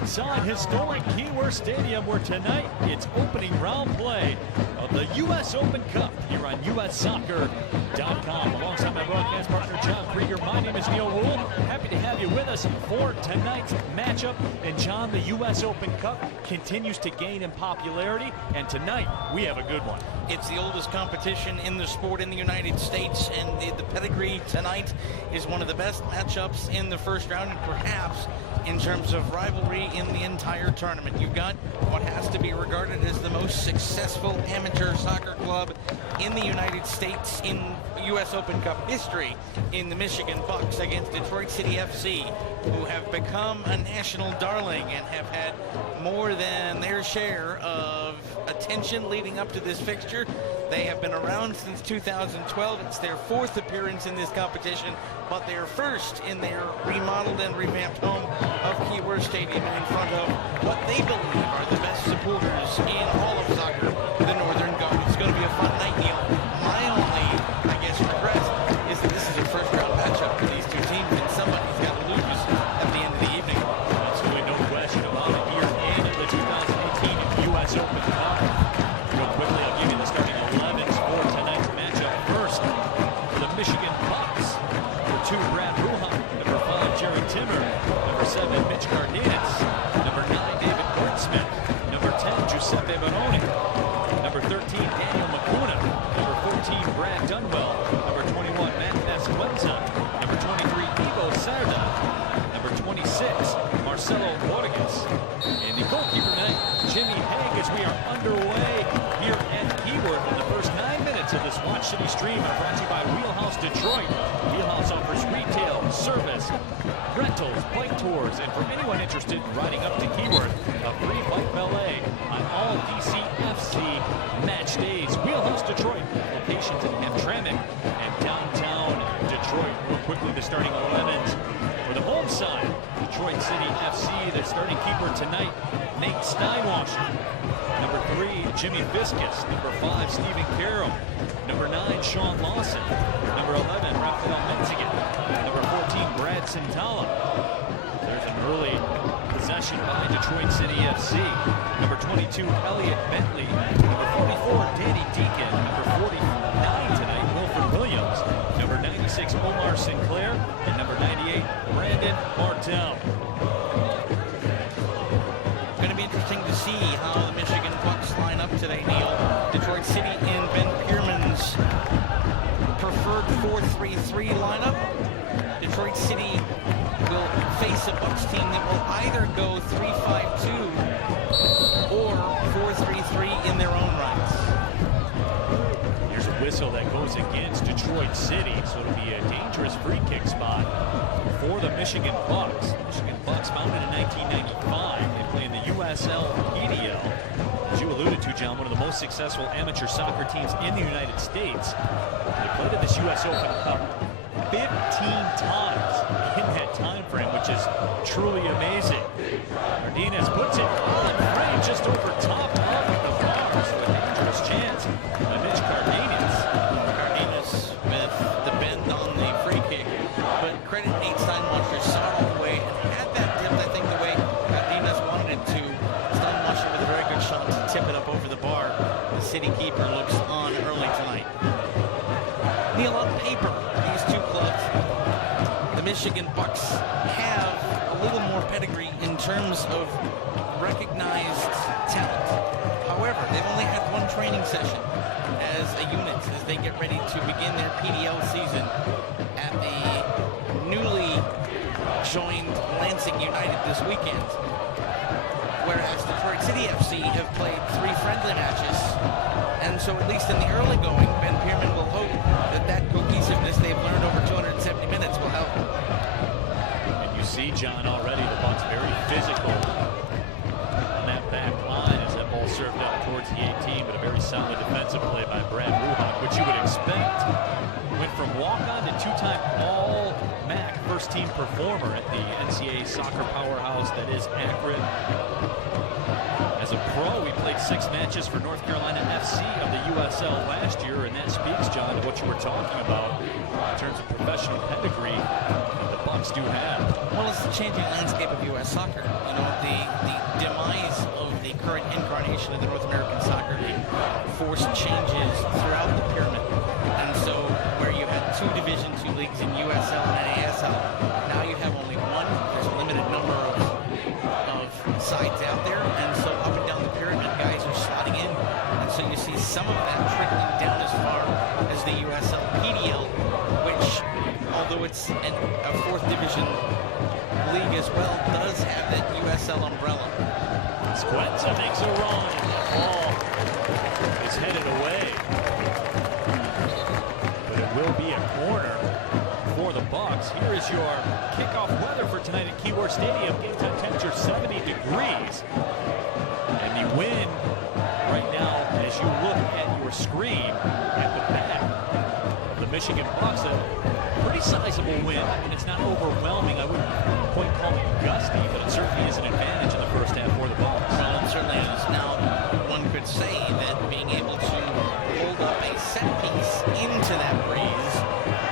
inside historic Keyworth Stadium, where tonight it's opening round play of the U.S. Open Cup here on USSoccer.com. Alongside my broadcast partner, John Krieger, my name is Neil Rule. Happy to have you with us for tonight's matchup. And John, the U.S. Open Cup continues to gain in popularity, and tonight we have a good one. It's the oldest competition in the sport in the United States, and the pedigree tonight is one of the best matchups in the first round, and perhaps in terms of rivalry in the entire tournament. You've got what has to be regarded as the most successful amateur soccer club in the United States in U.S. Open Cup history in the Michigan Bucks against Detroit City FC, who have become a national darling and have had more than their share of attention leading up to this fixture. They have been around since 2012. It's their fourth appearance in this competition, but they're first in their remodeled and revamped home of Keyworth Stadium and in front of what they believe are the best supporters in all of soccer, the Northern Guard. It's going to be a fun night, Neil. My only, I guess, regret is that this is a first-round matchup for these two teams, and somebody's got to lose at the end of the evening. Absolutely no question about it here in the 2018 U.S. Open Cup. Real quickly, I'll give you the starting 11s for tonight's matchup. First, for the Michigan Bucks, number 2, Brad Ruhaek, number 5, Jerry Timmer, number 7, Mitch Cardenas, number 9, David Goldsmith, number 10, Giuseppe Barone, number 13, Daniel Mukuna, number 14, Brad Dunwell, number 21, Matt Vasquenza, number 23, Ivo Cerda, number 26, Marcelo Borges, and the goalkeeper tonight, Jimmy Hague, as we are underway here at Keyworth in the first 9 minutes of this Watch City stream, brought to you by Wheelhouse Detroit. Wheelhouse offers retail, service, rentals, bike tours, and for anyone interested in riding up to Keyworth, a free bike valet on all DCFC match days. Wheelhouse Detroit, locations in Hamtramck and downtown Detroit. Real quickly, the starting 11s for the home side, Detroit City FC. The starting keeper tonight, Nate Steinwascher. Number 3, Jimmy Fiscus. Number 5, Stephen Carroll. Number 9, Sean Lawson. Number 11, Mentzingen. Number 14, Brad Centala. There's an early possession by Detroit City FC. Number 22, Elliot Bentley. Number 44, Danny Deakin. Number 49 tonight, Wilford Williams. Number 96, Omar Sinclair. And number 98, Brandon Bartel. Going to be interesting to see how the Michigan Bucks line up today, Neil. Detroit City in Ben Pierman's preferred 4-3-3 lineup. Detroit City will face a Bucks team that will either go 3-5-2 or 4-3-3 in their own rights. Here's a whistle that goes against Detroit City, so it'll be a dangerous free kick spot for the Michigan Bucks. Michigan Bucks founded in 1995. They play in the USL PDL. As you alluded to, John, one of the most successful amateur soccer teams in the United States. They played in this U.S. Open Cup 15 times in that time frame, which is truly amazing. Cardenas puts it on frame just over top of the bar, so a dangerous chance by Mitch Cardenas. Cardenas with the bend on the free kick, but credit Nate Steinwascher saw it all the way and had that dipped, I think, the way Cardenas wanted it to. Steinwascher with a very good shot to tip it up over the bar. The city keeper looks on early tonight. Neil, on paper, these two clubs, the Michigan Bucks, have a little more pedigree in terms of recognized talent. However, they've only had one training session as a unit as they get ready to begin their PDL season at the newly joined Lansing United this weekend. Whereas Detroit City FC have played 3 friendly matches, and so at least in the early going, Ben Pierman will hope that cohesiveness they've learned over 270 minutes will help. And you see, John, already the Bucks very physical on that back line as that ball served out towards the 18, but a very solid defensive play by Brad Ruhaek, which you would expect. Went from walk-on to 2-time All-MAC first-team performer at the NCAA soccer powerhouse that is Akron. As a pro, he played 6 matches for North Carolina FC of the USL last year, and that speaks, John, to what you were talking about in terms of professional pedigree the Bucks do have. Well, it's the changing landscape of U.S. soccer. You know, the demise of the current incarnation of the North American Soccer League forced changes throughout the pyramid. And so where you had 2 Division II leagues in USL and NASL, now you have only one. There's a limited number of sides out there, and so up and down the pyramid, guys are slotting in. And so you see some of that trickling down as far as the USL PDL, which, although it's a 4th Division league as well, does have that USL umbrella. Vasquenza makes a run, and the ball is headed away. But it will be a corner for the Bucks. Here is your kickoff weather for tonight at Keyworth Stadium. Game time temperature 70 degrees. And the wind right now, as you look at your screen at the back of the Michigan Bucks, a pretty sizable wind. I mean, it's not overwhelming. I wouldn't quite call it gusty, but it certainly is an advantage in the first half for the Bucks. Well, it certainly is. Now, one could say that being able to hold up a set piece into that breeze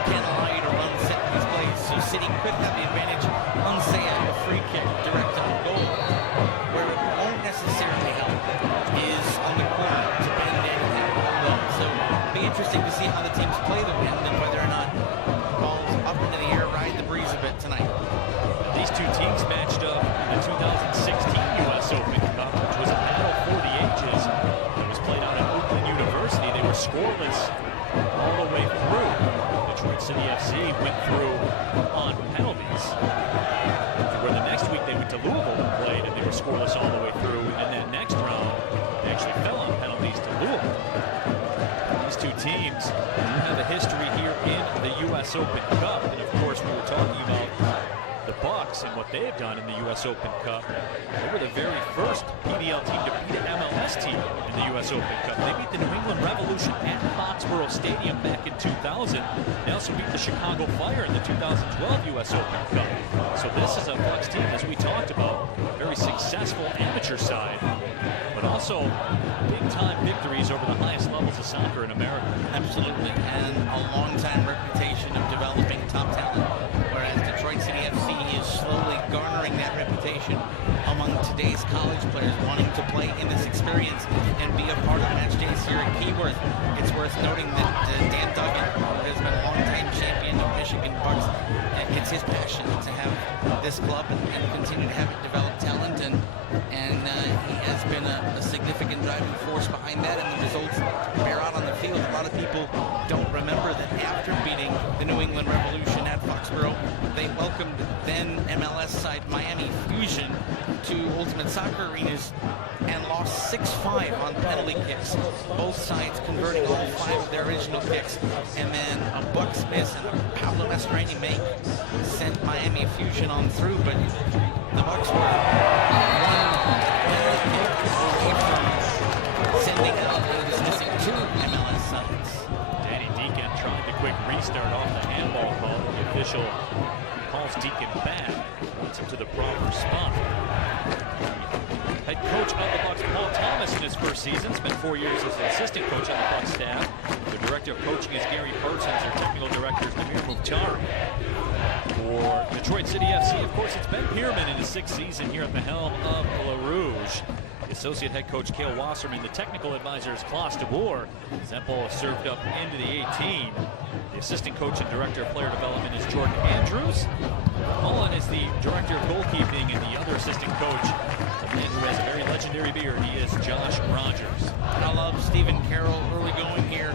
can allow you to run set piece plays. So City could have the advantage on, say, a free kick direct on goal. Where it won't necessarily help is on the corner to bend in and hold up. So it'll be interesting to see how the teams play the wind and whether or not balls up into the air ride the breeze a bit tonight. These 2 teams matched up in the 2016 U.S. Open Cup, which was a battle for the ages. It was played out at Oakland University. They were scoreless all the way through. Detroit City FC went through on penalties. Where the next week they went to Louisville and played, and they were scoreless all the way through. And then that next round, they actually fell on penalties to Louisville. These 2 teams have a history here in the U.S. Open Cup. And of course, we were talking about the Bucks and what they have done in the U.S. Open Cup. They were the very first PDL team to beat an MLS team in the U.S. Open Cup. They beat the New England Revolution at Foxborough Stadium back in 2000. They also beat the Chicago Fire in the 2012 U.S. Open Cup. So this is a Bucks team, as we talked about, very successful amateur side, but also big-time victories over the highest levels of soccer in America. Absolutely, and a long-time reputation of developing top talent, whereas Detroit City FC is slowly garnering that reputation among today's college players wanting to play in this experience and be a part of match days here at Keyworth. It's worth noting that Dan Duggan, who has been a long-time champion of Michigan Bucks, it's his passion to have this club and continue to have it develop talent, and he has been a significant driving force behind that, and the results bear out on the field. A lot of people don't remember that after beating the New England Revolution at Foxborough, they welcomed then MLS side Miami Fusion to Ultimate Soccer Arenas and lost 6-5 on penalty kicks. Both sides converting all 5 of their original kicks, and then a Bucks miss and a Pablo Mastroeni make sent Miami Fusion on through, but the Bucks were one penalty kick away from sending out and dismissing 2 MLS sides. Deakin tried the quick restart off the handball call. The official calls Deakin back, puts him to the proper spot. Head coach of the Bucks, Paul Thomas, in his first season, spent 4 years as an assistant coach on the Bucks staff. The director of coaching is Gary Parsons. Their technical director is Namir Mukhtar. For Detroit City FC, of course, it's Ben Pierman in his 6th season here at the helm of La Rouge. The associate head coach, Cale Wasserman. The technical advisor is Klaus de Boer. That ball is served up into the 18. The assistant coach and director of player development is Jordan Andrews. Mullen is the director of goalkeeping, and the other assistant coach, a man who has a very legendary beard, he is Josh Rogers. I love Stephen Carroll early going here,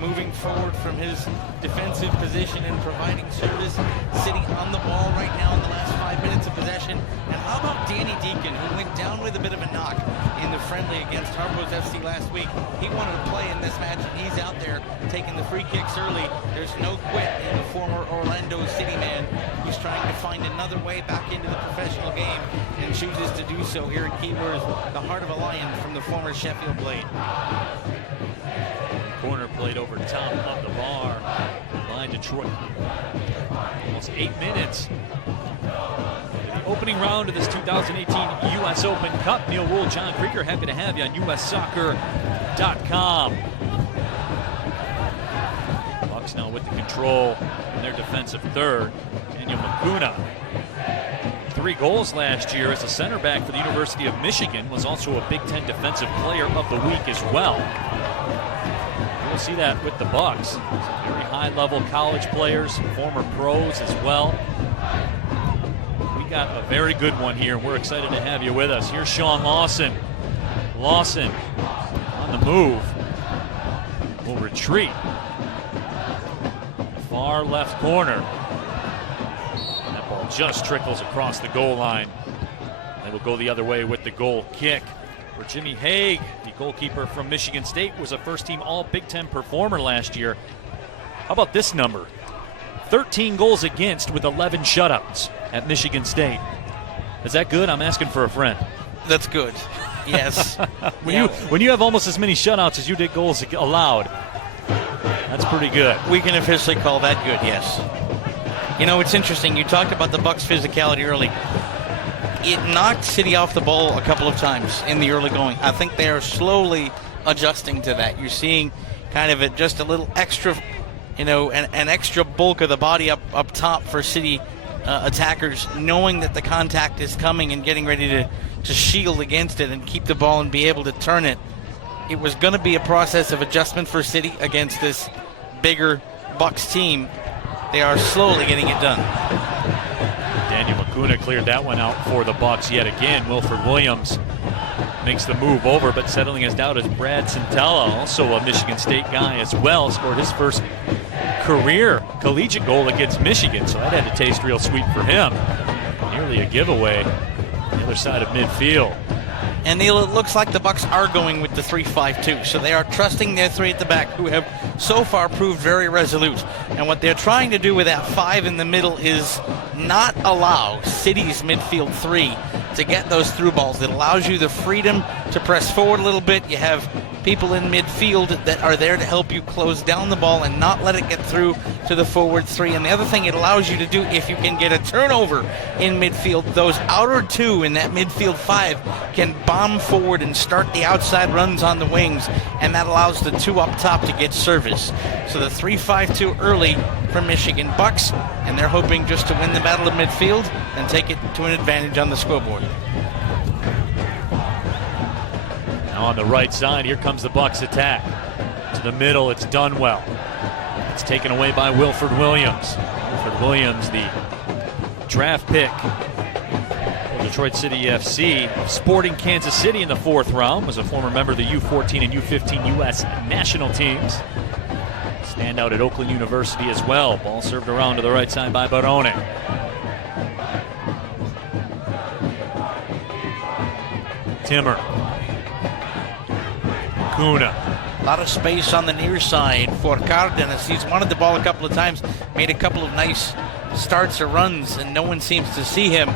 moving forward from his defensive position and providing service. City on the ball right now in the last 5 minutes of possession. And how about Danny Deakin, who went down with a bit of a knock in the friendly against Harpo's FC last week? He wanted to play in this match, and he's out there taking the free kicks early. There's no quit in the former Orlando City man, who's trying to find another way back into the professional game and chooses to do so here at Keyworth, the heart of a lion from the former Sheffield Blade. Corner played over top of the bar by Detroit. Almost 8 minutes. The opening round of this 2018 U.S. Open Cup. Neil Wool, John Krieger, happy to have you on USsoccer.com. Bucks now with the control in their defensive third. Daniel Mukuna, 3 goals last year as a center back for the University of Michigan, was also a Big Ten Defensive Player of the Week as well. We'll see that with the Bucks. Some very high-level college players, former pros as well. We got a very good one here, and we're excited to have you with us. Here's Sean Lawson. Lawson on the move. Will retreat. Far left corner. That ball just trickles across the goal line. They will go the other way with the goal kick. For Jimmy Hague, the goalkeeper from Michigan State, was a first-team All-Big Ten performer last year. How about this number? 13 goals against with 11 shutouts at Michigan State. Is that good? I'm asking for a friend. That's good. Yes. When you have almost as many shutouts as you did goals allowed, that's pretty good. We can officially call that good, yes. You know, it's interesting. You talked about the Bucks' physicality early. It knocked City off the ball a couple of times in the early going. I think they are slowly adjusting to that. You're seeing kind of just a little extra, an extra bulk of the body up top for City attackers, knowing that the contact is coming and getting ready to shield against it and keep the ball and be able to turn it. It was going to be a process of adjustment for City against this bigger Bucks team. They are slowly getting it done. Daniel Mukuna cleared that one out for the Bucks yet again. Wilford Williams makes the move over, but settling us down is Brad Centala, also a Michigan State guy as well, scored his first career collegiate goal against Michigan, so that had to taste real sweet for him. Nearly a giveaway on the other side of midfield. And Neil, it looks like the Bucks are going with the 3-5-2, so they are trusting their 3 at the back, who have so far proved very resolute. And what they're trying to do with that 5 in the middle is not allow City's midfield 3 to get those through balls. It allows you the freedom to press forward a little bit. You have people in midfield that are there to help you close down the ball and not let it get through to the forward 3. And the other thing it allows you to do, if you can get a turnover in midfield, those outer 2 in that midfield 5 can bomb forward and start the outside runs on the wings, and that allows the 2 up top to get service. So the 3-5-2 early from Michigan Bucks, and they're hoping just to win the battle of midfield and take it to an advantage on the scoreboard. Now on the right side, here comes the Bucks attack. To the middle, it's Dunwell. It's taken away by Wilford Williams. Wilford Williams, the draft pick for Detroit City FC, Sporting Kansas City in the 4th round, was a former member of the U14 and U15 U.S. national teams. Standout at Oakland University as well. Ball served around to the right side by Barone. Timmer. Mukuna. A lot of space on the near side for Cardenas. He's wanted the ball a couple of times, made a couple of nice starts or runs, and no one seems to see him.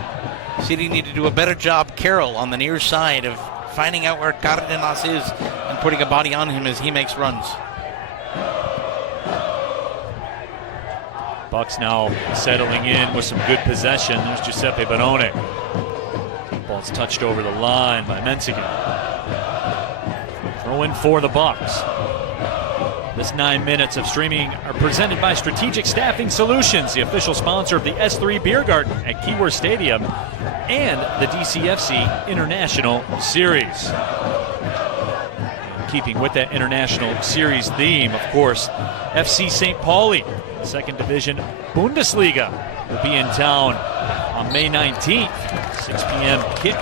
City need to do a better job, Carroll, on the near side of finding out where Cardenas is and putting a body on him as he makes runs. Bucks now settling in with some good possession. There's Giuseppe Barone. Ball's touched over the line by Mentzingen. Throw in for the Bucks. This 9 minutes of streaming are presented by Strategic Staffing Solutions, the official sponsor of the S3 Beer Garden at Keyworth Stadium and the DCFC International Series. Keeping with that International Series theme, of course, FC St. Pauli, second division Bundesliga, will be in town on May 19th, 6 p.m. kick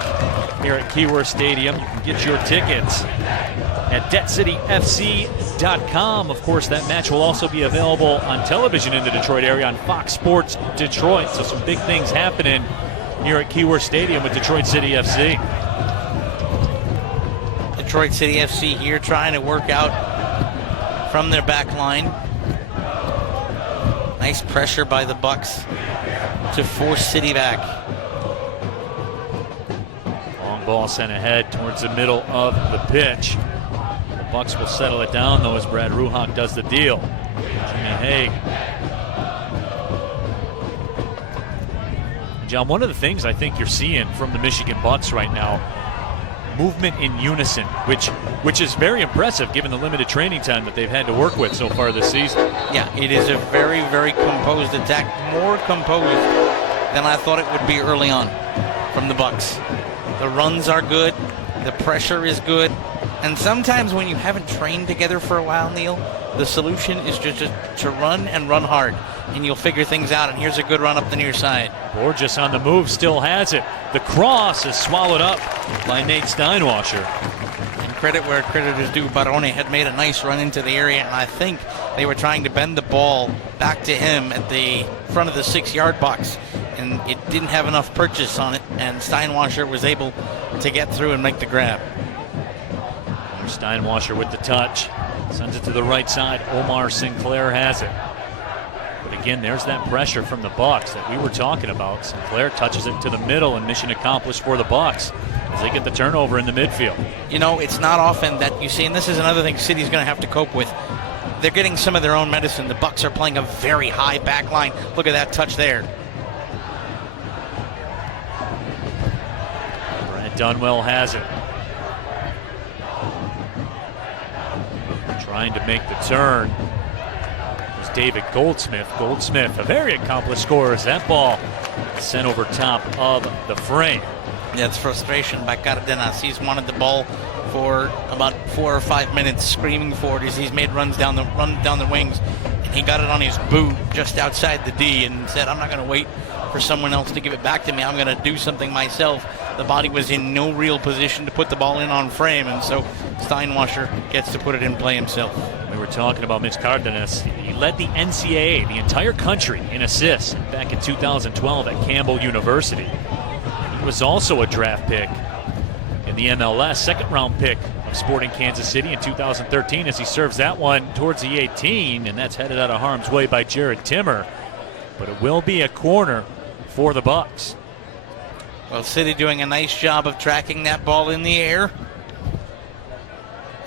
here at Keyworth Stadium. You can get your tickets at DebtCityFC.com. Of course, that match will also be available on television in the Detroit area on Fox Sports Detroit. So some big things happening here at Keyworth Stadium with Detroit City FC. Detroit City FC here trying to work out from their back line. Nice pressure by the Bucks to force City back. Long ball sent ahead towards the middle of the pitch. The Bucks will settle it down, though, as Brad Ruhaek does the deal. Jimmy Hague. John, one of the things I think you're seeing from the Michigan Bucks right now, movement in unison, which is very impressive given the limited training time that they've had to work with so far this season. Yeah, it is a very, very composed attack, more composed than I thought it would be early on from the Bucks. The runs are good, the pressure is good, and sometimes when you haven't trained together for a while, Neil, the solution is just to run and run hard, and you'll figure things out. And here's a good run up the near side. Borges on the move, still has it. The cross is swallowed up by Nate Steinwascher. And credit where credit is due, Barone had made a nice run into the area, and I think they were trying to bend the ball back to him at the front of the 6-yard box, and it didn't have enough purchase on it, and Steinwascher was able to get through and make the grab. Steinwascher with the touch. Sends it to the right side. Omar Sinclair has it. But again, there's that pressure from the Bucks that we were talking about. Sinclair touches it to the middle, and mission accomplished for the Bucks as they get the turnover in the midfield. You know, it's not often that you see, and this is another thing City's going to have to cope with. They're getting some of their own medicine. The Bucks are playing a very high back line. Look at that touch there. Brad Dunwell has it. Trying to make the turn is David Goldsmith. Goldsmith, a very accomplished scorer, as that ball is sent over top of the frame. That's frustration by Cardenas. He's wanted the ball for about 4 or 5 minutes, screaming for it as he's made runs down the wings. And he got it on his boot just outside the D and said, I'm not going to wait for someone else to give it back to me. I'm going to do something myself. The body was in no real position to put the ball in on frame, and so Steinwascher gets to put it in play himself. We were talking about Mitch Cardenas. He led the NCAA, the entire country, in assists back in 2012 at Campbell University. He was also a draft pick in the MLS, second-round pick of Sporting Kansas City in 2013 as he serves that one towards the 18, and that's headed out of harm's way by Jared Timmer. But it will be a corner for the Bucks. Well, City doing a nice job of tracking that ball in the air.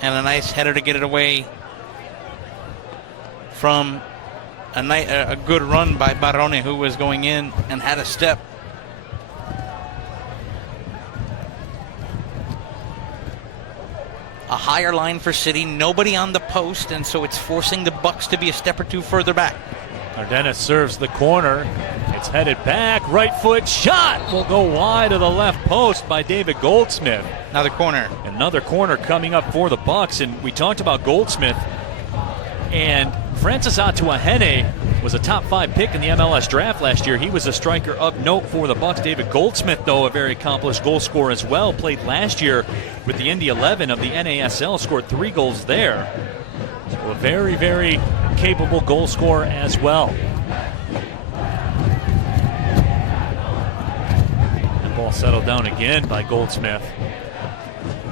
And a nice header to get it away from a good run by Barone, who was going in and had a step. A higher line for City, nobody on the post, and so it's forcing the Bucks to be a step or two further back. Cardenas serves the corner. It's headed back. Right foot shot will go wide of the left post by David Goldsmith. Another corner. Another corner coming up for the Bucks. And we talked about Goldsmith. And Francis Atuahene was a top 5 pick in the MLS draft last year. He was a striker of note for the Bucks. David Goldsmith, though, a very accomplished goal scorer as well. Played last year with the Indy 11 of the NASL. Scored 3 goals there. So a very, very capable goal scorer as well. The ball settled down again by Goldsmith.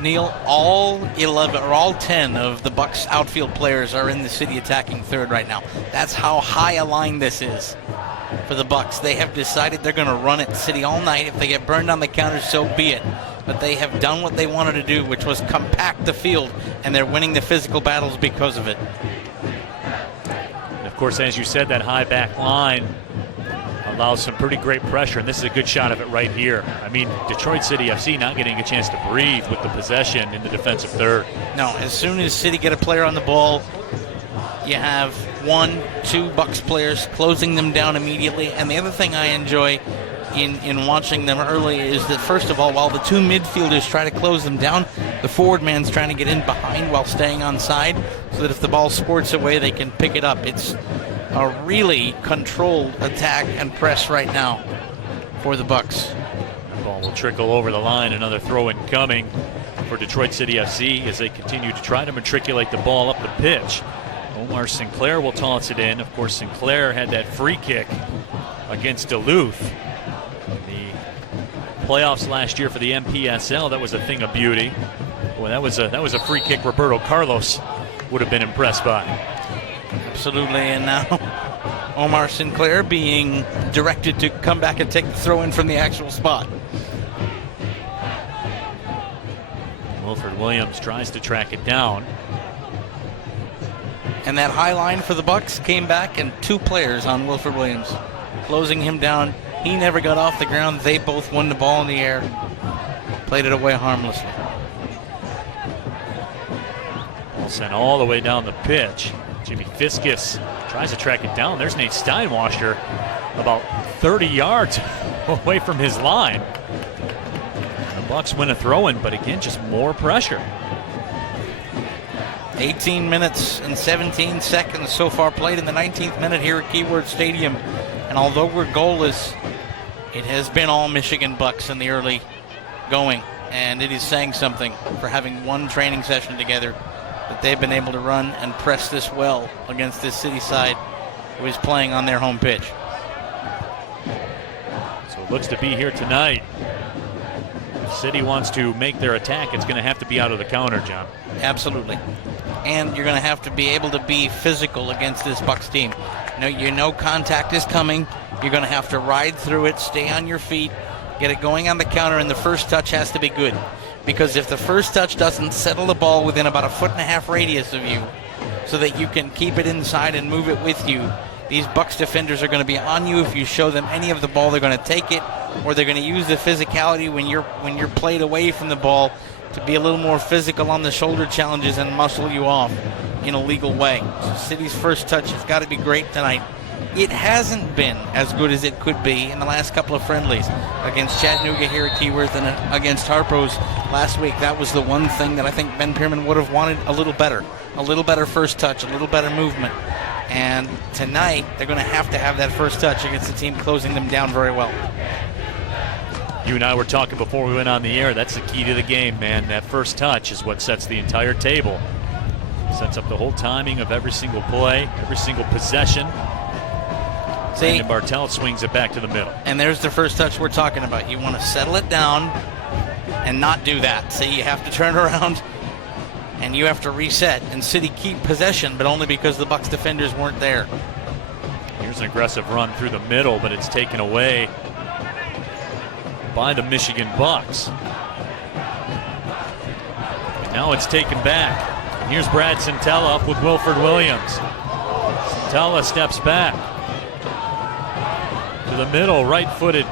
Neil, all 11 or all 10 of the Bucks outfield players are in the City attacking third right now. That's how high a line this is for the Bucks. They have decided they're going to run at City all night. If they get burned on the counter, so be it. But they have done what they wanted to do, which was compact the field, and they're winning the physical battles because of it. And of course, as you said, that high back line allows some pretty great pressure, and this is a good shot of it right here. I mean, Detroit City FC not getting a chance to breathe with the possession in the defensive third. No, as soon as City get a player on the ball, you have 1, 2 Bucks players closing them down immediately. And the other thing I enjoy in watching them early is that, first of all, while the 2 midfielders try to close them down, the forward man's trying to get in behind while staying on side so that if the ball squirts away, they can pick it up. It's a really controlled attack and press right now for the Bucks. Ball will trickle over the line. Another throw-in coming for Detroit City FC as they continue to try to matriculate the ball up the pitch. Omar Sinclair will toss it in. Of course, Sinclair had that free kick against Duluth. The playoffs last year for the MPSL, that was a thing of beauty. Boy, that was a free kick Roberto Carlos would have been impressed by. Absolutely, and now Omar Sinclair being directed to come back and take the throw-in from the actual spot. Wilfred Williams tries to track it down. And that high line for the Bucks came back, and 2 players on Wilfred Williams, closing him down. He never got off the ground. They both won the ball in the air, played it away harmlessly. Ball sent all the way down the pitch. Jimmy Fiscus tries to track it down. There's Nate Steinwascher about 30 yards away from his line. The Bucks win a throw-in, but again, just more pressure. 18 minutes and 17 seconds so far played in the 19th minute here at Keyword Stadium. And although we're goalless, it has been all Michigan Bucks in the early going. And it is saying something for having one training session together that they've been able to run and press this well against this city side who is playing on their home pitch. So it looks to be here tonight. If City wants to make their attack, it's going to have to be out of the counter, John. Absolutely. And you're going to have to be able to be physical against this Bucks team. You know contact is coming. You're going to have to ride through it, stay on your feet, get it going on the counter, and the first touch has to be good. Because if the first touch doesn't settle the ball within about a 1.5 radius of you so that you can keep it inside and move it with you, these Bucks defenders are going to be on you. If you show them any of the ball, they're going to take it, or they're going to use the physicality when you're played away from the ball to be a little more physical on the shoulder challenges and muscle you off in a legal way. So City's first touch has got to be great tonight. It hasn't been as good as it could be in the last couple of friendlies against Chattanooga here at Keyworth and against Harpo's last week. That was the one thing that I think Ben Pierman would have wanted a little better first touch, a little better movement. And tonight, they're going to have that first touch against the team closing them down very well. You and I were talking before we went on the air. That's the key to the game, man. That first touch is what sets the entire table. Sets up the whole timing of every single play, every single possession. And Bartel swings it back to the middle. And there's the first touch we're talking about. You want to settle it down and not do that. See, you have to turn around and you have to reset. And City keep possession, but only because the Bucks defenders weren't there. Here's an aggressive run through the middle, but it's taken away by the Michigan Bucks. And now it's taken back. And here's Brad Centala up with Wilford Williams. Centala steps back to the middle, right-footed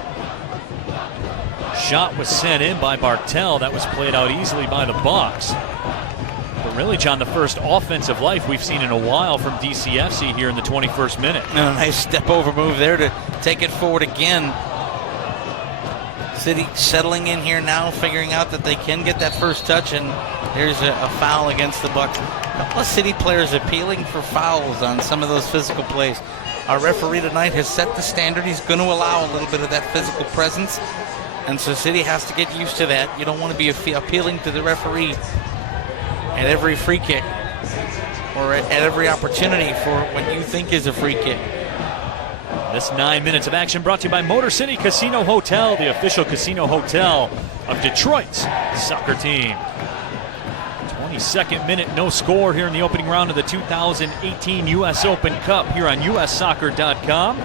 shot was sent in by Bartel. That was played out easily by the Bucks. But really, John, the first offensive life we've seen in a while from DCFC here in the 21st minute. And a nice step-over move there to take it forward again. City settling in here now, figuring out that they can get that first touch, and there's a foul against the Bucks. A couple of City players appealing for fouls on some of those physical plays. Our referee tonight has set the standard. He's going to allow a little bit of that physical presence, and so City has to get used to that. You don't want to be appealing to the referee at every free kick or at every opportunity for what you think is a free kick. This 9 minutes of action brought to you by Motor City Casino Hotel, the official casino hotel of Detroit's soccer team. 22nd minute, no score here in the opening round of the 2018 U.S. Open Cup here on ussoccer.com.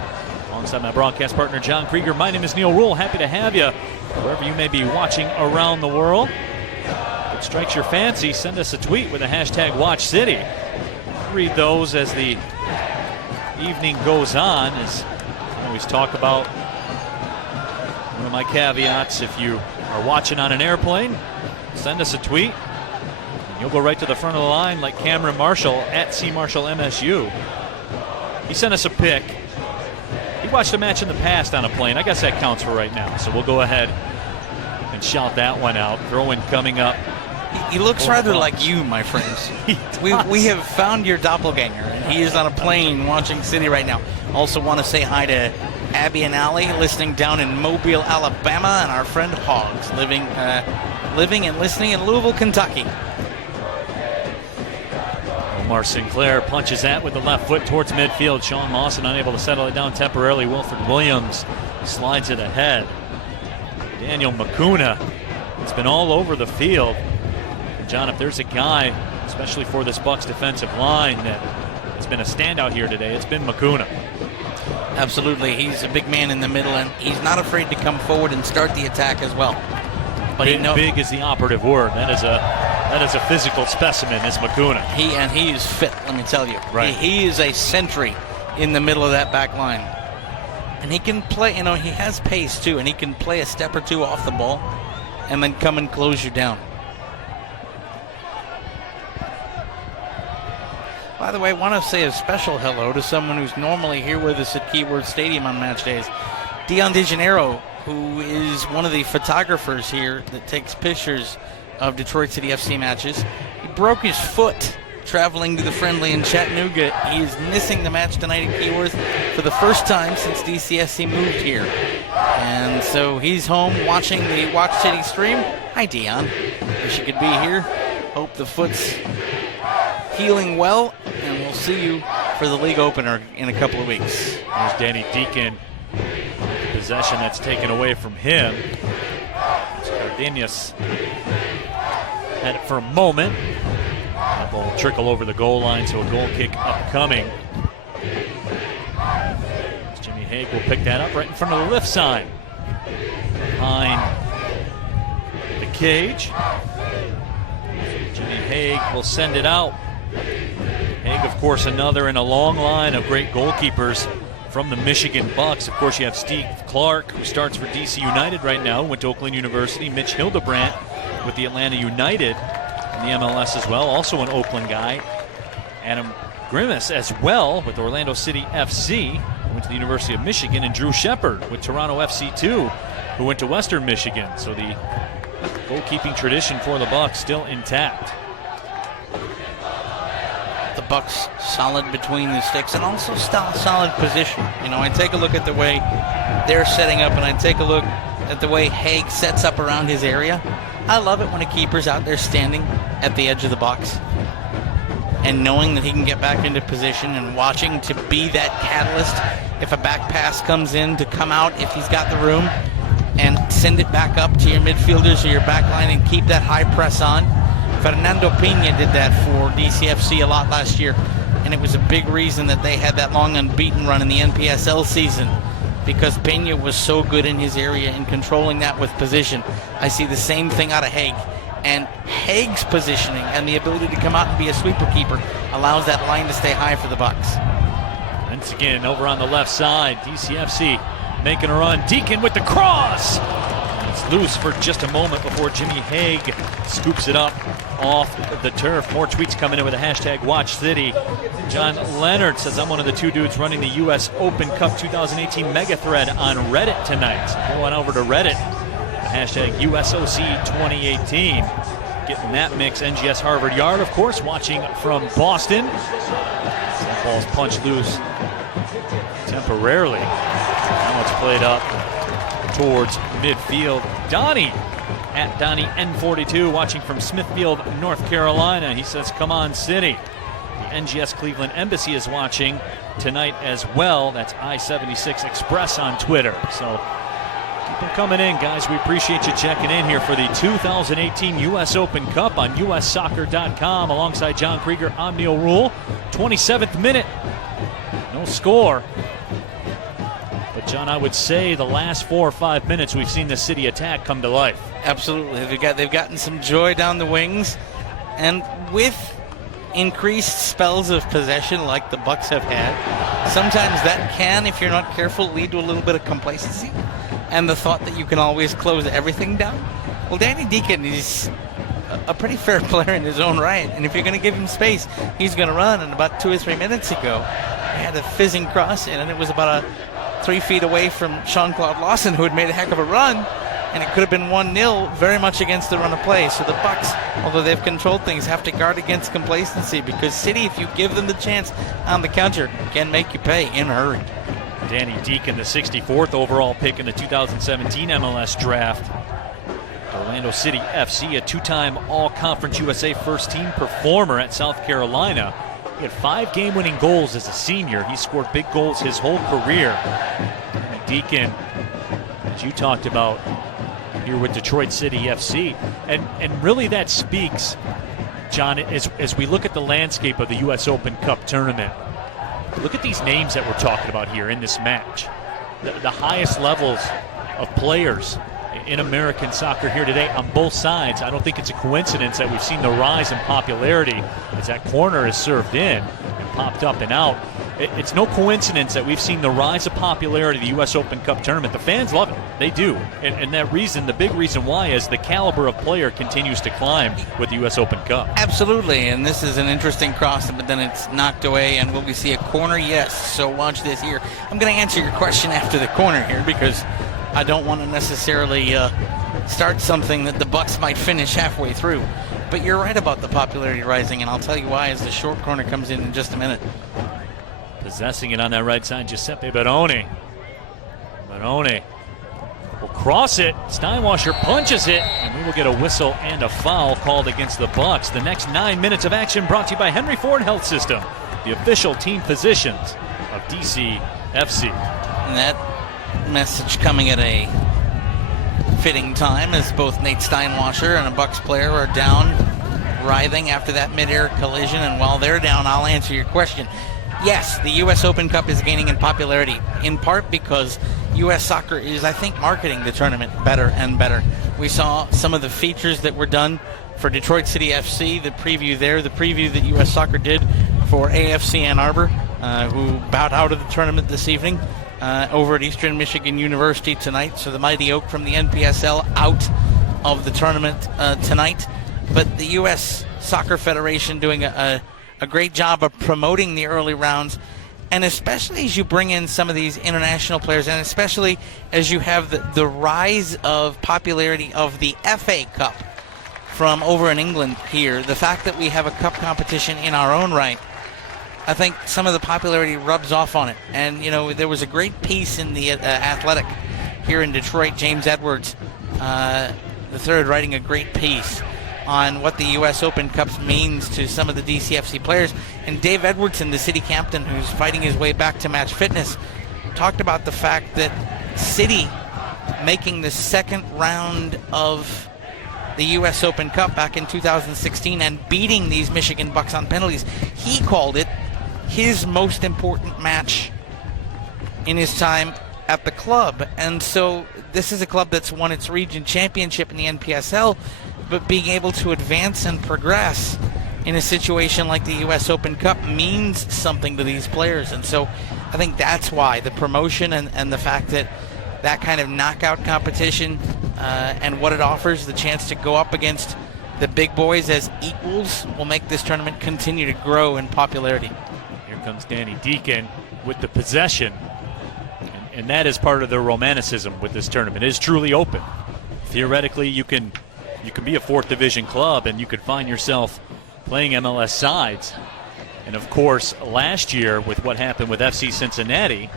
Alongside my broadcast partner, John Krieger, my name is Neil Rule. Happy to have you wherever you may be watching around the world. If it strikes your fancy, send us a tweet with the hashtag WatchCity. Read those as the evening goes on. As I always talk about, one of my caveats, if you are watching on an airplane, send us a tweet. You'll go right to the front of the line like Cameron Marshall at CMarshallMSU. He sent us a pic. He watched a match in the past on a plane. I guess that counts for right now. So we'll go ahead and shout that one out. Throw-in coming up. He looks rather like you, my friends. We have found your doppelganger, and he is on a plane watching City right now. Also want to say hi to Abby and Allie listening down in Mobile, Alabama, and our friend Hogs living and listening in Louisville, Kentucky. Sinclair punches that with the left foot towards midfield. Sean Lawson unable to settle it down temporarily. Wilford Williams slides it ahead. Daniel Mukuna has been all over the field. And John, if there's a guy, especially for this Bucks defensive line, that has been a standout here today, it's been Mukuna. Absolutely. He's a big man in the middle, and he's not afraid to come forward and start the attack as well. But big is the operative word. That is a physical specimen, is Mukuna. He is fit, let me tell you. Right. He is a sentry in the middle of that back line. And he can play, he has pace too, and he can play a step or two off the ball and then come and close you down. By the way, I want to say a special hello to someone who's normally here with us at Keyword Stadium on match days. Dion DeGennaro, who is one of the photographers here that takes pictures of Detroit City FC matches. He broke his foot traveling to the friendly in Chattanooga. He is missing the match tonight at Keyworth for the first time since DCFC moved here. And so he's home watching the Watch City stream. Hi, Dion. Wish you could be here. Hope the foot's healing well, and we'll see you for the league opener in a couple of weeks. There's Danny Deakin. Possession that's taken away from him. Cardenas had it for a moment. That ball will trickle over the goal line, so a goal kick upcoming. Jimmy Hague will pick that up right in front of the lift sign. Behind the cage. Jimmy Hague will send it out. Hague, of course, another in a long line of great goalkeepers from the Michigan Bucks. Of course, you have Steve Clark, who starts for DC United right now, went to Oakland University. Mitch Hildebrandt with the Atlanta United in the MLS as well, also an Oakland guy. Adam Grimace as well with Orlando City FC, went to the University of Michigan, and Drew Shepard with Toronto FC 2, who went to Western Michigan. So the goalkeeping tradition for the Bucks still intact. The Bucks solid between the sticks and also solid position. You know, I take a look at the way they're setting up, and I take a look at the way Hague sets up around his area. I love it when a keeper's out there standing at the edge of the box and knowing that he can get back into position and watching to be that catalyst if a back pass comes in, to come out if he's got the room and send it back up to your midfielders or your back line and keep that high press on. Fernando Pena did that for DCFC a lot last year, and it was a big reason that they had that long unbeaten run in the NPSL season, because Pena was so good in his area in controlling that with position. I see the same thing out of Hague, and Hague's positioning and the ability to come out and be a sweeper keeper allows that line to stay high for the Bucks. Once again, over on the left side, DCFC making a run. Deakin with the cross. It's loose for just a moment before Jimmy Hague scoops it up off the turf. More tweets coming in with the hashtag WatchCity. John Leonard says, I'm one of the two dudes running the U.S. Open Cup 2018 mega thread on Reddit tonight. So go on over to Reddit. The hashtag USOC 2018. Getting that mix. NGS Harvard Yard, of course, watching from Boston. That ball's punched loose temporarily. Now it's played up towards midfield. Donnie at Donnie N42 watching from Smithfield, North Carolina. He says, come on, City. The NGS Cleveland Embassy is watching tonight as well. That's I-76 Express on Twitter. So keep them coming in, guys. We appreciate you checking in here for the 2018 U.S. Open Cup on USsoccer.com alongside John Krieger. I'm Neil Rule. 27th minute. No score. But, John, I would say the last 4 or 5 minutes we've seen the City attack come to life. Absolutely. They've gotten some joy down the wings. And with increased spells of possession like the Bucks have had, sometimes that can, if you're not careful, lead to a little bit of complacency and the thought that you can always close everything down. Well, Danny Deakin is a pretty fair player in his own right, and if you're going to give him space, he's going to run. And about 2 or 3 minutes ago, he had a fizzing cross in, and it was about 3 feet away from Jean-Claude Lawson, who had made a heck of a run, and it could have been 1-0, very much against the run of play. So the Bucks, although they've controlled things, have to guard against complacency, because City, if you give them the chance on the counter, can make you pay in a hurry. Danny Deakin, the 64th overall pick in the 2017 MLS draft. Orlando City FC, a 2-time All-Conference USA first-team performer at South Carolina. He had 5 game-winning goals as a senior. He scored big goals his whole career. And Deakin, as you talked about here with Detroit City FC. And really that speaks, John, as we look at the landscape of the U.S. Open Cup tournament. Look at these names that we're talking about here in this match. The highest levels of players in American soccer here today on both sides. I don't think it's a coincidence that we've seen the rise in popularity as that corner is served in and popped up and out. it's no coincidence that we've seen the rise of popularity of the U.S. Open Cup tournament. The fans love it. They do. And that reason, the big reason why, is the caliber of player continues to climb with the U.S. Open Cup. Absolutely, and this is an interesting cross, but then it's knocked away, and will we see a corner? Yes, so watch this here. I'm going to answer your question after the corner here, because I don't want to necessarily start something that the Bucks might finish halfway through. But you're right about the popularity rising, and I'll tell you why as the short corner comes in just a minute. Possessing it on that right side, Giuseppe Barone. Barone will cross it. Steinwascher punches it, and we will get a whistle and a foul called against the Bucks. The next 9 minutes of action brought to you by Henry Ford Health System, the official team physicians of DCFC. And that message coming at a fitting time, as both Nate Steinwascher and a Bucks player are down, writhing after that mid-air collision. And while they're down, I'll answer your question. Yes, the U.S. Open Cup is gaining in popularity, in part because U.S. Soccer is, I think, marketing the tournament better and better. We saw some of the features that were done for Detroit City FC, the preview there, the preview that U.S. Soccer did for AFC Ann Arbor, who bowed out of the tournament this evening, over at Eastern Michigan University tonight. So the Mighty Oak from the NPSL out of the tournament tonight. But the U.S. Soccer Federation doing a great job of promoting the early rounds, and especially as you bring in some of these international players, and especially as you have the rise of popularity of the FA Cup from over in England here, the fact that we have a cup competition in our own right, I think some of the popularity rubs off on it. And, you know, there was a great piece in the Athletic here in Detroit, James Edwards, the third, writing a great piece on what the U.S. Open Cup means to some of the DCFC players. And Dave Edwardson, the city captain who's fighting his way back to match fitness, talked about the fact that City making the second round of the U.S. Open Cup back in 2016 and beating these Michigan Bucks on penalties, he called it his most important match in his time at the club. And so this is a club that's won its region championship in the NPSL, but being able to advance and progress in a situation like the U.S. Open Cup means something to these players. And so I think that's why the promotion and the fact that that kind of knockout competition and what it offers, the chance to go up against the big boys as equals, will make this tournament continue to grow in popularity. Here comes Danny Deakin with the possession. And that is part of the romanticism with this tournament. It is truly open. Theoretically, you can be a fourth division club and you could find yourself playing MLS sides. And of course, last year with what happened with FC Cincinnati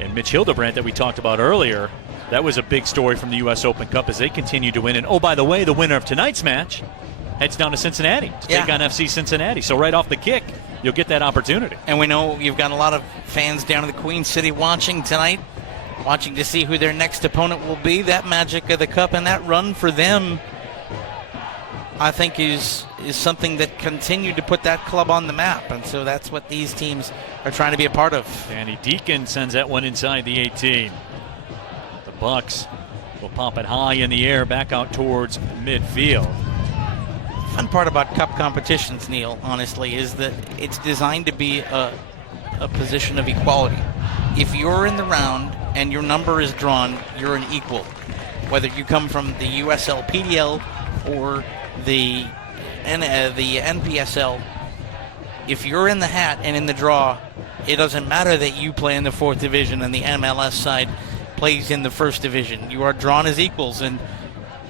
and Mitch Hildebrandt that we talked about earlier, that was a big story from the U.S. Open Cup as they continue to win. And oh, by the way, the winner of tonight's match heads down to Cincinnati to take on FC Cincinnati. So right off the kick, you'll get that opportunity. And we know you've got a lot of fans down in the Queen City watching tonight, watching to see who their next opponent will be. That magic of the cup and that run for them, I think, is something that continued to put that club on the map. And so that's what these teams are trying to be a part of. Danny Deakin sends that one inside the 18. The Bucks will pop it high in the air back out towards midfield. Fun part about cup competitions, Neil, honestly, is that it's designed to be a position of equality. If you're in the round and your number is drawn, you're an equal. Whether you come from the USL PDL or the NPSL, if you're in the hat and in the draw, it doesn't matter that you play in the fourth division and the MLS side plays in the first division. You are drawn as equals, and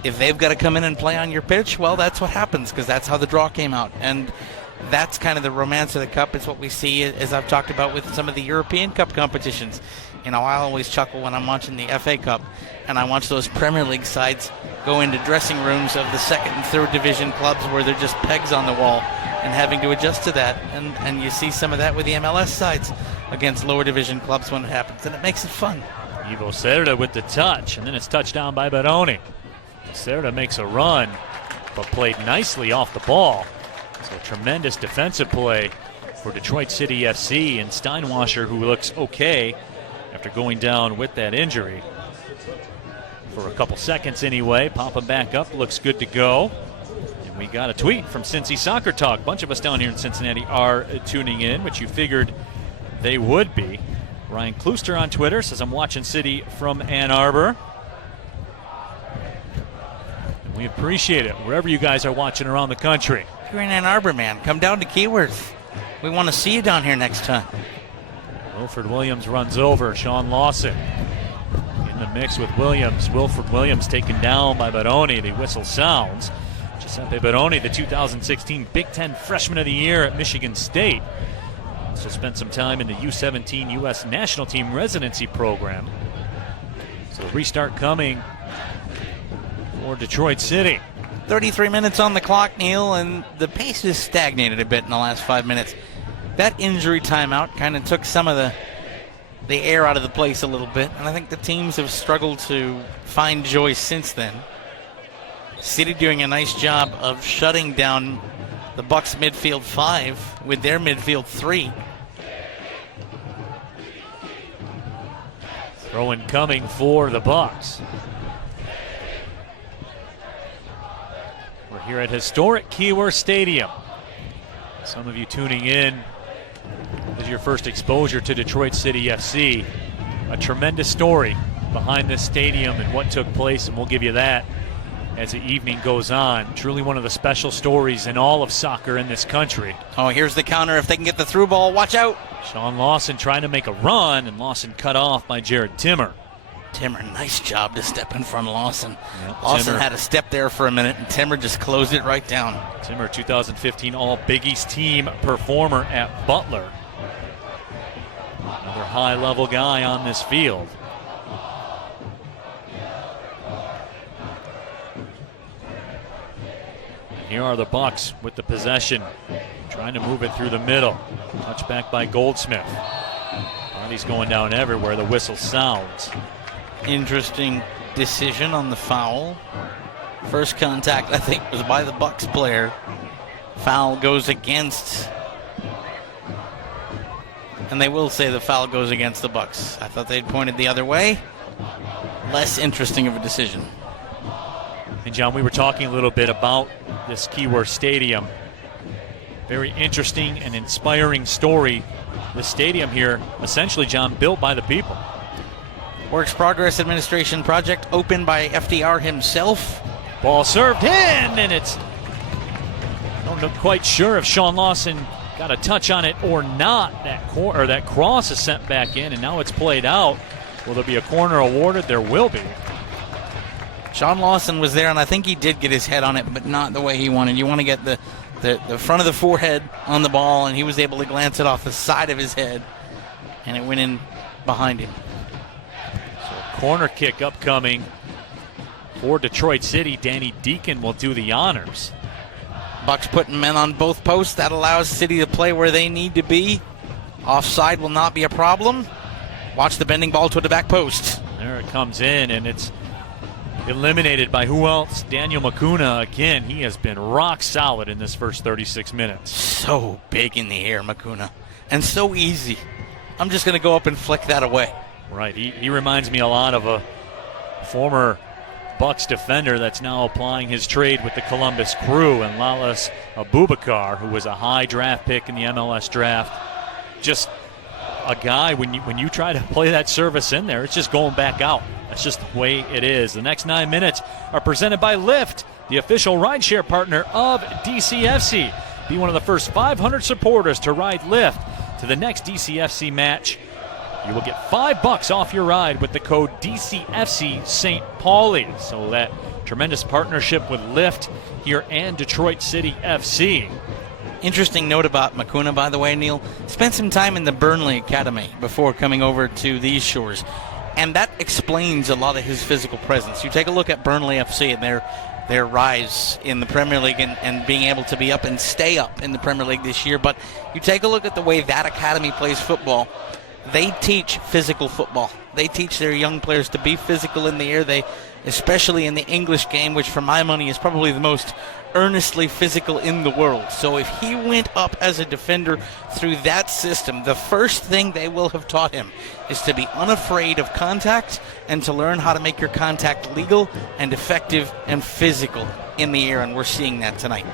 if they've got to come in and play on your pitch, well, that's what happens, because that's how the draw came out. And that's kind of the romance of the cup. It's what we see, as I've talked about, with some of the European Cup competitions. You know, I always chuckle when I'm watching the FA Cup and I watch those Premier League sides go into dressing rooms of the second and third division clubs where they're just pegs on the wall and having to adjust to that. And you see some of that with the MLS sides against lower division clubs when it happens, and it makes it fun. Ivo Cerda with the touch, and then it's touched down by Barone. Cerda makes a run, but played nicely off the ball. So tremendous defensive play for Detroit City FC, and Steinwascher, who looks okay after going down with that injury for a couple seconds anyway, popping back up, looks good to go. And we got a tweet from Cincy Soccer Talk. A bunch of us down here in Cincinnati are tuning in, which you figured they would be. Ryan Klooster on Twitter says, I'm watching City from Ann Arbor. And we appreciate it wherever you guys are watching around the country. If you're in Ann Arbor, man, come down to Keyworth. We want to see you down here next time. Wilfred Williams runs over Sean Lawson. In the mix with Williams. Wilfred Williams taken down by Barone. The whistle sounds. Giuseppe Barone, the 2016 Big Ten Freshman of the Year at Michigan State. Also spent some time in the U17 U.S. National Team Residency Program. So the restart coming for Detroit City. 33 minutes on the clock, Neil, and the pace has stagnated a bit in the last 5 minutes. That injury timeout kind of took some of the air out of the place a little bit, and I think the teams have struggled to find joy since then. City doing a nice job of shutting down the Bucks midfield 5 with their midfield 3. Throw-in coming for the Bucks. We're here at historic Keyworth Stadium. Some of you tuning in, this is your first exposure to Detroit City FC. A tremendous story behind this stadium and what took place, and we'll give you that as the evening goes on. Truly one of the special stories in all of soccer in this country. Oh, here's the counter. If they can get the through ball, watch out. Sean Lawson trying to make a run, and Lawson cut off by Jared Timmer. Timmer, nice job to step in front of Lawson. Yep, Lawson Timmer had a step there for a minute, and Timmer just closed it right down. Timmer, 2015 All Big East Team performer at Butler. Another high-level guy on this field. Here are the Bucks with the possession, trying to move it through the middle. Touchback by Goldsmith. Bodies going down everywhere. The whistle sounds. Interesting decision on the foul. First contact, I think, was by the Bucks player. Foul goes against, and they will say the foul goes against the Bucks. I thought they'd pointed the other way. Less interesting of a decision. And John, we were talking a little bit about this Keyworth Stadium. Very interesting and inspiring story. The stadium here, essentially, John, built by the people. Works Progress Administration project opened by FDR himself. Ball served in, and it's, I'm not quite sure if Sean Lawson got a touch on it or not. That cross is sent back in, and now it's played out. Will there be a corner awarded? There will be. Sean Lawson was there, and I think he did get his head on it, but not the way he wanted. You want to get the front of the forehead on the ball, and he was able to glance it off the side of his head, and it went in behind him. So corner kick upcoming for Detroit City. Danny Deakin will do the honors. Bucks putting men on both posts. That allows City to play where they need to be. Offside will not be a problem. Watch the bending ball to the back post. There it comes in, and it's eliminated by who else? Daniel Mukuna again. He has been rock solid in this first 36 minutes. So big in the air, Mukuna, and so easy. I'm just going to go up and flick that away. Right. He reminds me a lot of a former Bucks defender that's now applying his trade with the Columbus Crew, and Lalas Abubakar, who was a high draft pick in the MLS draft. Just a guy, when you try to play that service in there, it's just going back out. That's just the way it is. The next 9 minutes are presented by Lyft, the official rideshare partner of DCFC. Be one of the first 500 supporters to ride Lyft to the next DCFC match. You will get $5 off your ride with the code DCFC St. Pauli. So that tremendous partnership with Lyft here and Detroit City FC. Interesting note about Mukuna, by the way, Neil. Spent some time in the Burnley Academy before coming over to these shores. And that explains a lot of his physical presence. You take a look at Burnley FC and their rise in the Premier League and being able to be up and stay up in the Premier League this year. But you take a look at the way that academy plays football. They teach physical football. They teach their young players to be physical in the air. They, especially in the English game, which for my money is probably the most earnestly physical in the world. So if he went up as a defender through that system, the first thing they will have taught him is to be unafraid of contact and to learn how to make your contact legal and effective and physical in the air, and we're seeing that tonight.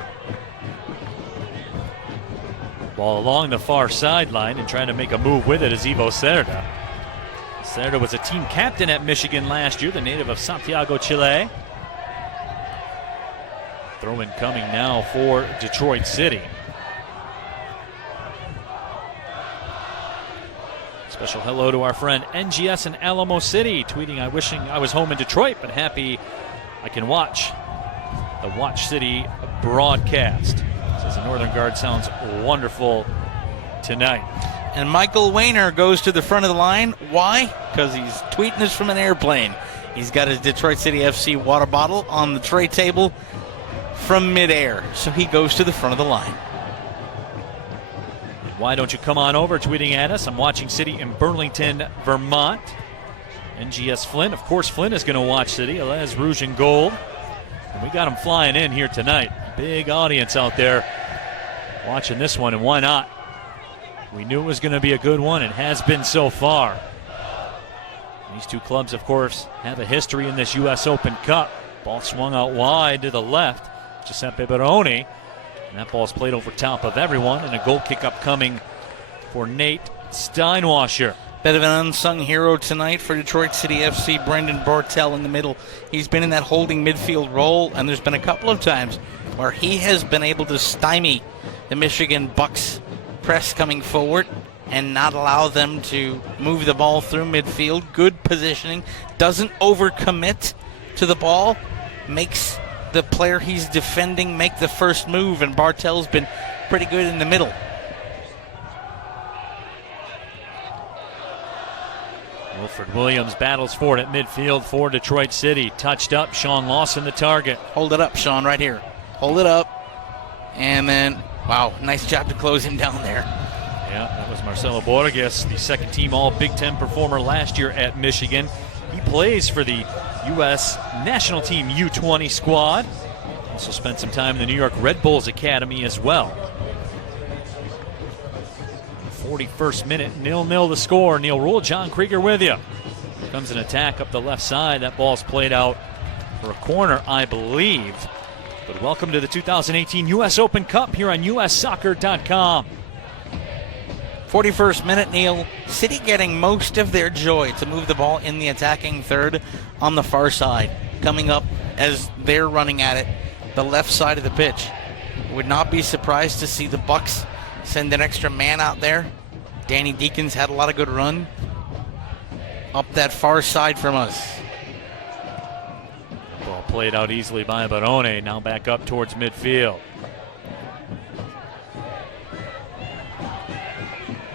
Ball along the far sideline and trying to make a move with it is Ivo Cerda. Cerda was a team captain at Michigan last year, the native of Santiago, Chile. Throw-in coming now for Detroit City. Special hello to our friend NGS in Alamo City, tweeting, "I wishing I was home in Detroit, but happy I can watch the Watch City broadcast." Says the Northern Guard sounds wonderful tonight. And Michael Wayner goes to the front of the line. Why? Because he's tweeting us from an airplane. He's got his Detroit City FC water bottle on the tray table from midair. So he goes to the front of the line. Why don't you come on over, tweeting at us. I'm watching City in Burlington, Vermont. NGS Flint. Of course, Flint is going to watch City. Les Rouge and Gold. And we got them flying in here tonight. Big audience out there watching this one, and why not? We knew it was going to be a good one. It has been so far. These two clubs, of course, have a history in this U.S. Open Cup. Ball swung out wide to the left. Giuseppe Barone. And that ball's played over top of everyone. And a goal kick upcoming for Nate Steinwascher. Bit of an unsung hero tonight for Detroit City FC, Brendan Bartel in the middle. He's been in that holding midfield role, and there's been a couple of times where he has been able to stymie the Michigan Bucks press coming forward and not allow them to move the ball through midfield. Good positioning, doesn't overcommit to the ball, makes the player he's defending make the first move, and Bartel's been pretty good in the middle. Wilfred Williams battles for it at midfield for Detroit City. Touched up, Sean Lawson the target. Hold it up, Sean, right here. Hold it up. And then, wow, nice job to close him down there. Yeah, that was Marcelo Borges, the second team All-Big Ten performer last year at Michigan. He plays for the U.S. national team U20 squad. Also spent some time in the New York Red Bulls Academy as well. 41st minute, 0-0 the score. Neil Rule, John Krieger with you. Here comes an attack up the left side. That ball's played out for a corner, I believe. But welcome to the 2018 U.S. Open Cup here on USsoccer.com. 41st minute, Neil. City getting most of their joy to move the ball in the attacking third on the far side. Coming up as they're running at it, the left side of the pitch. Would not be surprised to see the Bucks send an extra man out there. Danny Deakin's had a lot of good run up that far side from us. Ball played out easily by Barone. Now back up towards midfield.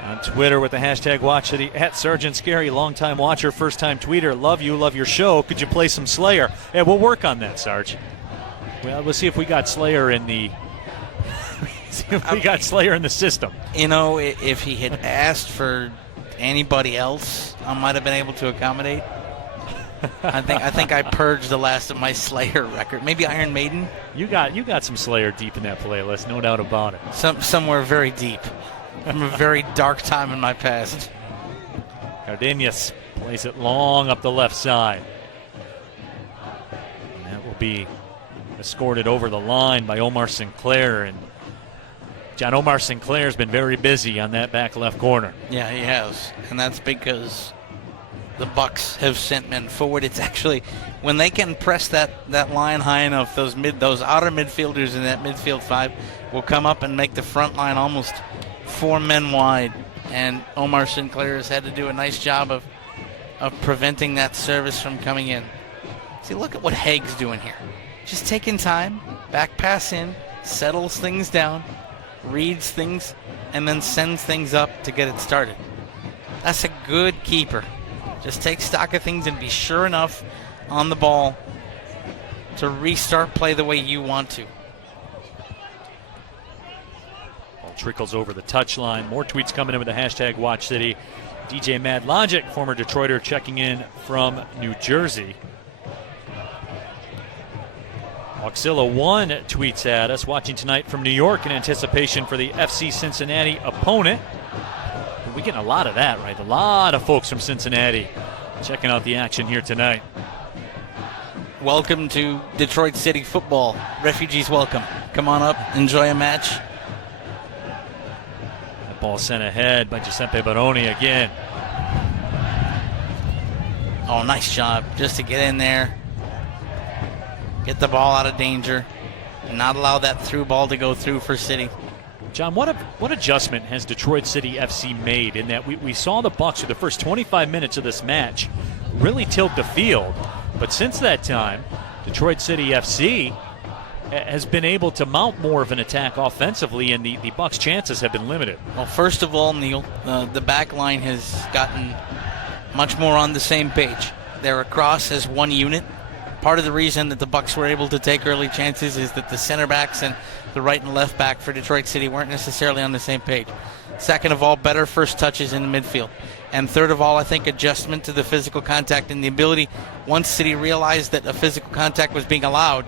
On Twitter with the hashtag WatchCity, at Sergeant Scary, longtime watcher, first-time tweeter. Love you, love your show. Could you play some Slayer? Yeah, we'll work on that, Sarge. Well, we'll see if we got Slayer in the Slayer in the system. You know, if he had asked for anybody else, I might have been able to accommodate. I think I purged the last of my Slayer record. Maybe Iron Maiden. You got some Slayer deep in that playlist, no doubt about it. Somewhere very deep. From a very dark time in my past. Cardenas plays it long up the left side. And that will be escorted over the line by Omar Sinclair. And John Omar Sinclair's been very busy on that back left corner. Yeah, he has. And that's because the Bucks have sent men forward. It's actually, when they can press that line high enough, those outer midfielders in that midfield five will come up and make the front line almost 4 men wide. And Omar Sinclair has had to do a nice job of preventing that service from coming in. See, look at what Hague's doing here. Just taking time, back pass in, settles things down, reads things, and then sends things up to get it started. That's a good keeper. Just take stock of things and be sure enough on the ball to restart play the way you want to. Ball trickles over the touchline. More tweets coming in with the hashtag WatchCity. DJ Mad Logic, former Detroiter, checking in from New Jersey. Auxilla1 tweets at us, watching tonight from New York in anticipation for the FC Cincinnati opponent. We get a lot of that, right? A lot of folks from Cincinnati checking out the action here tonight. Welcome to Detroit City football. Refugees welcome. Come on up, enjoy a match. Ball sent ahead by Giuseppe Barone again. Oh, nice job just to get in there, get the ball out of danger, and not allow that through ball to go through for City. John, what adjustment has Detroit City FC made in that we saw the Bucks for the first 25 minutes of this match really tilt the field, but since that time, Detroit City FC has been able to mount more of an attack offensively, and the Bucks' chances have been limited. Well, first of all, Neil, the back line has gotten much more on the same page. They're across as one unit. Part of the reason that the Bucks were able to take early chances is that the center backs and the right and left back for Detroit City weren't necessarily on the same page. Second of all, better first touches in the midfield. And third of all, I think adjustment to the physical contact and the ability, once City realized that a physical contact was being allowed,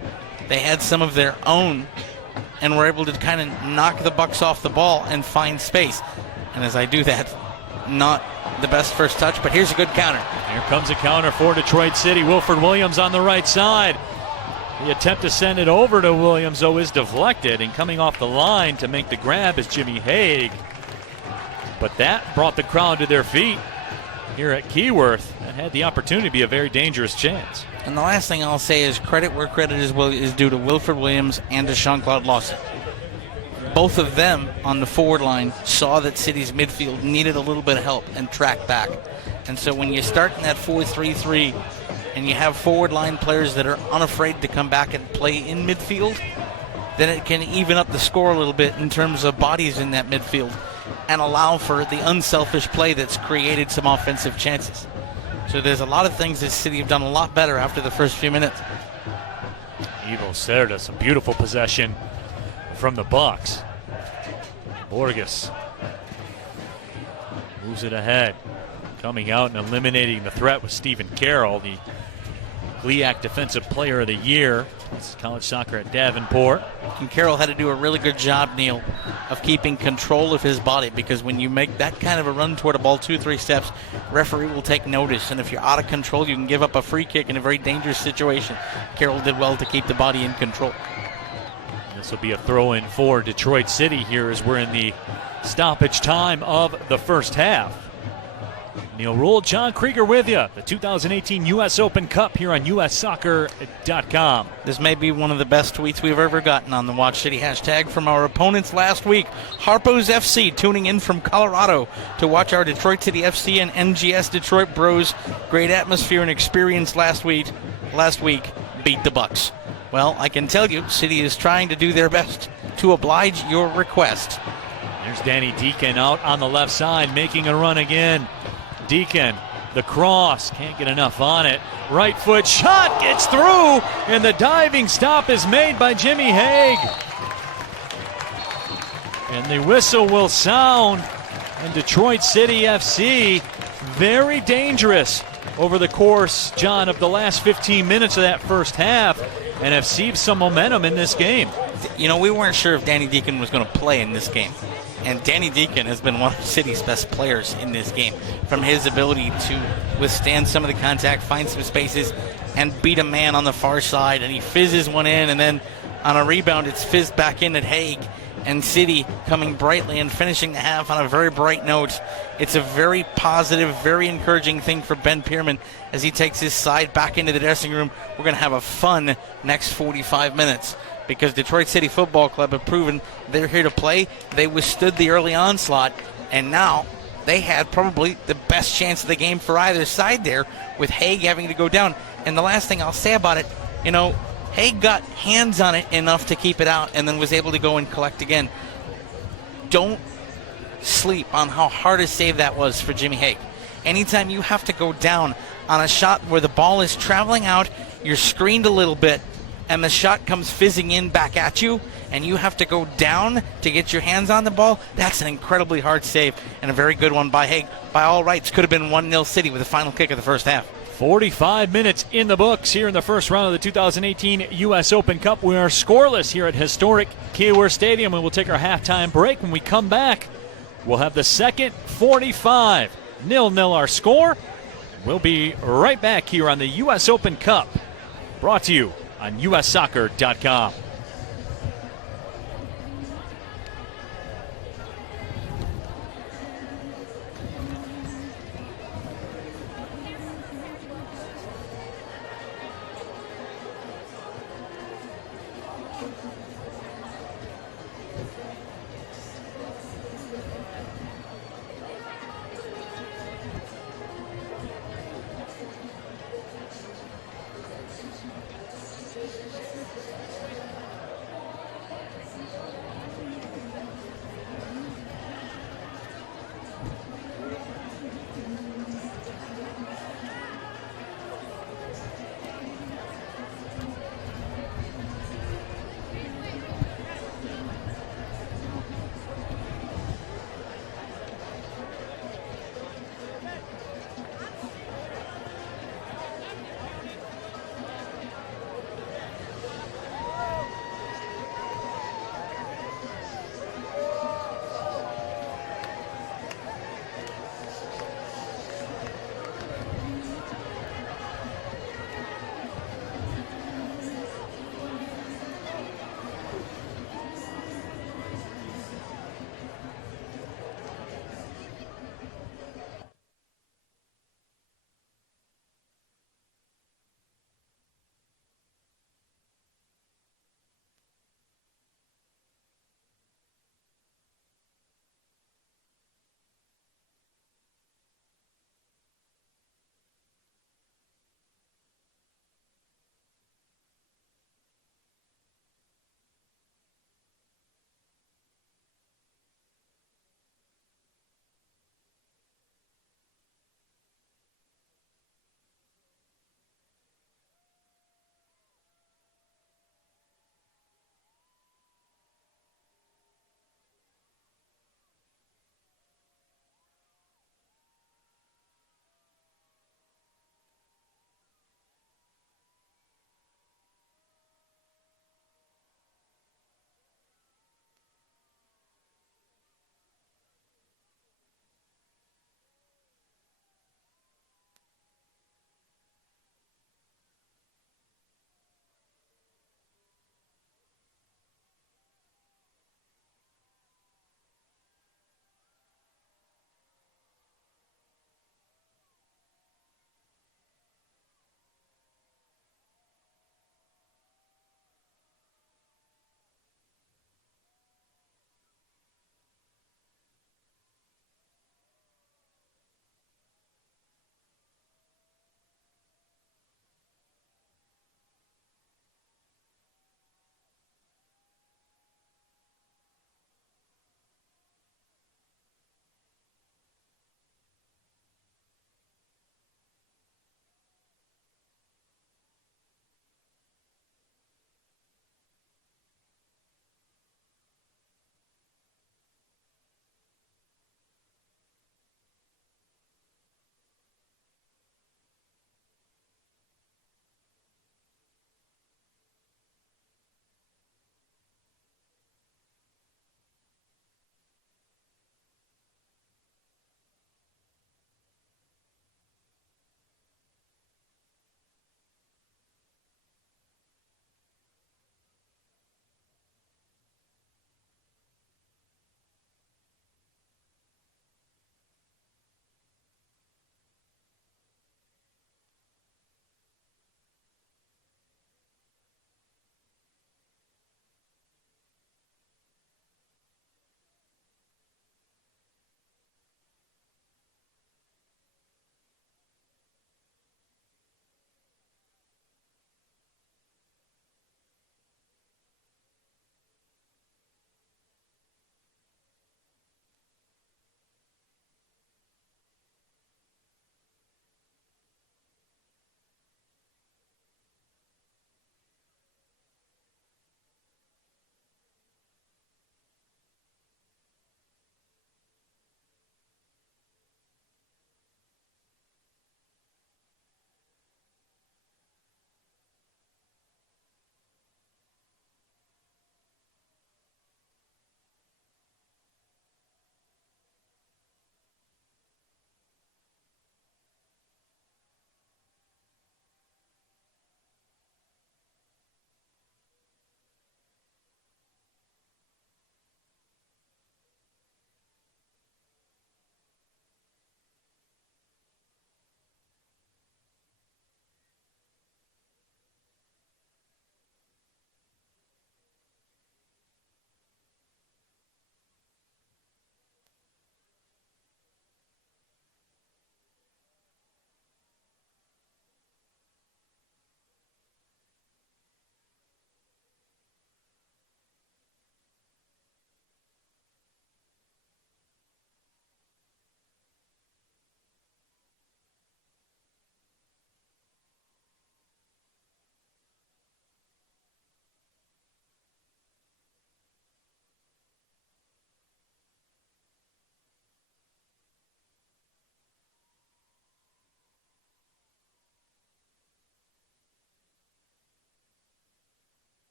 they had some of their own and were able to kind of knock the Bucks off the ball and find space. And as I do that, not the best first touch, but here's a good counter. Here comes a counter for Detroit City. Wilfred Williams on the right side. The attempt to send it over to Williams, though, is deflected, and coming off the line to make the grab is Jimmy Hague. But that brought the crowd to their feet here at Keyworth and had the opportunity to be a very dangerous chance. And the last thing I'll say is credit where credit is due to Wilfred Williams and to Jean-Claude Lawson. Both of them on the forward line saw that City's midfield needed a little bit of help and tracked back. And so when you start in that 4-3-3 and you have forward line players that are unafraid to come back and play in midfield, then it can even up the score a little bit in terms of bodies in that midfield and allow for the unselfish play that's created some offensive chances. So there's a lot of things that City have done a lot better after the first few minutes. Ivo Cerda, some beautiful possession from the Bucks. Borges moves it ahead. Coming out and eliminating the threat with Stephen Carroll, the GLIAC Defensive Player of the Year. It's college soccer at Davenport. And Carroll had to do a really good job, Neil, of keeping control of his body, because when you make that kind of a run toward a ball 2-3 steps, referee will take notice, and if you're out of control, you can give up a free kick in a very dangerous situation. Carroll did well to keep the body in control. This will be a throw-in for Detroit City here as we're in the stoppage time of the first half. Neil Rule, John Krieger with you. The 2018 U.S. Open Cup here on ussoccer.com. This may be one of the best tweets we've ever gotten on the Watch City hashtag from our opponents last week. Harpo's FC tuning in from Colorado to watch our Detroit City FC and NGS Detroit Bros. Great atmosphere and experience last week beat the Bucks. Well, I can tell you, City is trying to do their best to oblige your request. There's Danny Deakin out on the left side, making a run again. Deakin, the cross, can't get enough on it. Right foot shot gets through, and the diving stop is made by Jimmy Hague. And the whistle will sound, and Detroit City FC, very dangerous over the course, John, of the last 15 minutes of that first half, and have seized some momentum in this game. You know, we weren't sure if Danny Deakin was going to play in this game. And Danny Deakin has been one of City's best players in this game, from his ability to withstand some of the contact, find some spaces, and beat a man on the far side. And he fizzes one in, and then on a rebound, it's fizzed back in at Hague. And City coming brightly and finishing the half on a very bright note. It's a very positive, very encouraging thing for Ben Pierman as he takes his side back into the dressing room. We're going to have a fun next 45 minutes. Because Detroit City Football Club have proven they're here to play. They withstood the early onslaught, and now they had probably the best chance of the game for either side there, with Hague having to go down. And the last thing I'll say about it, you know, Hague got hands on it enough to keep it out and then was able to go and collect again. Don't sleep on how hard a save that was for Jimmy Hague. Anytime you have to go down on a shot where the ball is traveling out, you're screened a little bit, and the shot comes fizzing in back at you, and you have to go down to get your hands on the ball, that's an incredibly hard save and a very good one by Hague. By all rights, could have been 1-0 City with the final kick of the first half. 45 minutes in the books here in the first round of the 2018 U.S. Open Cup. We are scoreless here at historic Keyworth Stadium, and we'll take our halftime break. When we come back, we'll have the second 45. 0-0 our score. We'll be right back here on the U.S. Open Cup, brought to you on ussoccer.com.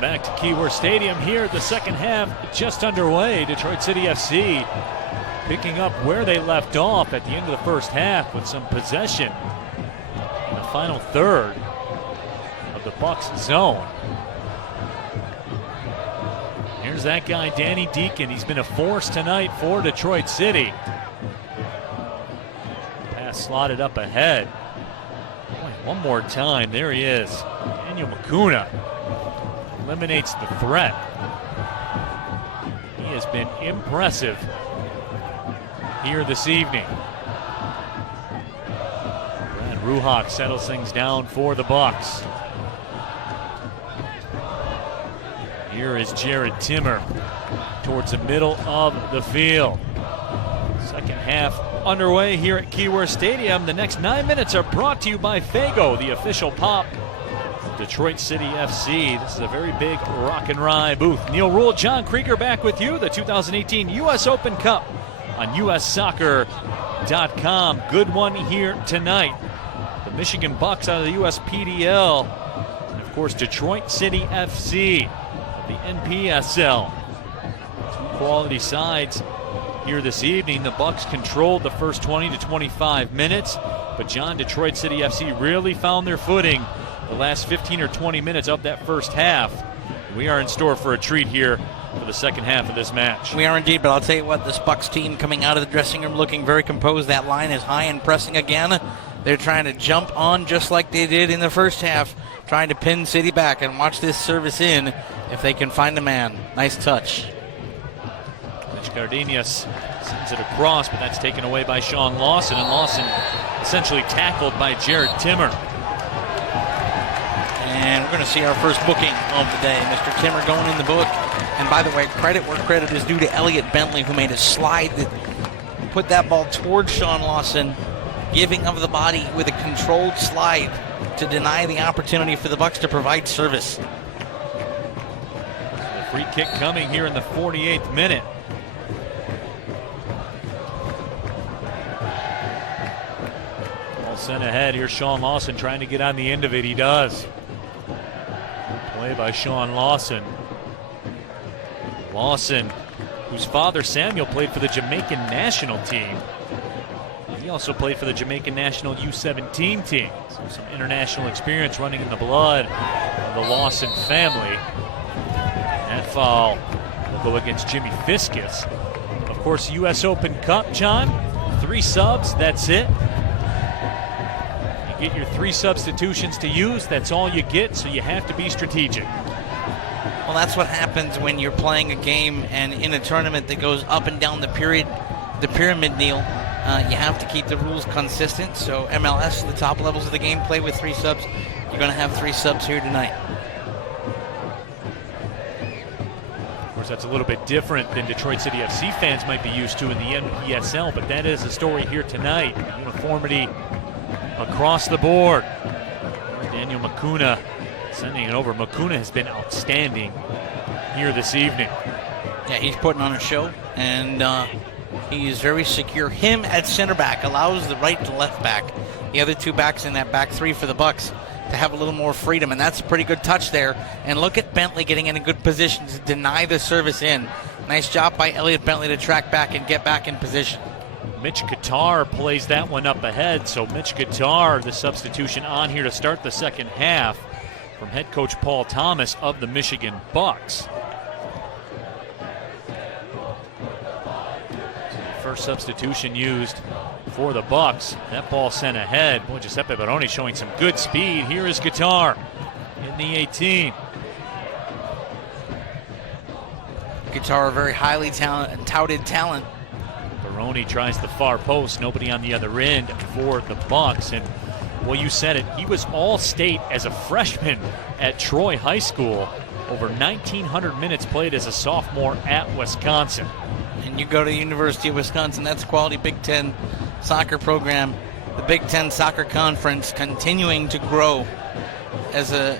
Welcome back to Keyworth Stadium here. The second half just underway. Detroit City FC picking up where they left off at the end of the first half with some possession in the final third of the Bucks zone. Here's that guy, Danny Deakin. He's been a force tonight for Detroit City. Pass slotted up ahead. Boy, one more time. There he is. Daniel Mukuna eliminates the threat. He has been impressive here this evening. Brad Ruhaek settles things down for the Bucks. Here is Jared Timmer towards the middle of the field. Second half underway here at Keyworth Stadium. The next 9 minutes are brought to you by Fago, the official pop Detroit City FC. This is a very big rock and rye booth. Neil Rule, John Krieger back with you. The 2018 U.S. Open Cup on ussoccer.com. Good one here tonight. The Michigan Bucks out of the USPDL. And of course, Detroit City FC, the NPSL. Two quality sides here this evening. The Bucks controlled the first 20 to 25 minutes, but John, Detroit City FC really found their footing the last 15 or 20 minutes of that first half. We are in store for a treat here for the second half of this match. We are indeed, but I'll tell you what, this Bucks team coming out of the dressing room looking very composed. That line is high and pressing again. They're trying to jump on just like they did in the first half, trying to pin City back and watch this service in if they can find a man. Nice touch. Cardenas sends it across, but that's taken away by Sean Lawson, and Lawson essentially tackled by Jared Timmer. And we're going to see our first booking of the day. Mr. Timmer going in the book. And by the way, credit where credit is due to Elliot Bentley, who made a slide that put that ball towards Sean Lawson, giving of the body with a controlled slide to deny the opportunity for the Bucks to provide service. The free kick coming here in the 48th minute. Ball sent ahead. Here's Sean Lawson trying to get on the end of it. He does. Play by Sean Lawson. Lawson, whose father Samuel played for the Jamaican national team. He also played for the Jamaican national U17 team. So some international experience running in the blood of the Lawson family. That foul will go against Jimmy Fiscus. Of course, U.S. Open Cup, John. 3 subs, that's it. Get your 3 substitutions to use. That's all you get, so you have to be strategic. Well, that's what happens when you're playing a game and in a tournament that goes up and down the pyramid, Neil. You have to keep the rules consistent. So MLS, the top levels of the game, play with 3 subs. You're going to have 3 subs here tonight. Of course, that's a little bit different than Detroit City FC fans might be used to in the NPSL, but that is the story here tonight. Uniformity across the board. Daniel Mukuna sending it over. Mukuna has been outstanding here this evening. Yeah, he's putting on a show, and he is very secure. Him at center back allows the right to left back, the other 2 backs in that back 3 for the Bucks, to have a little more freedom, and that's a pretty good touch there. And look at Bentley getting in a good position to deny the service in. Nice job by Elliot Bentley to track back and get back in position. Mitch Qatar plays that one up ahead. So Mitch Qatar, the substitution on here to start the second half from head coach Paul Thomas of the Michigan Bucks. First substitution used for the Bucks. That ball sent ahead. Boy, Giuseppe Barone showing some good speed. Here is Qatar in the 18. Qatar, a very highly touted talent. Barone tries the far post. Nobody on the other end for the Bucks. And, well, you said it. He was all-state as a freshman at Troy High School. Over 1,900 minutes played as a sophomore at Wisconsin. And you go to the University of Wisconsin, that's a quality Big Ten soccer program. The Big Ten Soccer Conference continuing to grow as a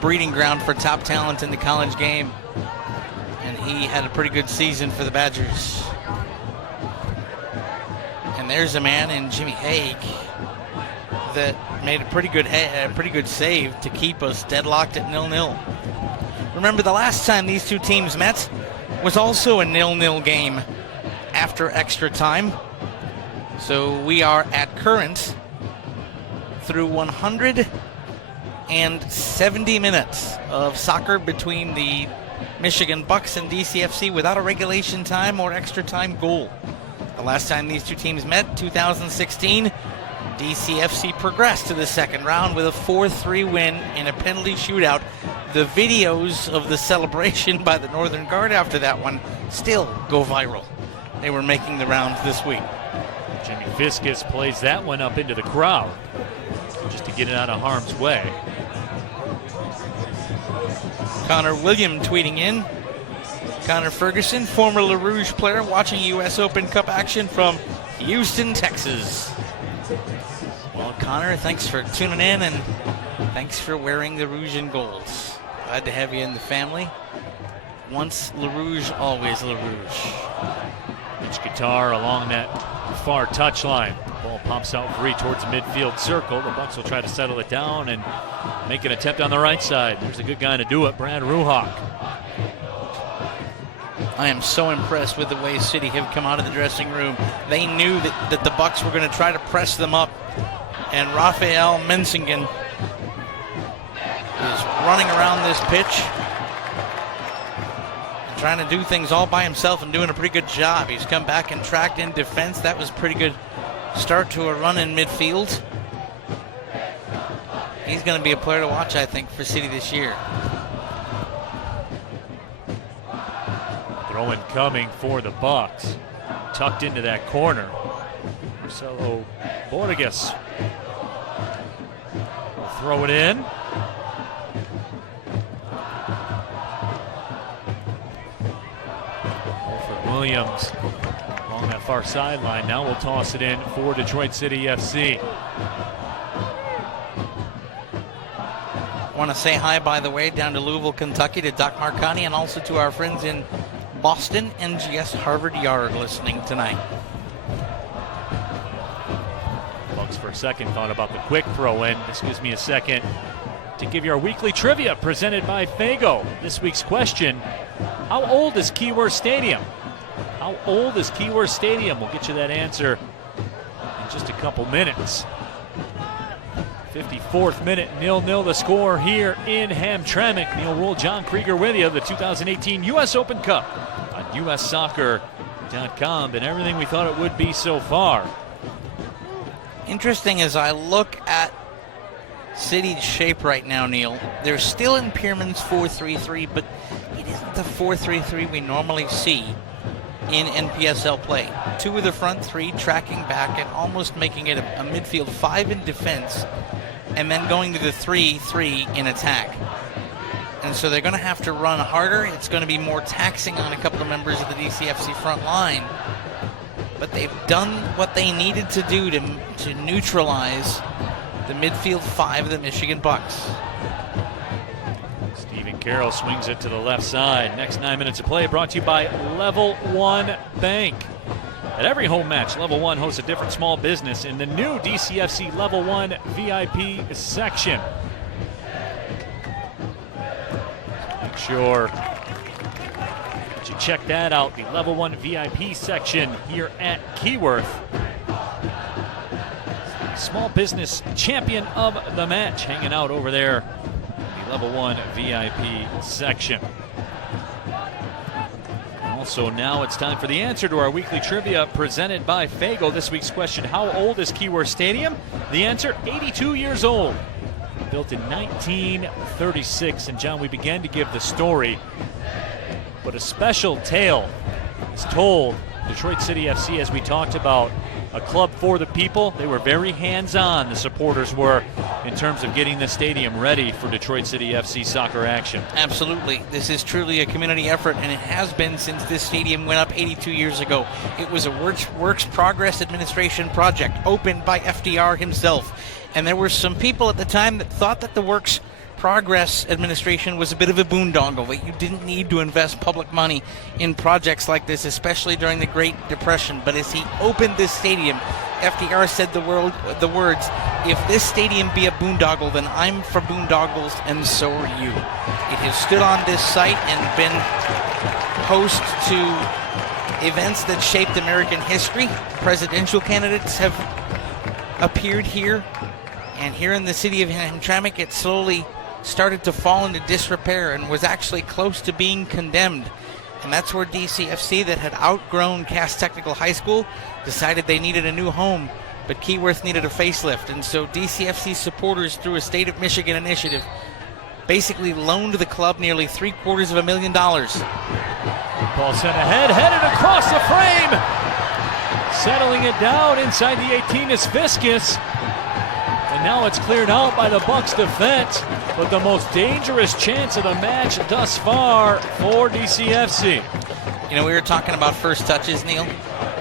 breeding ground for top talent in the college game. And he had a pretty good season for the Badgers. And there's a man in Jimmy Hague that made a pretty good save to keep us deadlocked at 0-0. Remember, the last time these two teams met was also a 0-0 game after extra time. So we are at current through 170 minutes of soccer between the Michigan Bucks and DCFC without a regulation time or extra time goal. The last time these two teams met, 2016, DCFC progressed to the second round with a 4-3 win in a penalty shootout. The videos of the celebration by the Northern Guard after that one still go viral. They were making the rounds this week. Jimmy Fiscus plays that one up into the crowd just to get it out of harm's way. Connor William tweeting in. Connor Ferguson, former LaRouge player, watching U.S. Open Cup action from Houston, Texas. Well, Connor, thanks for tuning in and thanks for wearing the Rouge and Golds. Glad to have you in the family. Once LaRouge, always LaRouge. Pitch guitar along that far touchline. Ball pops out free towards the midfield circle. The Bucks will try to settle it down and make an attempt on the right side. There's a good guy to do it, Brad Ruhaek. I am so impressed with the way City have come out of the dressing room. They knew that the Bucks were going to try to press them up, and Raphael Mentzingen is running around this pitch, trying to do things all by himself and doing a pretty good job. He's come back and tracked in defense. That was a pretty good start to a run in midfield. He's going to be a player to watch, I think, for City this year. Throw-in coming for the Bucks. Tucked into that corner. Marcelo Borges will throw it in. Alfred Williams along that far sideline. Now we'll toss it in for Detroit City FC. I want to say hi, by the way, down to Louisville, Kentucky, to Doc Marcani, and also to our friends in Boston, NGS Harvard Yard, listening tonight. Bucks for a second thought about the quick throw-in. This gives me a second to give you our weekly trivia presented by Fago. This week's question: how old is Keyworth Stadium? How old is Keyworth Stadium? We'll get you that answer in just a couple minutes. 54th minute, 0-0 the score here in Hamtramck. Neil Rule, John Krieger with you. The 2018 U.S. Open Cup on USsoccer.com, and everything we thought it would be so far. Interesting, as I look at City's shape right now, Neil, they're still in Pierman's 4-3-3, but it isn't the 4-3-3 we normally see in NPSL play. Two of the front three tracking back and almost making it a midfield five in defense, and then going to the 3-3 in attack. And so they're going to have to run harder. It's going to be more taxing on a couple of members of the DCFC front line. But they've done what they needed to do to neutralize the midfield five of the Michigan Bucks. Stephen Carroll swings it to the left side. Next 9 minutes of play brought to you by Level 1 Bank. At every home match, Level 1 hosts a different small business in the new DCFC Level 1 VIP section. Make sure that you check that out, the Level 1 VIP section here at Keyworth. Small business champion of the match hanging out over there in the Level 1 VIP section. Also, now it's time for the answer to our weekly trivia presented by Fago. This week's question: how old is Keyworth Stadium? The answer: 82 years old. Built in 1936. And John, we began to give the story, but a special tale is told. Detroit City FC, as we talked about, a club for the people. They were very hands-on, the supporters were, in terms of getting the stadium ready for Detroit City FC soccer action. Absolutely. This is truly a community effort, and it has been since this stadium went up 82 years ago. It was a Works Progress Administration project opened by FDR himself. And there were some people at the time that thought that the Works Progress administration was a bit of a boondoggle, that you didn't need to invest public money in projects like this, especially during the Great Depression. But as he opened this stadium, FDR said the words, "If this stadium be a boondoggle, then I'm for boondoggles, and so are you." It has stood on this site and been host to events that shaped American history. Presidential candidates have appeared here, and here in the city of Hamtramck, it slowly started to fall into disrepair and was actually close to being condemned. And that's where DCFC, that had outgrown Cass Technical High School, decided they needed a new home, but Keyworth needed a facelift. And so DCFC supporters, through a State of Michigan initiative, basically loaned the club nearly $750,000. Ball sent ahead, headed across the frame. Settling it down inside the 18 is Fiscus. And now it's cleared out by the Bucks defense. But the most dangerous chance of the match thus far for DCFC. You know, we were talking about first touches, Neil.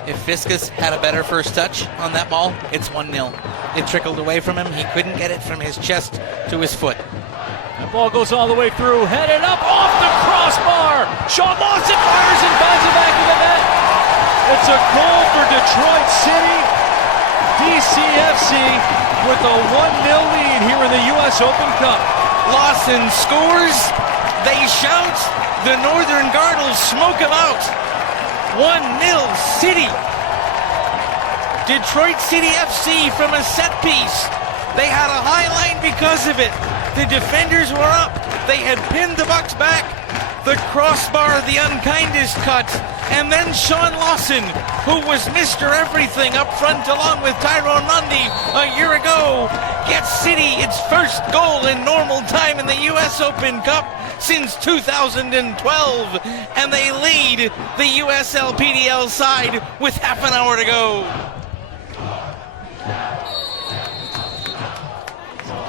If Fiscus had a better first touch on that ball, it's 1-0. It trickled away from him. He couldn't get it from his chest to his foot. That ball goes all the way through, headed up off the crossbar. Sean Lawson fires and finds it back to the net. It's a goal for Detroit City. DCFC with a 1-0 lead here in the U.S. Open Cup. Lawson scores. They shout. The Northern Guard smoke him out. 1-0 City. Detroit City FC from a set piece. They had a high line because of it. The defenders were up. They had pinned the Bucks back. The crossbar, the unkindest cut. And then Sean Lawson, who was Mr. Everything up front along with Tyrone Mundy a year ago, gets City its first goal in normal time in the U.S. Open Cup since 2012. And they lead the USLPDL side with half an hour to go.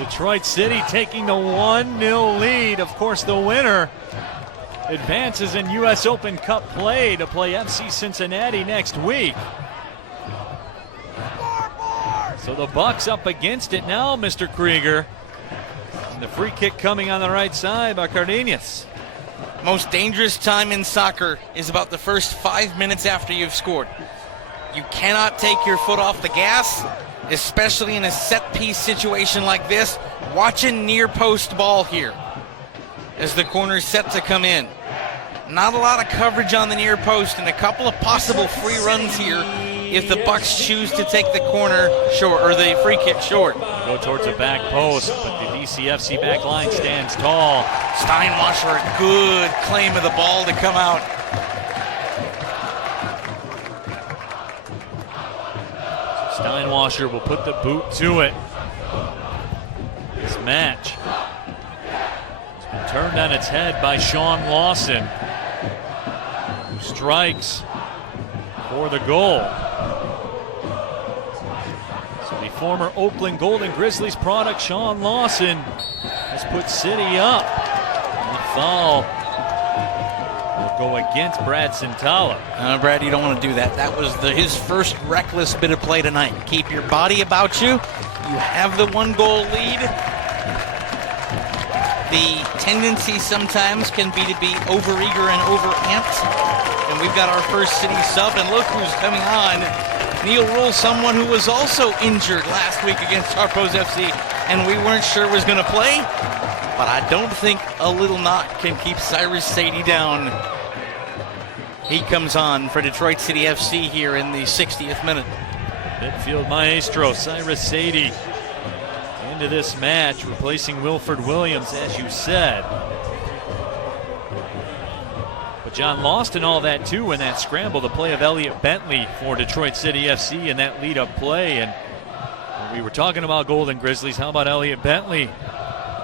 Detroit City taking the 1-0 lead. Of course, the winner advances in U.S. Open Cup play to play FC Cincinnati next week. So the Bucks up against it now, Mr. Krieger. And the free kick coming on the right side by Cardenas. Most dangerous time in soccer is about the first 5 minutes after you've scored. You cannot take your foot off the gas, especially in a set-piece situation like this. Watch a near-post ball here as the corner's set to come in. Not a lot of coverage on the near post, and a couple of possible free runs here if the Bucks choose to take the corner short, or the free kick short. Go towards the back post, but the DCFC back line stands tall. Steinwascher, a good claim of the ball to come out. Steinwascher will put the boot to it. This match has been turned on its head by Sean Lawson, who strikes for the goal. So the former Oakland Golden Grizzlies product, Sean Lawson, has put City up. And the foul will go against Brad Centala. Brad, you don't want to do that. That was his first reckless bit of play tonight. Keep your body about you. You have the 1-goal lead. The tendency sometimes can be to be overeager and overamped. And we've got our first City sub, and look who's coming on. Neil Rule, someone who was also injured last week against Harpos FC, and we weren't sure was going to play. But I don't think a little knock can keep Cyrus Saydee down. He comes on for Detroit City FC here in the 60th minute. Midfield maestro Cyrus Saydee into this match, replacing Wilford Williams, as you said. But John lost in all that too in that scramble, the play of Elliot Bentley for Detroit City FC in that lead-up play. And when we were talking about Golden Grizzlies, how about Elliot Bentley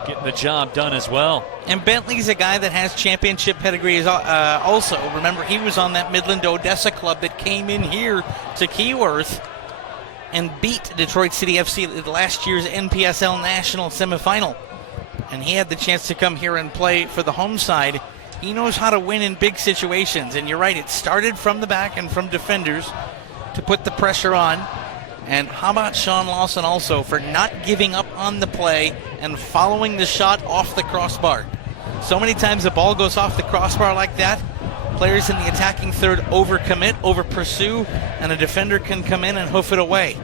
getting the job done as well? And Bentley's a guy that has championship pedigree also. Remember, he was on that Midland Odessa club that came in here to Keyworth and beat Detroit City FC at last year's NPSL National semifinal. And he had the chance to come here and play for the home side. He knows how to win in big situations. And you're right, it started from the back and from defenders to put the pressure on. And how about Sean Lawson also for not giving up on the play and following the shot off the crossbar. So many times the ball goes off the crossbar like that, players in the attacking third overcommit, over-pursue, and a defender can come in and hoof it away.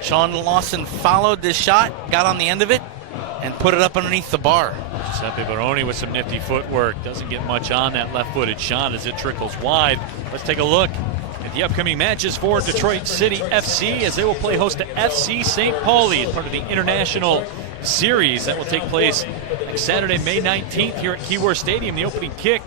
Sean Lawson followed this shot, got on the end of it, and put it up underneath the bar. Giuseppe Barone with some nifty footwork. Doesn't get much on that left-footed shot as it trickles wide. Let's take a look at the upcoming matches for Detroit City FC as they will play host to FC St. Pauli as part of the International Series that will take place next Saturday, May 19th here at Keyworth Stadium. The opening kick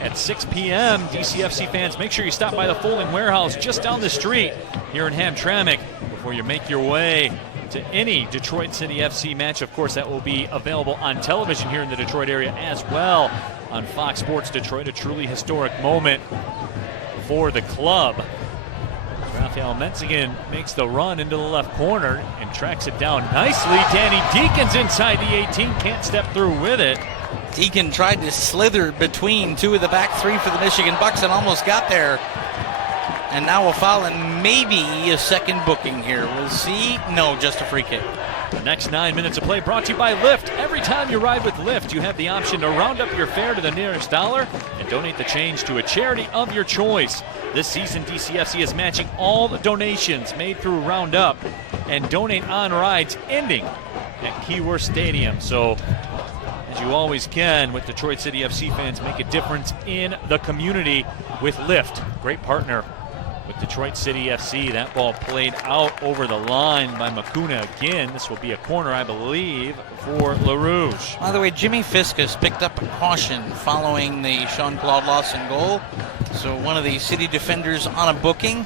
at 6 p.m. DCFC fans, make sure you stop by the Folding Warehouse just down the street here in Hamtramck before you make your way to any Detroit City FC match. Of course, that will be available on television here in the Detroit area as well on Fox Sports Detroit. A truly historic moment for the club. Raphael Mentzingen makes the run into the left corner and tracks it down nicely. Danny Deakin's inside the 18, can't step through with it. Deakin tried to slither between two of the back three for the Michigan Bucks and almost got there. And now a foul and maybe a second booking here. We'll see. No, just a free kick. The next 9 minutes of play brought to you by Lyft. Every time you ride with Lyft, you have the option to round up your fare to the nearest dollar and donate the change to a charity of your choice. This season, DCFC is matching all the donations made through Roundup and donate on rides ending at Keyworth Stadium. So, as you always can with Detroit City FC fans, make a difference in the community with Lyft. Great partner with Detroit City FC. That ball played out over the line by Mukuna again. This will be a corner, I believe, for LaRouche. By the way, Jimmy Fiscus picked up a caution following the Jean-Claude Lawson goal. So one of the City defenders on a booking.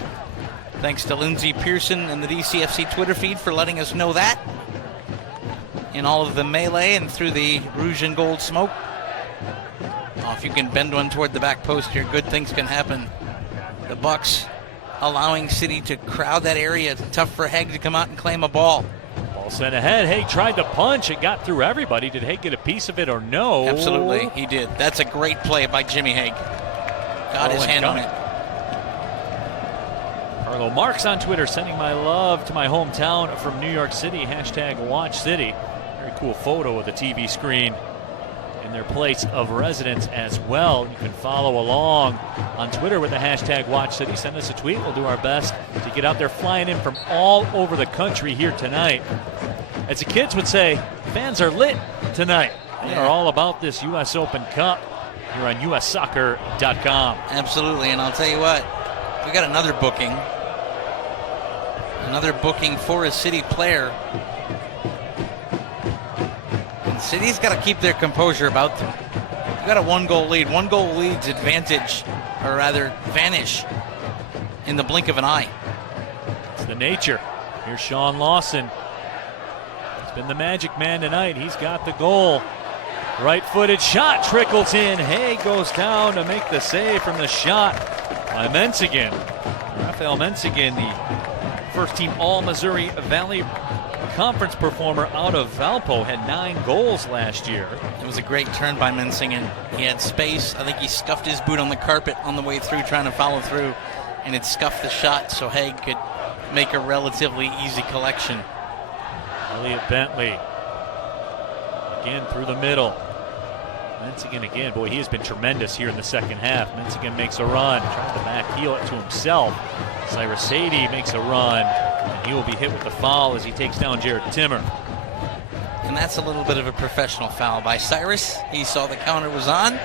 Thanks to Lindsey Pearson and the DCFC Twitter feed for letting us know that. In all of the melee and through the rouge and gold smoke. Oh, if you can bend one toward the back post here, good things can happen. The Bucks allowing City to crowd that area. It's tough for Hague to come out and claim a ball. Ball sent ahead. Hague tried to punch. It got through everybody. Did Hague get a piece of it or no? Absolutely, he did. That's a great play by Jimmy Hague. Got his hand on it. Carlo Marks on Twitter sending my love to my hometown from New York City. Hashtag Watch City. Very cool photo of the TV screen in their place of residence as well. You can follow along on Twitter with the hashtag Watch City. Send us a tweet. We'll do our best to get out there, flying in from all over the country here tonight. As the kids would say, fans are lit tonight. They are all about this U.S. Open Cup here on ussoccer.com. Absolutely, and I'll tell you what, we got another booking. Another booking for a City player. And City's got to keep their composure about them. You've got a one-goal lead. One-goal lead's advantage, or rather vanish, in the blink of an eye. It's the nature. Here's Sean Lawson. He's been the magic man tonight. He's got the goal. Right-footed shot trickles in. Hague goes down to make the save from the shot by Mentzingen. Raphael Mentzingen, the first-team All-Missouri Valley Conference performer out of Valpo, had 9 goals last year. It was a great turn by Mentzingen. He had space. I think he scuffed his boot on the carpet on the way through, trying to follow through, and it scuffed the shot so Hague could make a relatively easy collection. Elliot Bentley again through the middle. Mentzingen again. Boy, he has been tremendous here in the second half. Mentzingen makes a run, tries to back heel it to himself. Cyrus Saydee makes a run, and he will be hit with the foul as he takes down Jared Timmer. And that's a little bit of a professional foul by Cyrus. He saw the counter was on.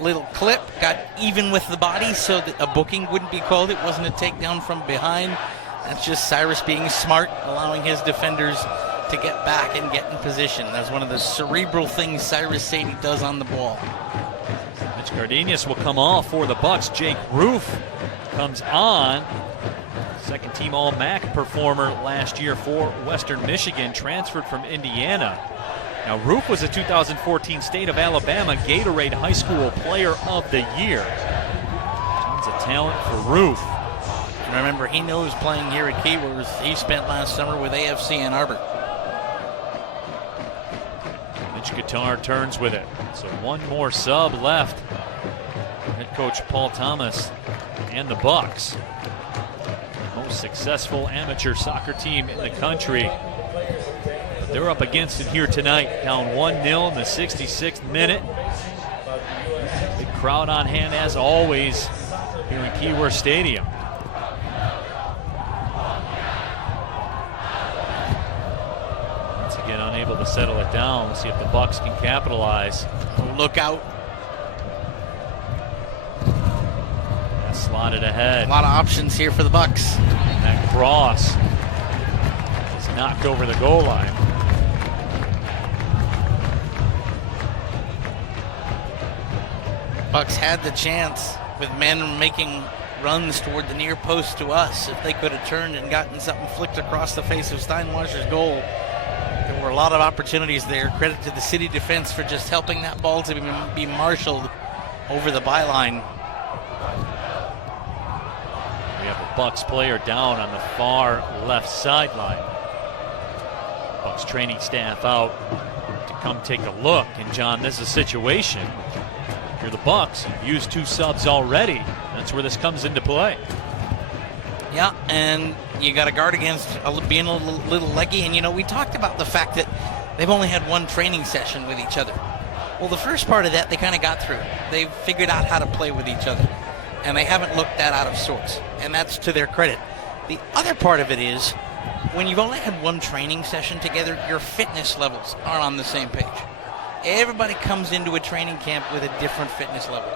Little clip, got even with the body so that a booking wouldn't be called. It wasn't a takedown from behind. That's just Cyrus being smart, allowing his defenders to get back and get in position. That's one of the cerebral things Cyrus Saydee does on the ball. Mitch Cardenas will come off for the Bucks. Jake Rufe comes on. Second team All-MAC performer last year for Western Michigan, transferred from Indiana. Now, Rufe was a 2014 State of Alabama Gatorade High School Player of the Year. Tons of talent for Rufe. And remember, he knows playing here at Keyworth. He spent last summer with AFC Ann Arbor. Mitch Guitar turns with it. So one more sub left. Head coach Paul Thomas and the Bucks. Most most successful amateur soccer team in the country. But they're up against it here tonight, down 1-0 in the 66th minute. Big crowd on hand as always here in Keyworth Stadium. Once again, unable to settle it down. We'll see if the Bucks can capitalize. Look out. Slotted ahead. A lot of options here for the Bucks. And that cross is knocked over the goal line. Bucks had the chance with men making runs toward the near post to us. If they could have turned and gotten something flicked across the face of Steinwascher's goal. There were a lot of opportunities there. Credit to the city defense for just helping that ball to be marshaled over the byline. We have a Bucks player down on the far left sideline. Bucks training staff out to come take a look. And John, this is a situation. If you're the Bucks, you've used 2 subs already. That's where this comes into play. Yeah, and you got to guard against being a little leggy. And, you know, we talked about the fact that they've only had 1 training session with each other. Well, the first part of that, they kind of got through. They figured out how to play with each other. And they haven't looked that out of sorts. And that's to their credit. The other part of it is, when you've only had 1 training session together, your fitness levels aren't on the same page. Everybody comes into a training camp with a different fitness level.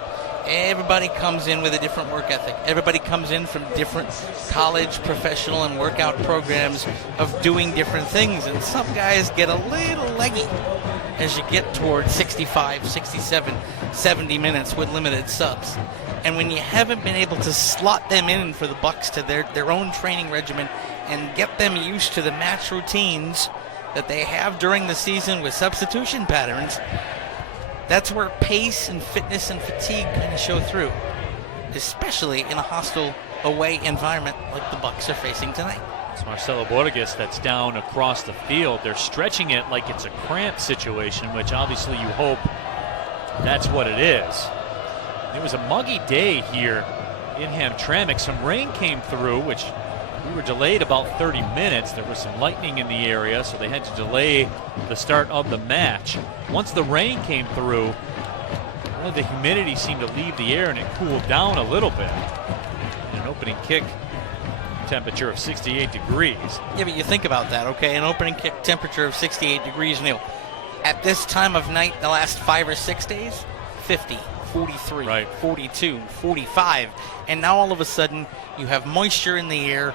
Everybody comes in with a different work ethic. Everybody comes in from different college, professional, and workout programs of doing different things. And some guys get a little leggy as you get toward 65, 67, 70 minutes with limited subs. And when you haven't been able to slot them in for the Bucks to their own training regimen and get them used to the match routines that they have during the season with substitution patterns, that's where pace and fitness and fatigue kind of show through, especially in a hostile away environment like the Bucks are facing tonight. It's Marcelo Borges that's down across the field. They're stretching it like it's a cramp situation, which obviously you hope that's what it is. It was a muggy day here in Hamtramck. Some rain came through, which we were delayed about 30 minutes. There was some lightning in the area, so they had to delay the start of the match. Once the rain came through, really the humidity seemed to leave the air and it cooled down a little bit. An opening kick temperature of 68 degrees. Yeah, but you think about that, okay? An opening kick temperature of 68 degrees, Neil. At this time of night, the last 5 or 6 days, 50. 43, right. 42, 45, and now all of a sudden you have moisture in the air.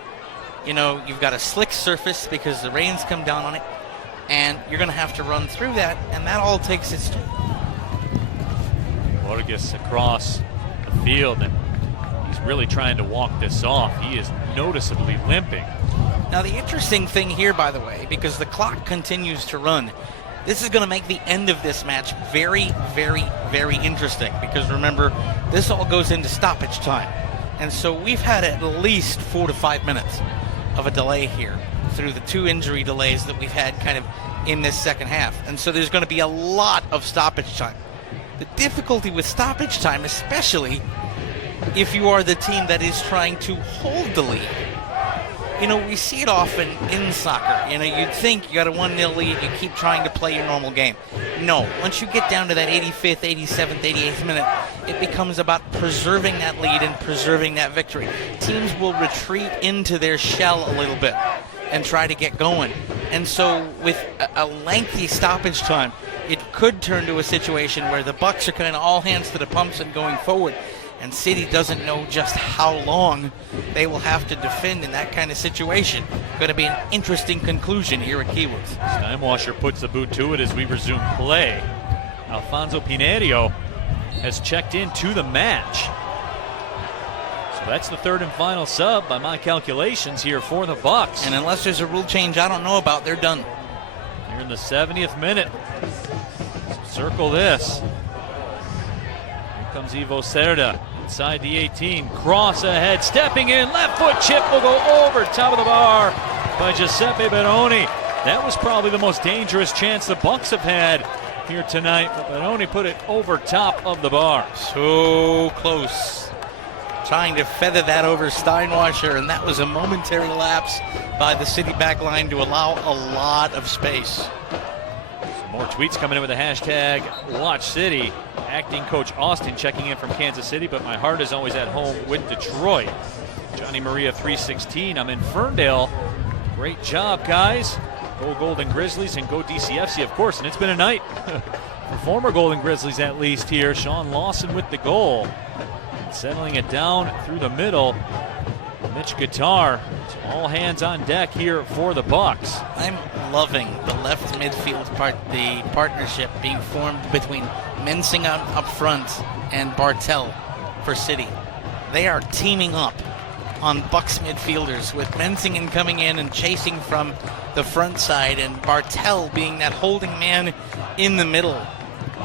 You know, you've got a slick surface because the rain's come down on it, and you're going to have to run through that, and that all takes its toll. Borges across the field, and he's really trying to walk this off. He is noticeably limping. Now the interesting thing here, by the way, because the clock continues to run, this is going to make the end of this match very, very, very interesting, because remember, this all goes into stoppage time. And so we've had at least 4 to 5 minutes of a delay here through the 2 injury delays that we've had kind of in this second half. And so there's going to be a lot of stoppage time. The difficulty with stoppage time, especially if you are the team that is trying to hold the lead. You know, we see it often in soccer. You know, you'd think you got a 1-0 lead, you keep trying to play your normal game. No, once you get down to that 85th, 87th, 88th minute, it becomes about preserving that lead and preserving that victory. Teams will retreat into their shell a little bit and try to get going. And so with a lengthy stoppage time, it could turn to a situation where the Bucks are kind of all hands to the pumps and going forward. And City doesn't know just how long they will have to defend in that kind of situation. Going to be an interesting conclusion here at Keyworth. Steinwascher puts the boot to it as we resume play. Alfonso Pinheiro has checked into the match. So that's the 3rd and final sub by my calculations here for the Bucks. And unless there's a rule change I don't know about, they're done. Here in the 70th minute. So circle this. Here comes Ivo Cerda. Inside the 18, cross ahead, stepping in, left foot chip will go over top of the bar by Giuseppe Barone. That was probably the most dangerous chance the Bucks have had here tonight, but Barone put it over top of the bar. So close. trying to feather that over Steinwascher, and that was a momentary lapse by the City back line to allow a lot of space. Some more tweets coming in with the hashtag Watch City. Acting coach Austin checking in from Kansas City, but my heart is always at home with Detroit. Johnny Maria 316, I'm in Ferndale. Great job, guys. Go Golden Grizzlies and go DCFC, of course, and it's been a night for former Golden Grizzlies at least here. Sean Lawson with the goal. Settling it down through the middle. Mitch Guitar. It's all hands on deck here for the Bucks. I'm loving the left midfield the partnership being formed between Mentzingen up front and Bartel for City. They are teaming up on Bucks midfielders, with Mentzingen coming in and chasing from the front side and Bartel being that holding man in the middle.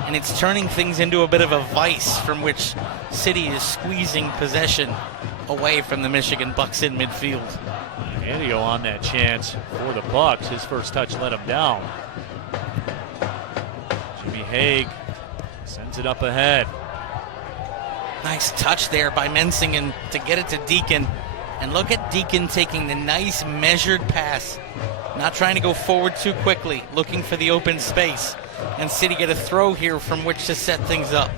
And it's turning things into a bit of a vice from which City is squeezing possession away from the Michigan Bucks in midfield. Pinheiro on that chance for the Bucks. His first touch let him down. Jimmy Hague sends it up ahead. Nice touch there by Mentzingen to get it to Deakin. And look at Deakin taking the nice measured pass. Not trying to go forward too quickly, looking for the open space. And City get a throw here from which to set things up.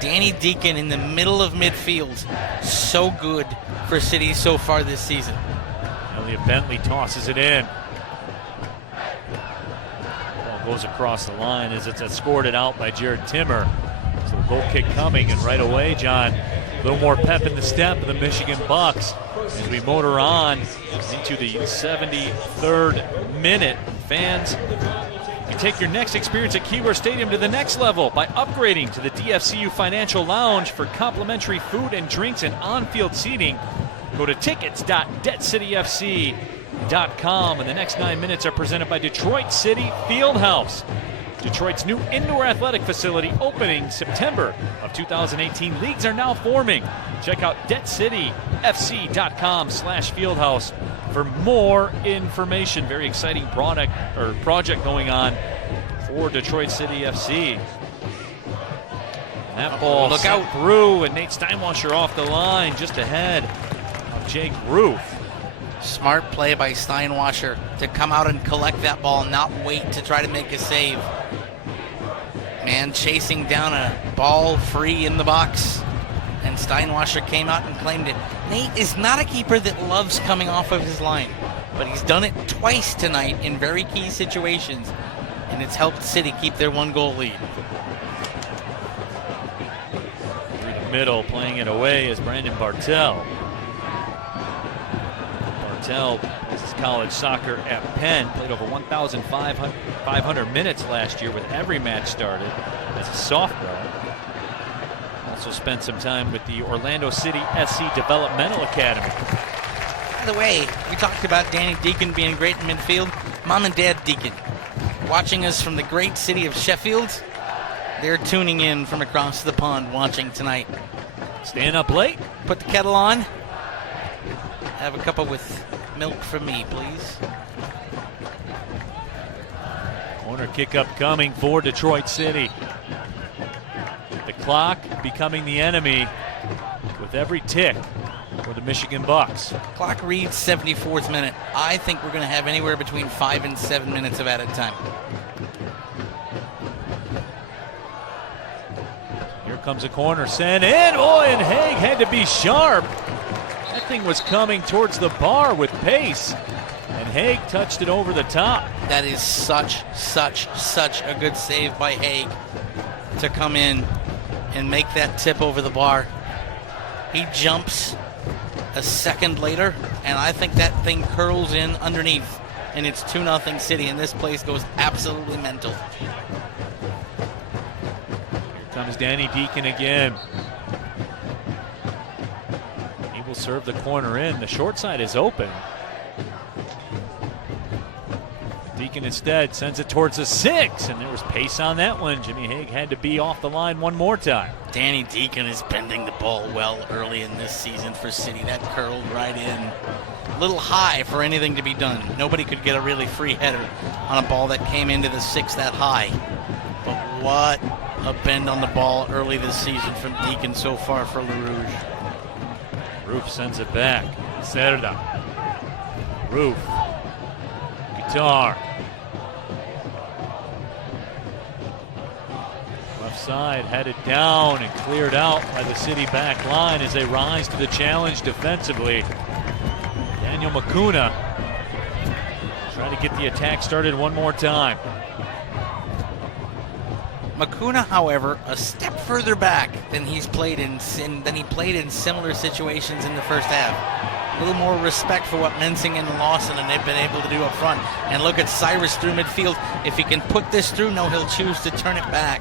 Danny Deakin in the middle of midfield. So good for City so far this season. Elliot Bentley tosses it in. Ball goes across the line as it's escorted out by Jared Timmer. So the goal kick coming, and right away, John, a little more pep in the step of the Michigan Bucks as we motor on into the 73rd minute. Fans, you take your next experience at Keyworth Stadium to the next level by upgrading to the DFCU Financial Lounge for complimentary food and drinks and on-field seating. Go to tickets.detcityfc.com, and the next 9 minutes are presented by Detroit City Fieldhouse. Detroit's new indoor athletic facility opening September of 2018. Leagues are now forming. Check out detcityfc.com/fieldhouse for more information. Very exciting project going on for Detroit City FC. And that ball look out through, and Nate Steinwascher off the line just ahead of Jake Rufe. Smart play by Steinwascher to come out and collect that ball, not wait to try to make a save. Man chasing down a ball free in the box, and Steinwascher came out and claimed it. Nate is not a keeper that loves coming off of his line, but he's done it twice tonight in very key situations, and it's helped City keep their 1-goal lead. Through the middle, playing it away is Brandon Bartel. Bartel plays his college soccer at Penn, played over 1,500 minutes last year with every match started as a sophomore. Also spent some time with the Orlando City SC Developmental Academy. By the way, we talked about Danny Deakin being great in midfield. Mom and Dad Deakin, watching us from the great city of Sheffield. They're tuning in from across the pond watching tonight. Staying up late. Put the kettle on. Have a cup of with milk for me, please. Corner kick up coming for Detroit City. The clock becoming the enemy with every tick for the Michigan Bucks. Clock reads 74th minute. I think we're going to have anywhere between 5 and 7 minutes of added time. Here comes a corner sent in. Oh, and Hague had to be sharp. That thing was coming towards the bar with pace, and Hague touched it over the top. That is such a good save by Hague to come in and make that tip over the bar. He jumps a second later, and I think that thing curls in underneath, and it's 2-0 City, and this place goes absolutely mental. Here comes Danny Deakin again. Serve the corner in. The short side is open. Deakin instead sends it towards the 6, and there was pace on that one. Jimmy Hague had to be off the line one more time. Danny Deakin is bending the ball well early in this season for City. That curled right in. A little high for anything to be done. Nobody could get a really free header on a ball that came into the 6 that high. But what a bend on the ball early this season from Deakin so far for Le Rouge. Rufe sends it back. Cerda. Rufe. Guitar. Left side headed down and cleared out by the City back line as they rise to the challenge defensively. Daniel Mukuna trying to get the attack started one more time. Mukuna, however, a step further back than he played in similar situations in the first half. A little more respect for what Mentzingen and Lawson and they've been able to do up front. And look at Cyrus through midfield. If he can put this through, no, he'll choose to turn it back.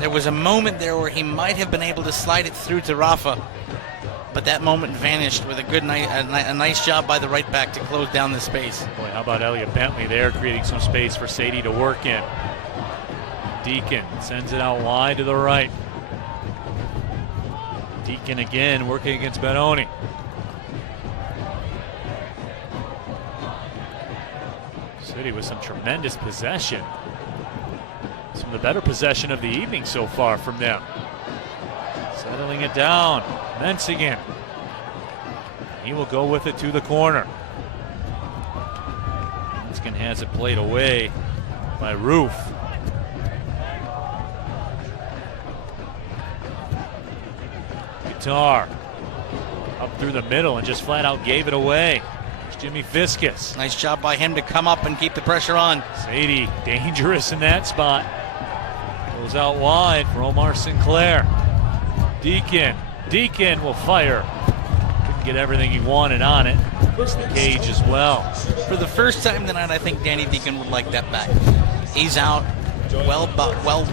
There was a moment there where he might have been able to slide it through to Rufe, but that moment vanished with a nice job by the right back to close down the space. Boy, how about Elliot Bentley there, creating some space for Saydee to work in. Deakin sends it out wide to the right. Deakin again working against Barone. City with some tremendous possession. Some of the better possession of the evening so far from them. Settling it down. Mentzingen. He will go with it to the corner. Mentzingen has it played away by Rufe. Guitar up through the middle and just flat out gave it away. It's Jimmy Fiscus. Nice job by him to come up and keep the pressure on. Saydee dangerous in that spot. Goes out wide for Omar Sinclair. Deakin will fire. Couldn't get everything he wanted on it. Missed the cage as well. For the first time tonight, I think Danny Deakin would like that back. He's out well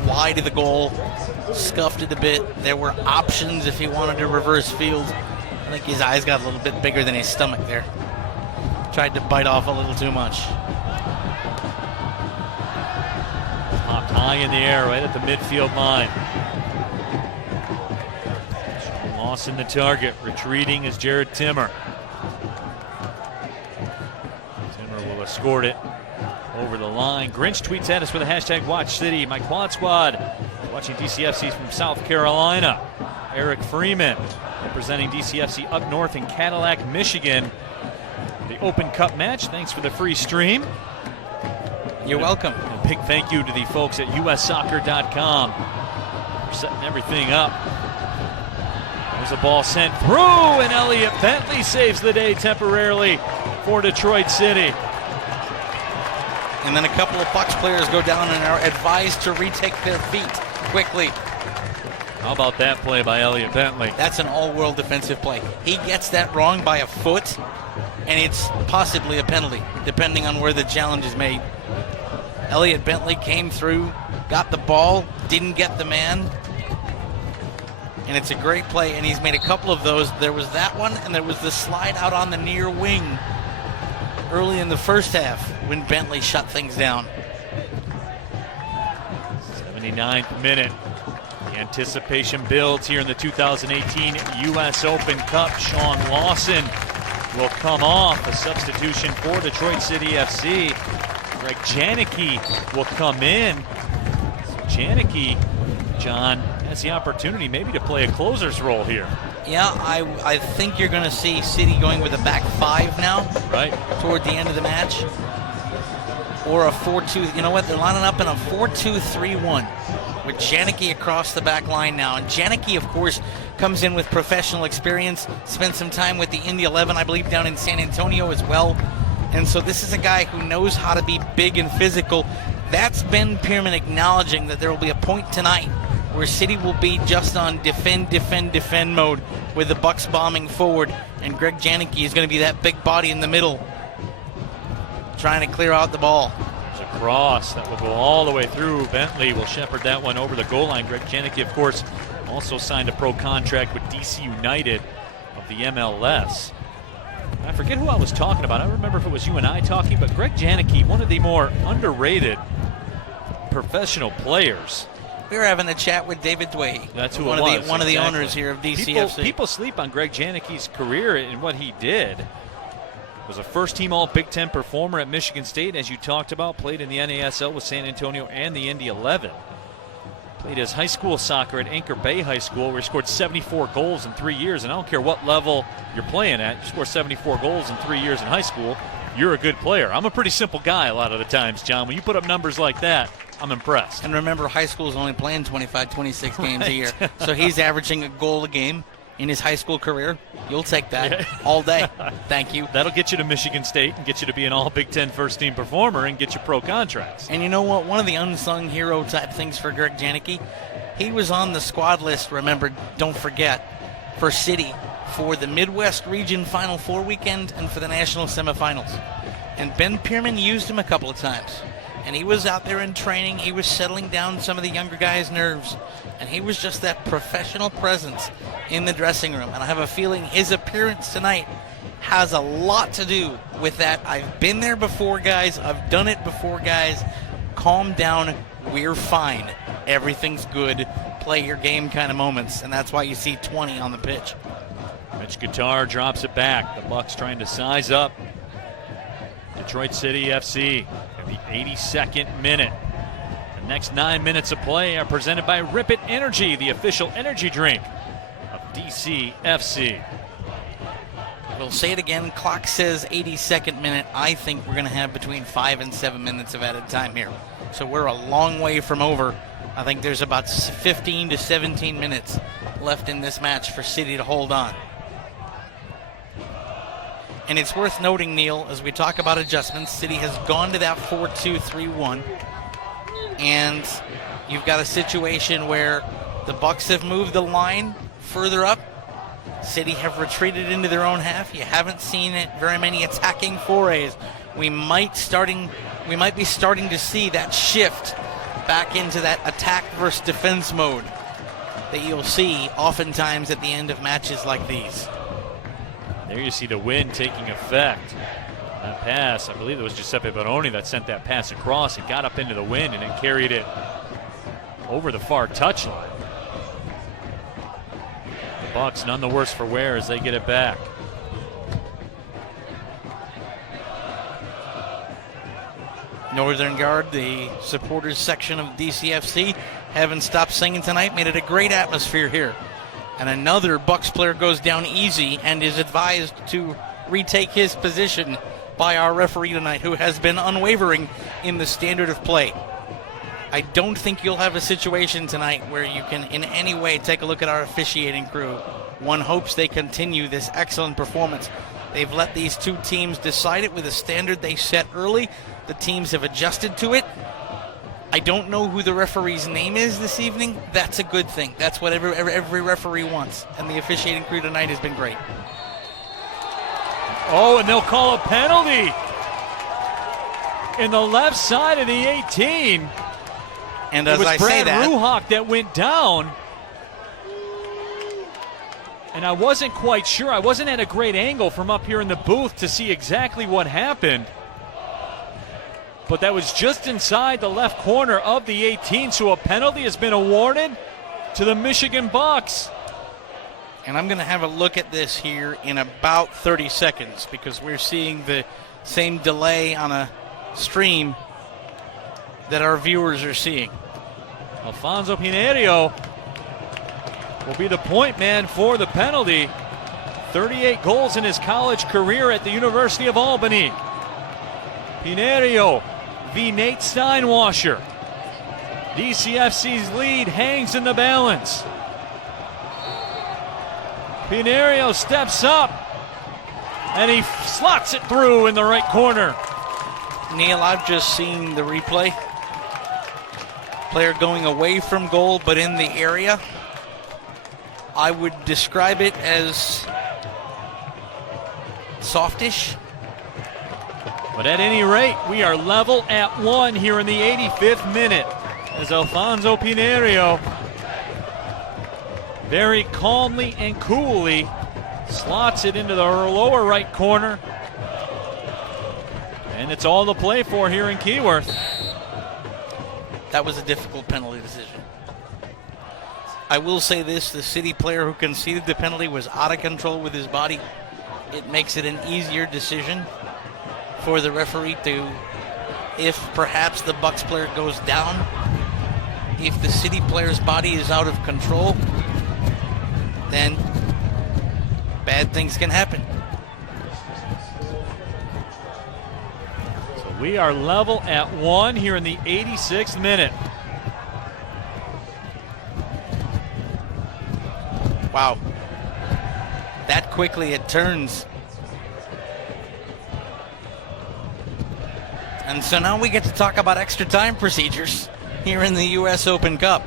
wide of the goal. Scuffed it a bit. There were options if he wanted to reverse field. I think his eyes got a little bit bigger than his stomach there. Tried to bite off a little too much. Popped high in the air right at the midfield line. Lawson the target. Retreating is Jared Timmer. Timmer will escort it over the line. Grinch tweets at us with a hashtag WatchCity. My quad squad watching DCFC from South Carolina. Eric Freeman representing DCFC up north in Cadillac, Michigan. The Open Cup match. Thanks for the free stream. You're welcome. A big thank you to the folks at ussoccer.com for setting everything up. There's a ball sent through, and Elliot Bentley saves the day temporarily for Detroit City. And then a couple of Bucks players go down and are advised to retake their feet quickly. How about that play by Elliot Bentley? That's an all-world defensive play. He gets that wrong by a foot, and it's possibly a penalty, depending on where the challenge is made. Elliot Bentley came through, got the ball, didn't get the man, and it's a great play, and he's made a couple of those. There was that one, and there was the slide out on the near wing early in the first half when Bentley shut things down. 79th minute. The anticipation builds here in the 2018 U.S. Open Cup. Sean Lawson will come off, a substitution for Detroit City FC. Greg Janicki will come in. So Janicki, John, has the opportunity maybe to play a closer's role here. Yeah, I think you're going to see City going with a back five now. Right. Toward the end of the match. Or a 4-2. You know what? They're lining up in a 4-2-3-1 with Janicki across the back line now. And Janicki, of course, comes in with professional experience. Spent some time with the Indy 11, I believe, down in San Antonio as well. And so this is a guy who knows how to be big and physical. That's Ben Pierman acknowledging that there will be a point tonight where City will be just on defend mode with the Bucks bombing forward. And Greg Janicki is going to be that big body in the middle trying to clear out the ball. There's a cross that will go all the way through. Bentley will shepherd that one over the goal line. Greg Janicki, of course, also signed a pro contract with DC United of the MLS. I forget who I was talking about. I don't remember if it was you and I talking, but Greg Janicki, one of the more underrated professional players. We were having a chat with David Dwayne. That's who one it was. One of the owners here of DCFC. People sleep on Greg Janicki's career and what he did. Was a first-team All-Big Ten performer at Michigan State, as you talked about. Played in the NASL with San Antonio and the Indy 11. Played his high school soccer at Anchor Bay High School, where he scored 74 goals in 3 years. And I don't care what level you're playing at, you score 74 goals in 3 years in high school, you're a good player. I'm a pretty simple guy a lot of the times, John. When you put up numbers like that, I'm impressed. And remember, high school is only playing 25, 26 games a year. So he's averaging a goal a game in his high school career. You'll take that all day. Thank you. That'll get you to Michigan State and get you to be an all Big Ten first-team performer and get you pro contracts. And you know what? One of the unsung hero type things for Greg Janicki, he was on the squad list, remember, don't forget, for City for the Midwest Region Final Four weekend and for the national semifinals. And Ben Pierman used him a couple of times. And he was out there in training. He was settling down some of the younger guys' nerves. And he was just that professional presence in the dressing room. And I have a feeling his appearance tonight has a lot to do with that. I've been there before, guys. I've done it before, guys. Calm down. We're fine. Everything's good. Play your game kind of moments. And that's why you see 20 on the pitch. Mitch Guitar drops it back. The Bucks trying to size up Detroit City FC in the 82nd minute. The next 9 minutes of play are presented by Rip It Energy, the official energy drink of DCFC. We'll say it again. Clock says 82nd minute. I think we're going to have between 5 and 7 minutes of added time here. So we're a long way from over. I think there's about 15 to 17 minutes left in this match for City to hold on. And it's worth noting, Neil, as we talk about adjustments, City has gone to that 4-2-3-1. And you've got a situation where the Bucks have moved the line further up. City have retreated into their own half. You haven't seen it very many attacking forays. We might be starting to see that shift back into that attack versus defense mode that you'll see oftentimes at the end of matches like these. There you see the wind taking effect. That pass, I believe it was Giuseppe Barone that sent that pass across. It got up into the wind and then carried it over the far touchline. The Bucks none the worse for wear as they get it back. Northern Guard, the supporters section of DCFC, haven't stopped singing tonight. Made it a great atmosphere here. And another Bucks player goes down easy and is advised to retake his position by our referee tonight, who has been unwavering in the standard of play. I don't think you'll have a situation tonight where you can in any way take a look at our officiating crew. One hopes they continue this excellent performance. They've let these two teams decide it with a standard they set early. The teams have adjusted to it. I don't know who the referee's name is this evening. That's a good thing. That's what every referee wants. And the officiating crew tonight has been great. Oh, and they'll call a penalty in the left side of the 18. And as it was I Brad say that, Ruhaek that went down. And I wasn't quite sure. I wasn't at a great angle from up here in the booth to see exactly what happened. But that was just inside the left corner of the 18, so a penalty has been awarded to the Michigan Bucks. And I'm going to have a look at this here in about 30 seconds because we're seeing the same delay on a stream that our viewers are seeing. Alfonso Pinheiro will be the point man for the penalty. 38 goals in his college career at the University of Albany. Pinheiro v. Nate Steinwascher. DCFC's lead hangs in the balance. Pinheiro steps up and he slots it through in the right corner. Neil, I've just seen the replay. Player going away from goal but in the area. I would describe it as softish. But at any rate, we are level at 1 here in the 85th minute as Alfonso Pinheiro very calmly and coolly slots it into the lower right corner. And it's all to play for here in Keyworth. That was a difficult penalty decision. I will say this, the City player who conceded the penalty was out of control with his body. It makes it an easier decision for the referee to, if perhaps the Bucks player goes down if the City player's body is out of control, then bad things can happen. So we are level at 1 here in the 86th minute. Wow. That quickly it turns. And so now we get to talk about extra time procedures here in the U.S. Open Cup.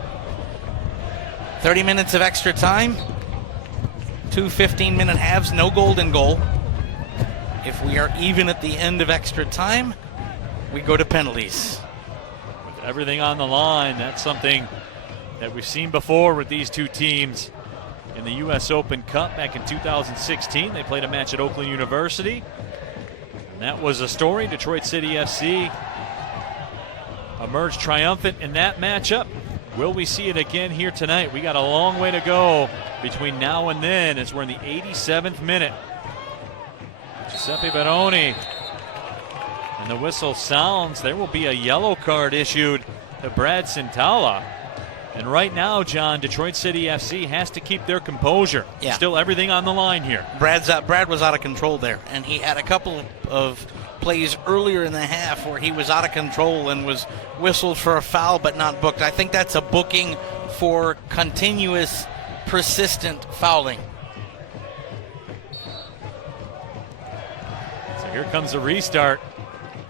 30 minutes of extra time, 2 15-minute halves, no golden goal. If we are even at the end of extra time, we go to penalties. With everything on the line, that's something that we've seen before with these two teams in the U.S. Open Cup back in 2016. They played a match at Oakland University. And that was a story. Detroit City FC emerged triumphant in that matchup. Will we see it again here tonight? We got a long way to go between now and then as we're in the 87th minute. Giuseppe Barone. And the whistle sounds. There will be a yellow card issued to Brad Centala. And right now, John, Detroit City FC has to keep their composure. Yeah. Still everything on the line here. Brad was out of control there, and he had a couple of plays earlier in the half where he was out of control and was whistled for a foul but not booked. I think that's a booking for continuous, persistent fouling. So here comes the restart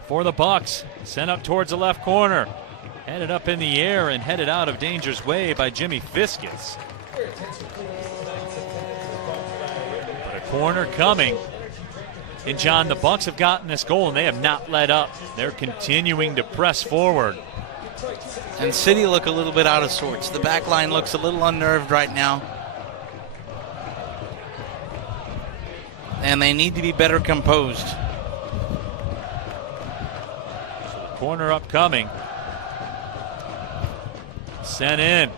for the Bucks. Sent up towards the left corner. Headed up in the air and headed out of danger's way by Jimmy Fiscus. But a corner coming. And John, the Bucks have gotten this goal and they have not let up. They're continuing to press forward. And City look a little bit out of sorts. The back line looks a little unnerved right now. And they need to be better composed. So the corner upcoming. Sent in,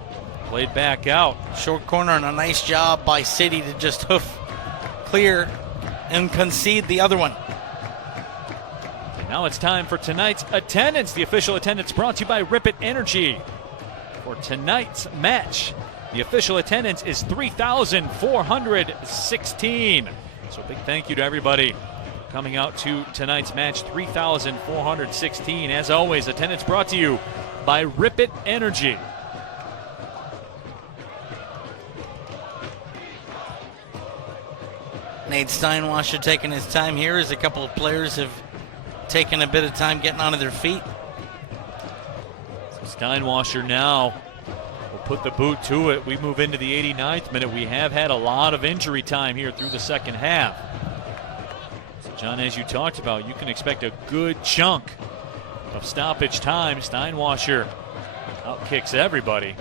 played back out. Short corner and a nice job by City to just hoof clear and concede the other one. And now it's time for tonight's attendance. The official attendance brought to you by Rip It Energy. For tonight's match, the official attendance is 3,416. So a big thank you to everybody coming out to tonight's match, 3,416. As always, attendance brought to you by Rip It Energy. Nate Steinwascher taking his time here as a couple of players have taken a bit of time getting onto their feet. So Steinwascher now will put the boot to it. We move into the 89th minute. We have had a lot of injury time here through the second half. So John, as you talked about, you can expect a good chunk of stoppage time. Steinwascher outkicks everybody.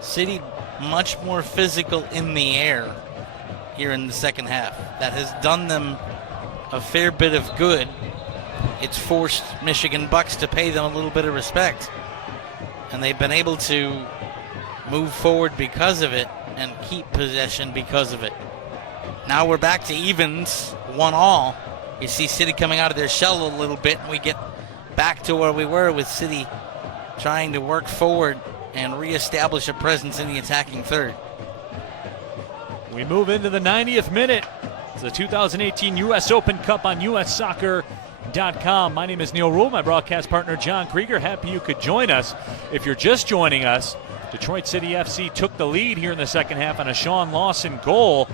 City much more physical in the air here in the second half. That has done them a fair bit of good. It's forced Michigan Bucks to pay them a little bit of respect. And they've been able to move forward because of it and keep possession because of it. Now we're back to evens, 1-1. You see City coming out of their shell a little bit, and we get back to where we were with City trying to work forward and reestablish a presence in the attacking third. We move into the 90th minute. It's the 2018 U.S. Open Cup on USsoccer.com. My name is Neil Rule, my broadcast partner John Krieger. Happy you could join us. If you're just joining us, Detroit City FC took the lead here in the second half on a Sean Lawson goal.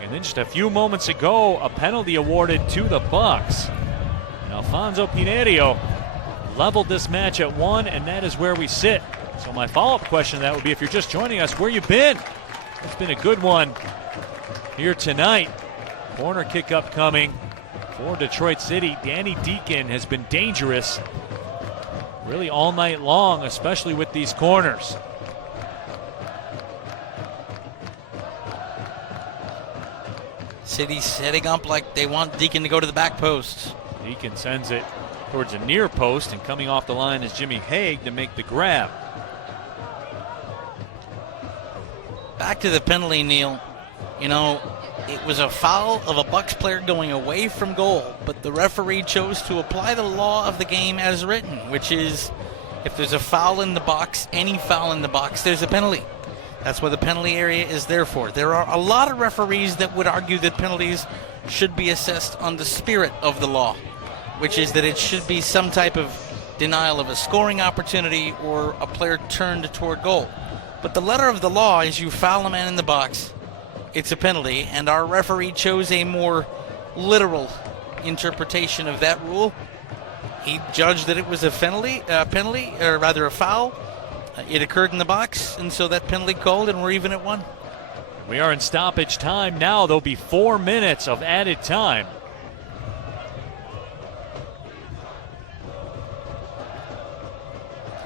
And then just a few moments ago, a penalty awarded to the Bucks. And Alfonso Pinheiro leveled this match at 1, and that is where we sit. So my follow-up question to that would be, if you're just joining us, where you been? It's been a good one here tonight. Corner kick upcoming for Detroit City. Danny Deakin has been dangerous really all night long, especially with these corners. City setting up like they want Deakin to go to the back post. Deakin sends it towards a near post, and coming off the line is Jimmy Hague to make the grab. Back to the penalty, Neil. You know, It was a foul of a Bucks player going away from goal, but the referee chose to apply the law of the game as written, which is if there's a foul in the box, any foul in the box, there's a penalty. That's what the penalty area is there for. There are a lot of referees that would argue that penalties should be assessed on the spirit of the law, which is that it should be some type of denial of a scoring opportunity or a player turned toward goal. But the letter of the law is you foul a man in the box, it's a penalty, and our referee chose a more literal interpretation of that rule. He judged that it was a penalty, or rather a foul. It occurred in the box, and so that penalty called, and we're even at 1. We are in stoppage time now. There'll be 4 minutes of added time.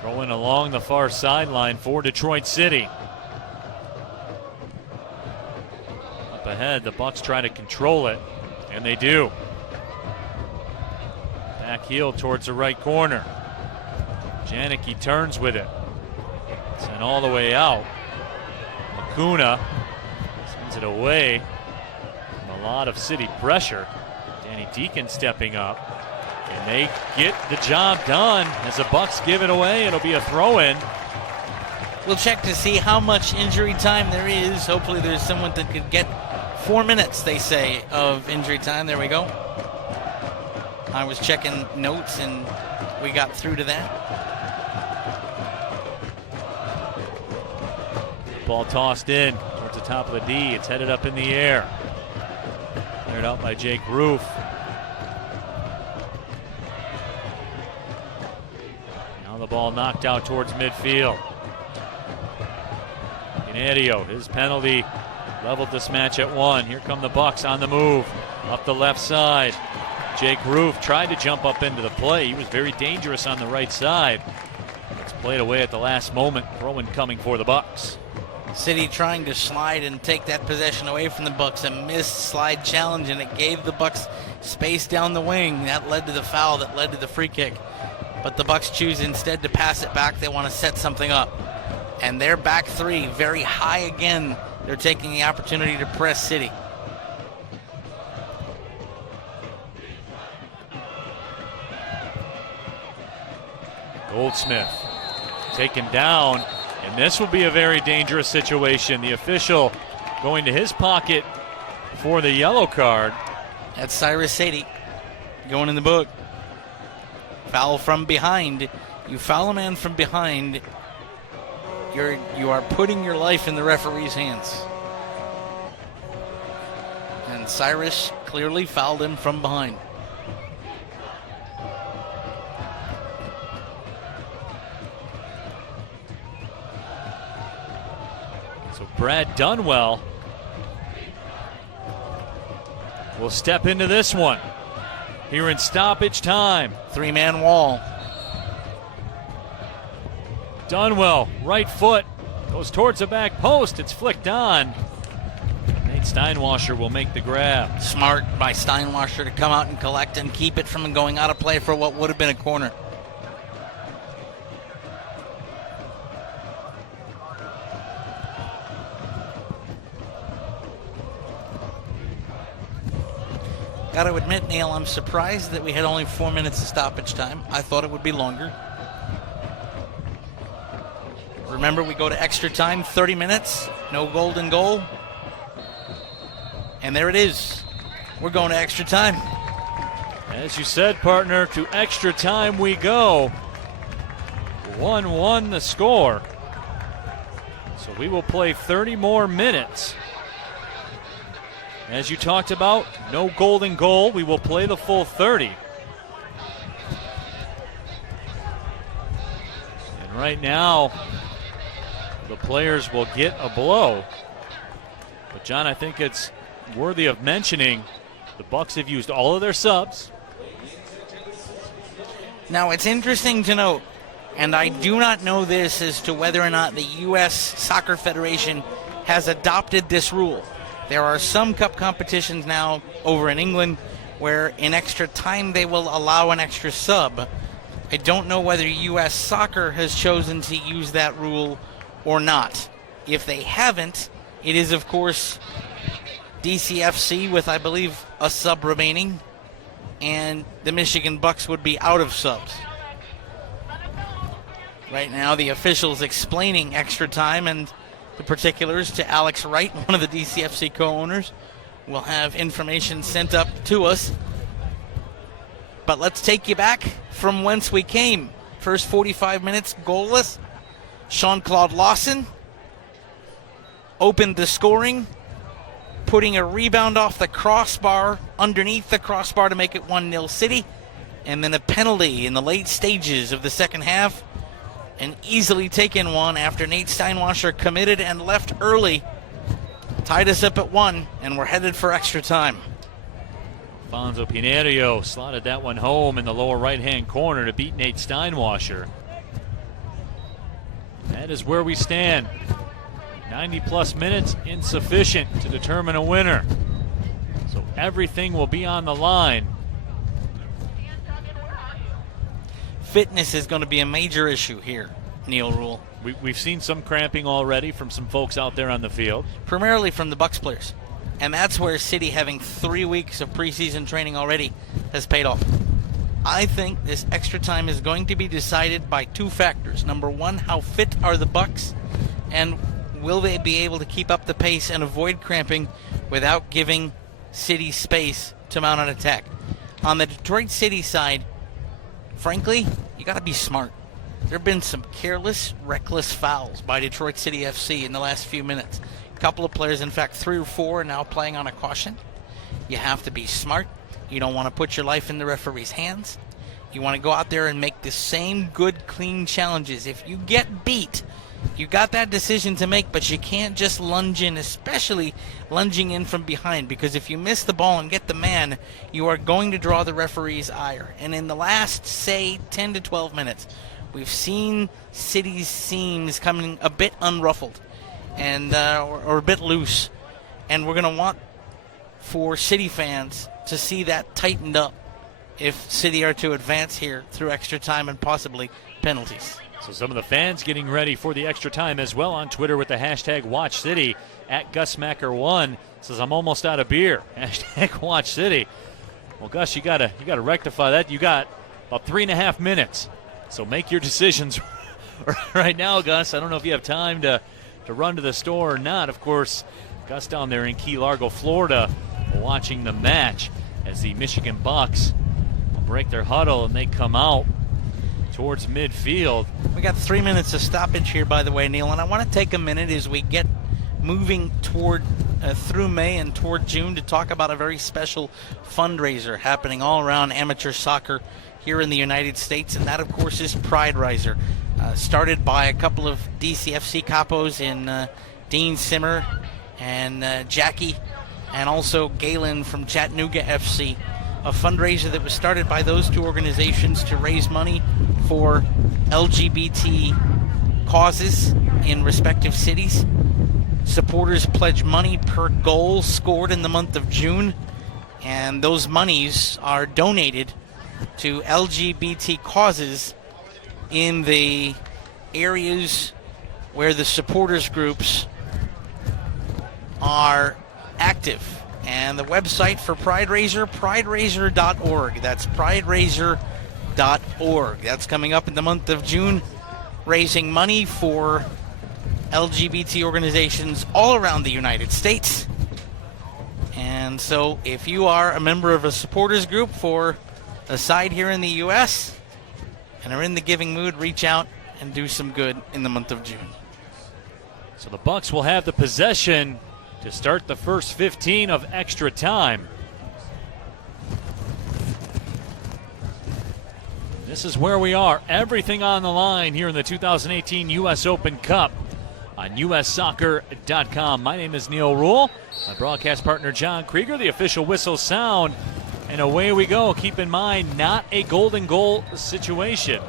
Going along the far sideline for Detroit City. Up ahead, the Bucks try to control it, and they do. Back heel towards the right corner. Janicki turns with it. Sent all the way out. Mukuna sends it away from a lot of City pressure. Deakin stepping up. And they get the job done as the Bucks give it away. It'll be a throw-in. We'll check to see how much injury time there is. Hopefully there's someone that could get 4 minutes, they say, of injury time. There we go. I was checking notes and we got through to that. Ball tossed in towards the top of the D. It's headed up in the air. Cleared out by Jake Rufe. Now the ball knocked out towards midfield. Pinheiro, his penalty leveled this match at 1. Here come the Bucks on the move. Up the left side. Jake Rufe tried to jump up into the play. He was very dangerous on the right side. It's played away at the last moment. Throw-in coming for the Bucks. City trying to slide and take that possession away from the Bucks. A missed slide challenge, and it gave the Bucks space down the wing. That led to the foul that led to the free kick. But the Bucks choose instead to pass it back. They want to set something up. And their back three very high again. They're taking the opportunity to press City. Goldsmith taken down, and this will be a very dangerous situation. The official going to his pocket for the yellow card. That's Saydee going in the book. Foul from behind. You foul a man from behind, you are putting your life in the referee's hands. And Cyrus clearly fouled him from behind. So Brad Dunwell will step into this one here in stoppage time. 3-man wall. Dunwell, right foot, goes towards the back post. It's flicked on. Steinwascher will make the grab. Smart by Steinwascher to come out and collect and keep it from going out of play for what would have been a corner. Got to admit, Neil, I'm surprised that we had only 4 minutes of stoppage time. I thought it would be longer. Remember, we go to extra time, 30 minutes, no golden goal. And there it is. We're going to extra time. As you said, partner, to extra time we go. 1-1 the score. So we will play 30 more minutes. As you talked about, no golden goal. We will play the full 30. And right now, the players will get a blow. But John, I think it's worthy of mentioning the Bucks have used all of their subs. Now, it's interesting to note, and I do not know this as to whether or not the U.S. Soccer Federation has adopted this rule. There are some cup competitions now over in England where in extra time they will allow an extra sub. I don't know whether U.S. Soccer has chosen to use that rule or not. If they haven't, it is, of course, DCFC with, I believe, a sub remaining, and the Michigan Bucks would be out of subs. Right now, the officials explaining extra time and the particulars to Alex Wright, one of the DCFC co-owners. We'll have information sent up to us. But let's take you back from whence we came. First 45 minutes, goalless. Jean-Claude Lawson opened the scoring, putting a rebound off the crossbar, underneath the crossbar to make it 1-0 City. And then a penalty in the late stages of the second half. An easily taken one after Nate Steinwascher committed and left early. Tied us up at 1, and we're headed for extra time. Alfonso Pinheiro slotted that one home in the lower right-hand corner to beat Nate Steinwascher. That is where we stand. 90-plus minutes, insufficient to determine a winner. So everything will be on the line. Fitness is going to be a major issue here, Neil Rule. We've seen some cramping already from some folks out there on the field. Primarily from the Bucks players. And that's where City having 3 weeks of preseason training already has paid off. I think this extra time is going to be decided by 2 factors. Number 1, how fit are the Bucks? And will they be able to keep up the pace and avoid cramping without giving City space to mount an attack? On the Detroit City side, frankly, you got to be smart. There have been some careless, reckless fouls by Detroit City FC in the last few minutes. A couple of players, in fact 3 or 4, are now playing on a caution. You have to be smart. You don't want to put your life in the referee's hands. You want to go out there and make the same good, clean challenges. If you get beat, you got that decision to make, but you can't just lunge in, especially lunging in from behind, because if you miss the ball and get the man, you are going to draw the referee's ire. And in the last, say, 10 to 12 minutes, we've seen City's seams coming a bit unruffled and or a bit loose, and we're going to want for City fans to see that tightened up if City are to advance here through extra time and possibly penalties. So some of the fans getting ready for the extra time as well on Twitter with the hashtag WatchCity. At GusMacker1 says, I'm almost out of beer. Hashtag WatchCity. Well, Gus, you gotta rectify that. You got about 3.5 minutes. So make your decisions right now, Gus. I don't know if you have time to run to the store or not. Of course, Gus down there in Key Largo, Florida, watching the match as the Michigan Bucks break their huddle and they come out towards midfield. We got 3 minutes of stoppage here, by the way, Neil, and I want to take a minute as we get moving toward through May and toward June to talk about a very special fundraiser happening all around amateur soccer here in the United States, and that, of course, is Pride Riser, started by a couple of DCFC capos in Dean Simmer and Jackie, and also Galen from Chattanooga FC. A fundraiser that was started by those 2 organizations to raise money for LGBT causes in respective cities. Supporters pledge money per goal scored in the month of June, and those monies are donated to LGBT causes in the areas where the supporters groups are active. And the website for Pride Raiser, prideraiser.org. That's prideraiser.org. That's coming up in the month of June, raising money for LGBT organizations all around the United States. And so if you are a member of a supporters group for a side here in the U.S. and are in the giving mood, reach out and do some good in the month of June. So the Bucks will have the possession to start the first 15 of extra time. This is where we are. Everything on the line here in the 2018 U.S. Open Cup on USSoccer.com. My name is Neil Rule. My broadcast partner John Krieger. The official whistle sound. And away we go. Keep in mind, not a golden goal situation.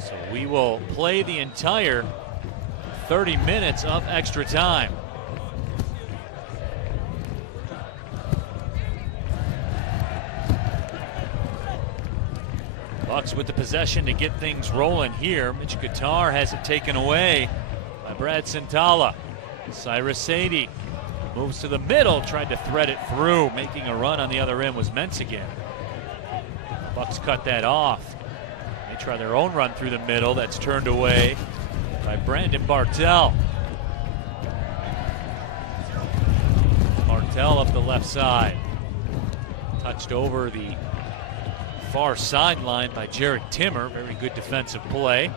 So we will play the entire 30 minutes of extra time. Bucks with the possession to get things rolling here. Mitch Guitar has it taken away by Brad Centala. Cyrus Saydee Moves to the middle, tried to thread it through. Making a run on the other end was Mentzingen. Bucks cut that off. They try their own run through the middle. That's turned away by Brandon Bartel. Bartel up the left side. Touched over the far sideline by Jared Timmer. Very good defensive play.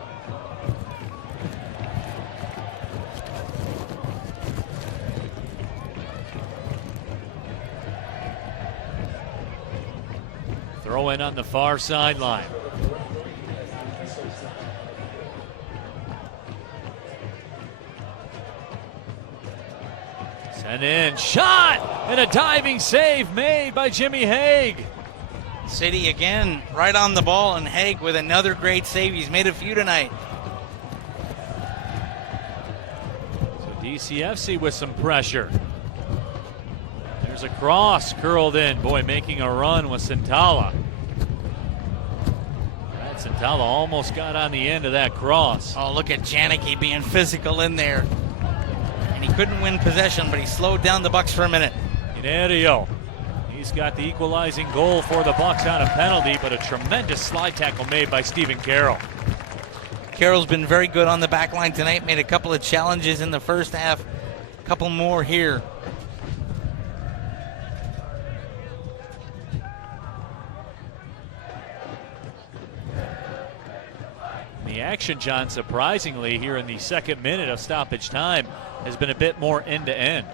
Throw in on the far sideline. Sent in, shot, and a diving save made by Jimmy Hague. Saydee again right on the ball, and Hague with another great save. He's made a few tonight. So DCFC with some pressure. There's a cross curled in. Boy, making a run with Centala. Centala almost got on the end of that cross. Oh, look at Janicki being physical in there. And he couldn't win possession, but he slowed down the Bucks for a minute. Pinheiro. He's got the equalizing goal for the Bucks on a penalty, but a tremendous slide tackle made by Stephen Carroll. Carroll's been very good on the back line tonight. Made a couple of challenges in the first half. A couple more here. The action, John, surprisingly, here in the second minute of stoppage time has been a bit more end-to-end.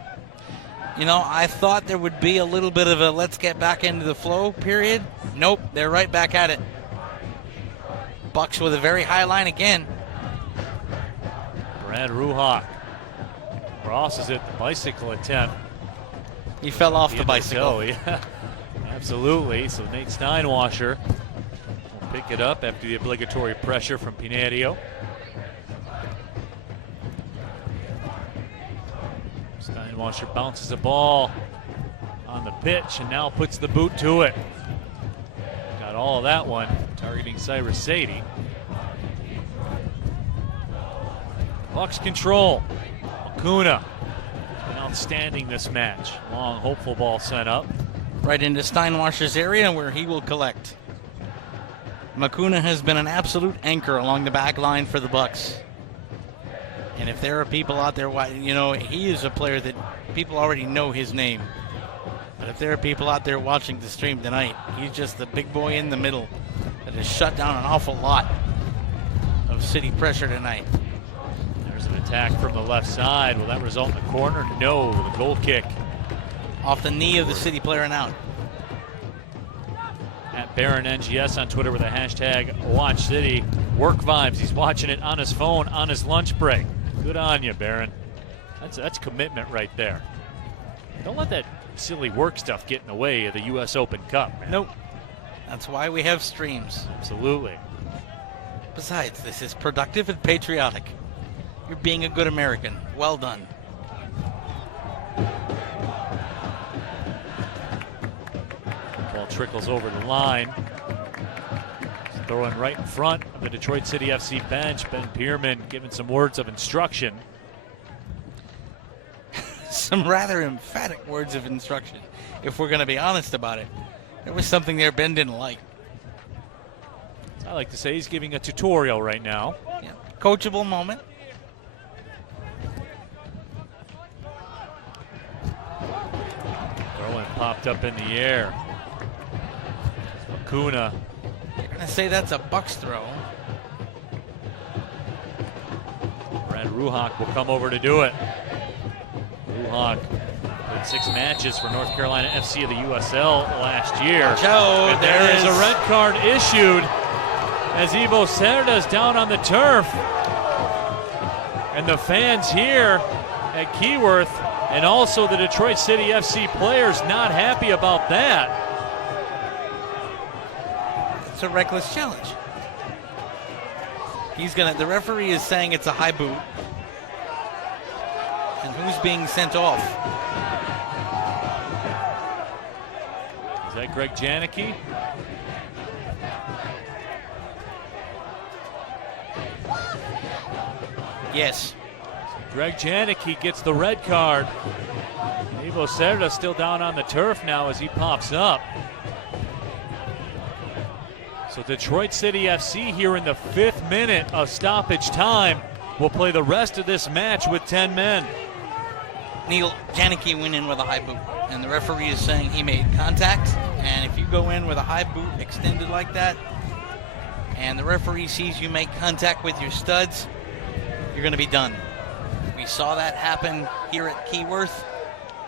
You know, I thought there would be a little bit of a let's get back into the flow period. Nope, they're right back at it. Bucks with a very high line again. Brad Ruhaek crosses it, the bicycle attempt. He fell off the bicycle. Yeah, absolutely. So Nate Steinwascher will pick it up after the obligatory pressure from Pinheiro. Steinwascher bounces the ball on the pitch and now puts the boot to it. Got all of that one, targeting Cyrus Saydee. Bucks control. Mukuna been outstanding this match. Long, hopeful ball sent up. Right into Steinwascher's area where he will collect. Mukuna has been an absolute anchor along the back line for the Bucks. And if there are people out there, you know, he is a player that people already know his name. But if there are people out there watching the stream tonight, he's just the big boy in the middle that has shut down an awful lot of City pressure tonight. There's an attack from the left side. Will that result in a corner? No, the goal kick. Off the knee of the City player and out. At Baron NGS on Twitter with a hashtag WatchCity. Work vibes. He's watching it on his phone on his lunch break. Good on you, Baron. That's commitment right there. Don't let that silly work stuff get in the way of the U.S. Open Cup, man. Nope. That's why we have streams. Absolutely. Besides, this is productive and patriotic. You're being a good American. Well done. Ball trickles over the line. Throwing right in front of the Detroit City FC bench. Ben Pierman giving some words of instruction. Some rather emphatic words of instruction, if we're going to be honest about it. There was something there Ben didn't like. I like to say he's giving a tutorial right now. Yeah. Coachable moment. Throwing popped up in the air. Mukuna. You're going to say that's a Bucks throw. Brad Ruhaek will come over to do it. Ruhaek played 6 matches for North Carolina FC of the USL last year. Joe, there is a red card issued as Ivo Cerda is down on the turf. And the fans here at Keyworth and also the Detroit City FC players not happy about that. It's a reckless challenge. The referee is saying it's a high boot. And who's being sent off? Is that Greg Janicki? Yes. Greg Janicki gets the red card. Ivo Cerda still down on the turf now as he pops up. So Detroit City FC here in the 5th minute of stoppage time will play the rest of this match with 10 men. Neil, Janicki went in with a high boot, and the referee is saying he made contact, and if you go in with a high boot extended like that, and the referee sees you make contact with your studs, you're going to be done. We saw that happen here at Keyworth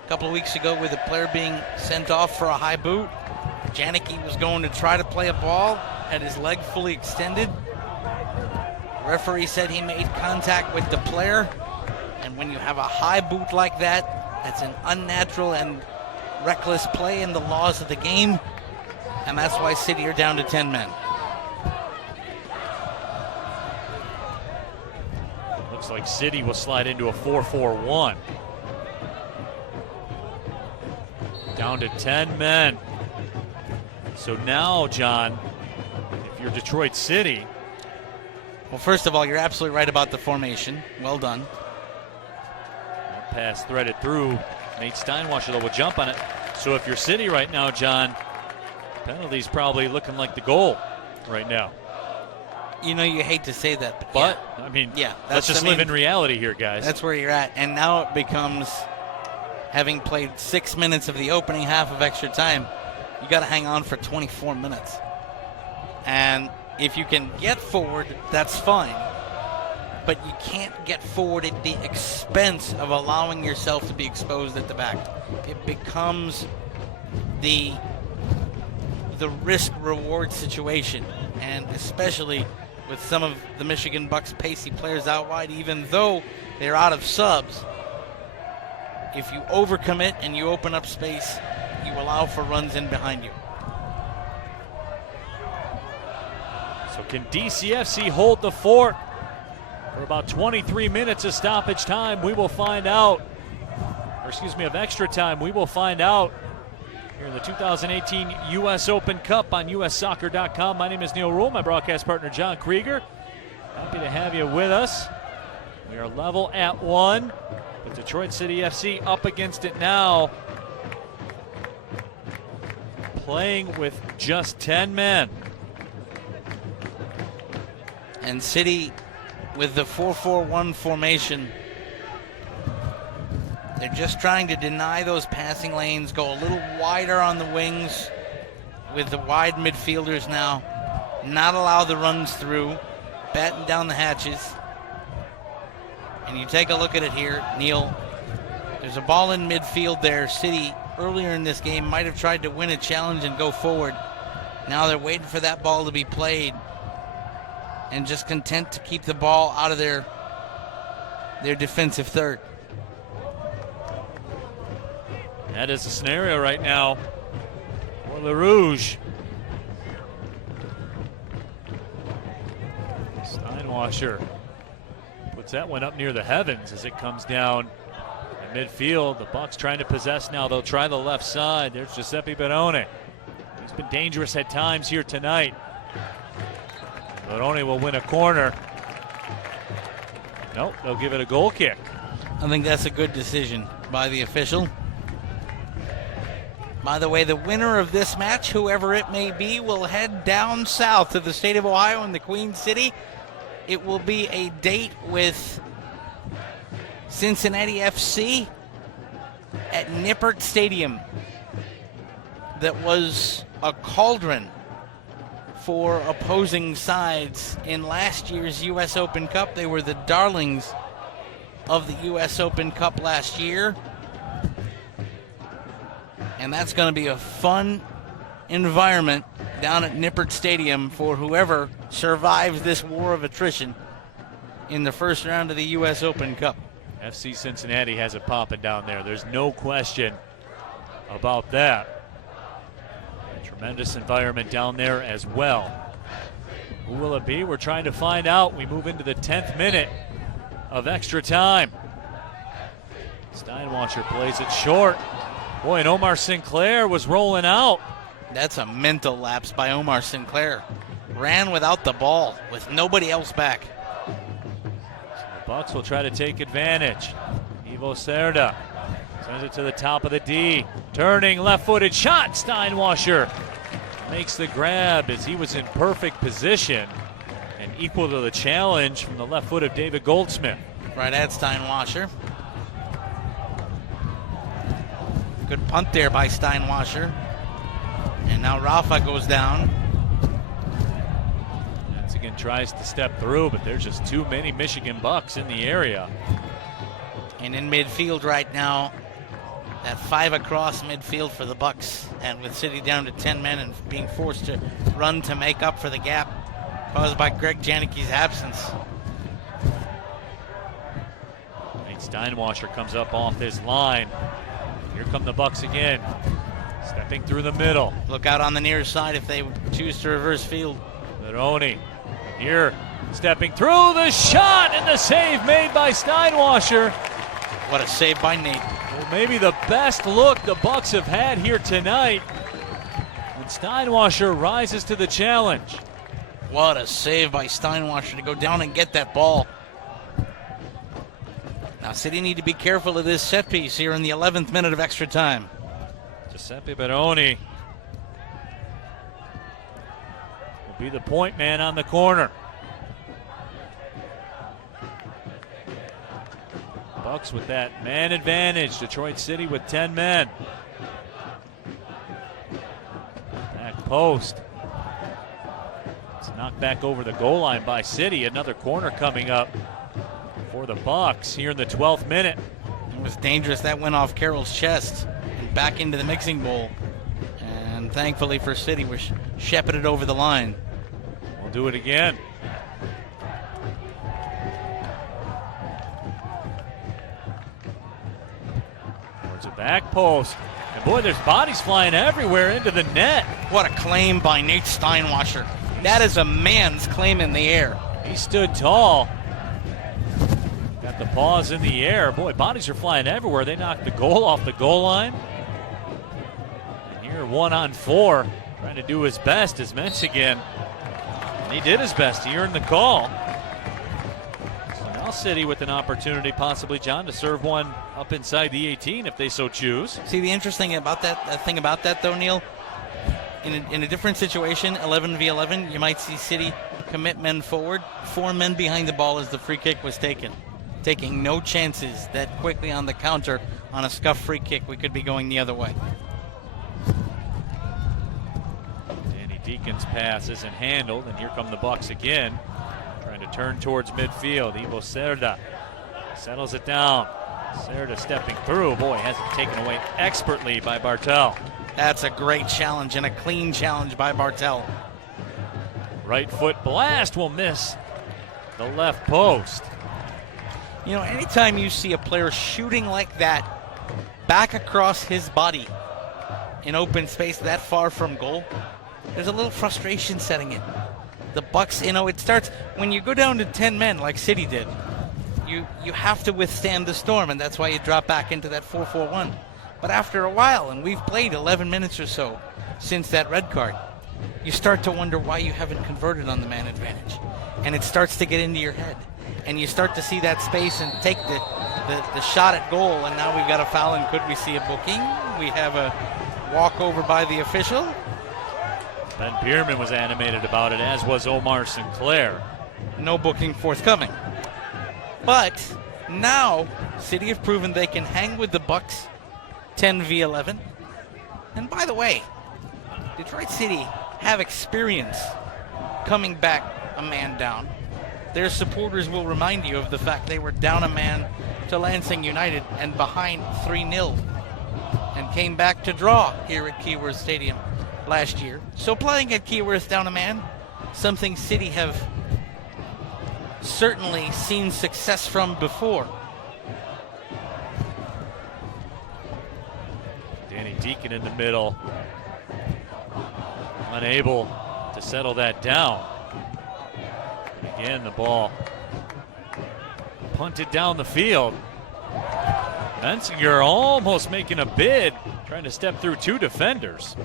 a couple of weeks ago with a player being sent off for a high boot. Janicki was going to try to play a ball, had his leg fully extended. The referee said he made contact with the player, and when you have a high boot like that, that's an unnatural and reckless play in the laws of the game, and that's why City are down to 10 men. Looks like City will slide into a 4-4-1. Down to 10 men. So now, John, if you're Detroit City. Well, first of all, you're absolutely right about the formation. Well done. That pass threaded through. Nate Steinwascher, though, will jump on it. So if you're City right now, John, penalties probably looking like the goal right now. You know, you hate to say that, but yeah. I mean, yeah, let's just live in reality here, guys. That's where you're at. And now it becomes, having played 6 minutes of the opening half of extra time, you got to hang on for 24 minutes. And if you can get forward, that's fine. But you can't get forward at the expense of allowing yourself to be exposed at the back. It becomes the risk-reward situation. And especially with some of the Michigan Bucks pacey players out wide, even though they're out of subs, if you overcommit and you open up space, you allow for runs in behind you. So can DCFC hold the fort for about 23 minutes of stoppage time? We will find out, or excuse me, of extra time. We will find out here in the 2018 U.S. Open Cup on USsoccer.com. My name is Neil Rule, my broadcast partner John Krieger. Happy to have you with us. We are level at 1, with Detroit City FC up against it now, playing with just 10 men. And City, with the 4-4-1 formation, they're just trying to deny those passing lanes, go a little wider on the wings with the wide midfielders now, not allow the runs through, batten down the hatches. And you take a look at it here, Neil, there's a ball in midfield there. City, earlier in this game, might have tried to win a challenge and go forward. Now they're waiting for that ball to be played and just content to keep the ball out of their defensive third. That is the scenario right now for the Rouge. Steinwascher puts that one up near the heavens as it comes down in midfield. The Bucks trying to possess now. They'll try the left side. There's Giuseppe Barone. He's been dangerous at times here tonight. Barone will win a corner. Nope, they'll give it a goal kick. I think that's a good decision by the official. By the way, the winner of this match, whoever it may be, will head down south to the state of Ohio in the Queen City. It will be a date with Cincinnati FC at Nippert Stadium that was a cauldron for opposing sides in last year's U.S. Open Cup. They were the darlings of the U.S. Open Cup last year. And that's going to be a fun environment down at Nippert Stadium for whoever survives this war of attrition in the first round of the U.S. Open Cup. FC Cincinnati has it popping down there. There's no question about that. A tremendous environment down there as well. Who will it be? We're trying to find out. We move into the 10th minute of extra time. Steinwascher plays it short. Boy, and Omar Sinclair was rolling out. That's a mental lapse by Omar Sinclair. Ran without the ball with nobody else back. So the Bucks will try to take advantage. Ivo Cerda sends it to the top of the D. Turning left-footed shot. Steinwascher makes the grab as he was in perfect position and equal to the challenge from the left foot of David Goldsmith. Right at Steinwascher. Good punt there by Steinwascher. And now Rufe goes down. Mentzingen tries to step through, but there's just too many Michigan Bucks in the area. And in midfield right now, that 5 across midfield for the Bucks. And with City down to 10 men and being forced to run to make up for the gap caused by Greg Janicki's absence. Steinwascher comes up off his line. Here come the Bucks again. Stepping through the middle. Look out on the near side if they choose to reverse field. Barone here stepping through the shot and the save made by Steinwascher. What a save by Nate. Well, maybe the best look the Bucks have had here tonight. And Steinwascher rises to the challenge. What a save by Steinwascher to go down and get that ball. Now City need to be careful of this set piece here in the 11th minute of extra time. Giuseppe Barone will be the point man on the corner. Bucks with that man advantage. Detroit City with 10 men. Back post. It's knocked back over the goal line by City. Another corner coming up for the Bucks here in the 12th minute. It was dangerous. That went off Carroll's chest and back into the mixing bowl. And thankfully for City, we shepherded over the line. We'll do it again. Towards the back post. And boy, there's bodies flying everywhere into the net. What a claim by Nate Steinwascher. That is a man's claim in the air. He stood tall. Got the paws in the air. Boy, bodies are flying everywhere. They knocked the goal off the goal line. And here, 1-on-4, trying to do his best as Mentzingen. And he did his best. He earned the call. So now City with an opportunity, possibly, John, to serve one up inside the 18 if they so choose. See, the interesting about that, though, Neil, in a different situation, 11v11, you might see City commit men forward, 4 men behind the ball as the free kick was taken. Taking no chances that quickly on the counter on a scuff free kick we could be going the other way. Deakin's pass isn't handled, and here come the Bucks again, trying to turn towards midfield. Ivo Cerda settles it down. Cerda stepping through. Boy, has it taken away expertly by Bartel. That's a great challenge and a clean challenge by Bartel. Right foot blast will miss the left post. You know, anytime you see a player shooting like that back across his body in open space that far from goal, there's a little frustration setting in. The Bucks, you know, it starts when you go down to 10 men like City did. You have to withstand the storm, and that's why you drop back into that 4-4-1. But after a while, and we've played 11 minutes or so since that red card, you start to wonder why you haven't converted on the man advantage. And it starts to get into your head. And you start to see that space and take the shot at goal, and now we've got a foul, and could we see a booking? We have a walkover by the official. Ben Pierman was animated about it, as was Omar Sinclair. No booking forthcoming. But now City have proven they can hang with the Bucks 10v11. And by the way, Detroit City have experience coming back a man down. Their supporters will remind you of the fact they were down a man to Lansing United and behind 3-0 and came back to draw here at Keyworth Stadium last year. So playing at Keyworth down a man, something City have certainly seen success from before. Deakin in the middle, unable to settle that down. Again, the ball punted down the field. Mentzingen almost making a bid, trying to step through 2 defenders.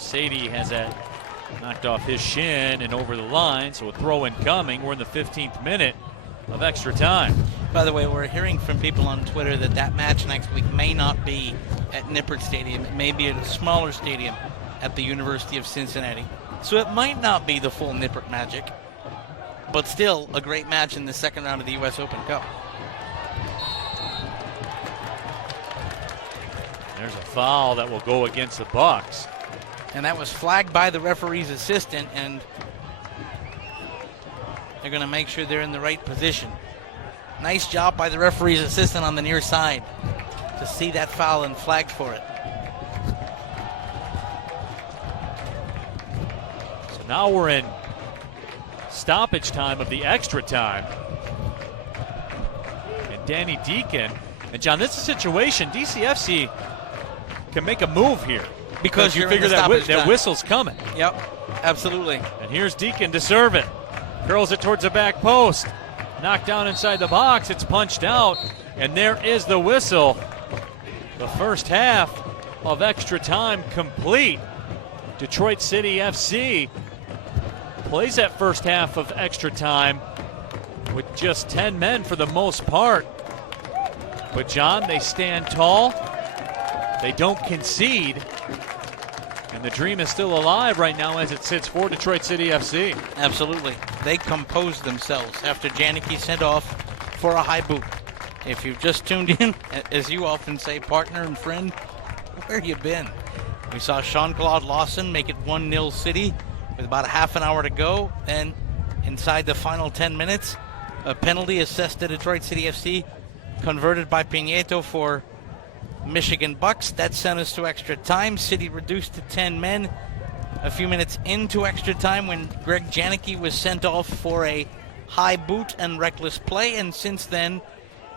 Saydee has that Knocked off his shin and over the line, so a throw in coming. We're in the 15th minute of extra time. By the way, we're hearing from people on Twitter that match next week may not be at Nippert Stadium. It may be at a smaller stadium at the University of Cincinnati. So it might not be the full Nippert magic, but still a great match in the second round of the U.S. Open Cup. There's a foul that will go against the Bucks. And that was flagged by the referee's assistant, and they're going to make sure they're in the right position. Nice job by the referee's assistant on the near side to see that foul and flag for it. So now we're in stoppage time of the extra time. And Danny Deakin. And John, this is a situation DCFC can make a move here. Because you you're figure in the that stoppage time. whistle's coming. Yep, absolutely. And here's Deakin to serve it. Curls it towards the back post. Knocked down inside the box. It's punched out. And there is the whistle. The first half of extra time complete. Detroit City FC plays that first half of extra time with just 10 men for the most part. But John, they stand tall. They don't concede. And the dream is still alive right now as it sits for Detroit City FC. Absolutely. They composed themselves after Janicki sent off for a high boot. If you've just tuned in, as you often say, partner and friend, where you been? We saw Jean-Claude Lawson make it 1-0 City with about a half an hour to go. Then inside the final 10 minutes, a penalty assessed to Detroit City FC, converted by Pinheiro for Michigan Bucks. That sent us to extra time. City reduced to 10 men a few minutes into extra time when Greg Janicki was sent off for a high boot and reckless play. And since then,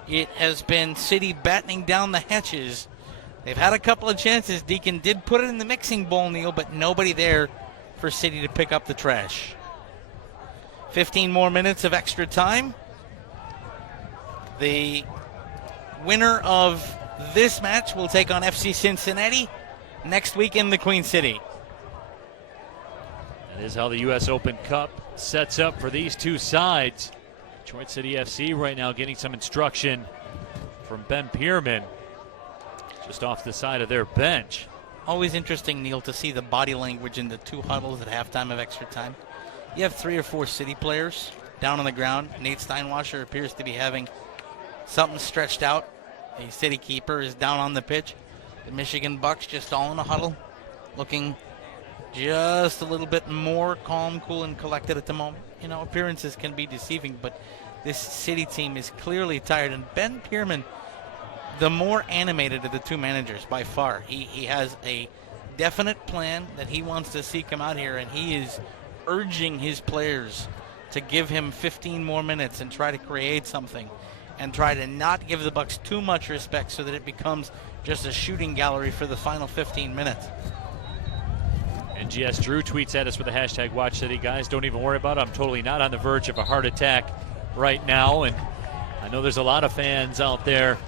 it has been City battening down the hatches. They've had a couple of chances. Deakin did put it in the mixing bowl, Neil, but nobody there for City to pick up the trash. 15 more minutes of extra time. The winner of this match will take on FC Cincinnati next week in the Queen City. That is how the U.S. Open Cup sets up for these two sides. Detroit City FC right now getting some instruction from Ben Pierman just off the side of their bench. Always interesting, Neil, to see the body language in the two huddles at halftime of extra time. You have 3 or 4 City players down on the ground. Nate Steinwascher appears to be having something stretched out. The City keeper is down on the pitch. The Michigan Bucks just all in a huddle, looking just a little bit more calm, cool, and collected at the moment. You know, appearances can be deceiving, but this City team is clearly tired. And Ben Pierman, the more animated of the two managers by far. He has a definite plan that he wants to see come out here, and he is urging his players to give him 15 more minutes and try to create something and try to not give the Bucks too much respect so that it becomes just a shooting gallery for the final 15 minutes. NGS Drew tweets at us with the hashtag WatchCity. Guys, don't even worry about it. I'm totally not on the verge of a heart attack right now. And I know there's a lot of fans out there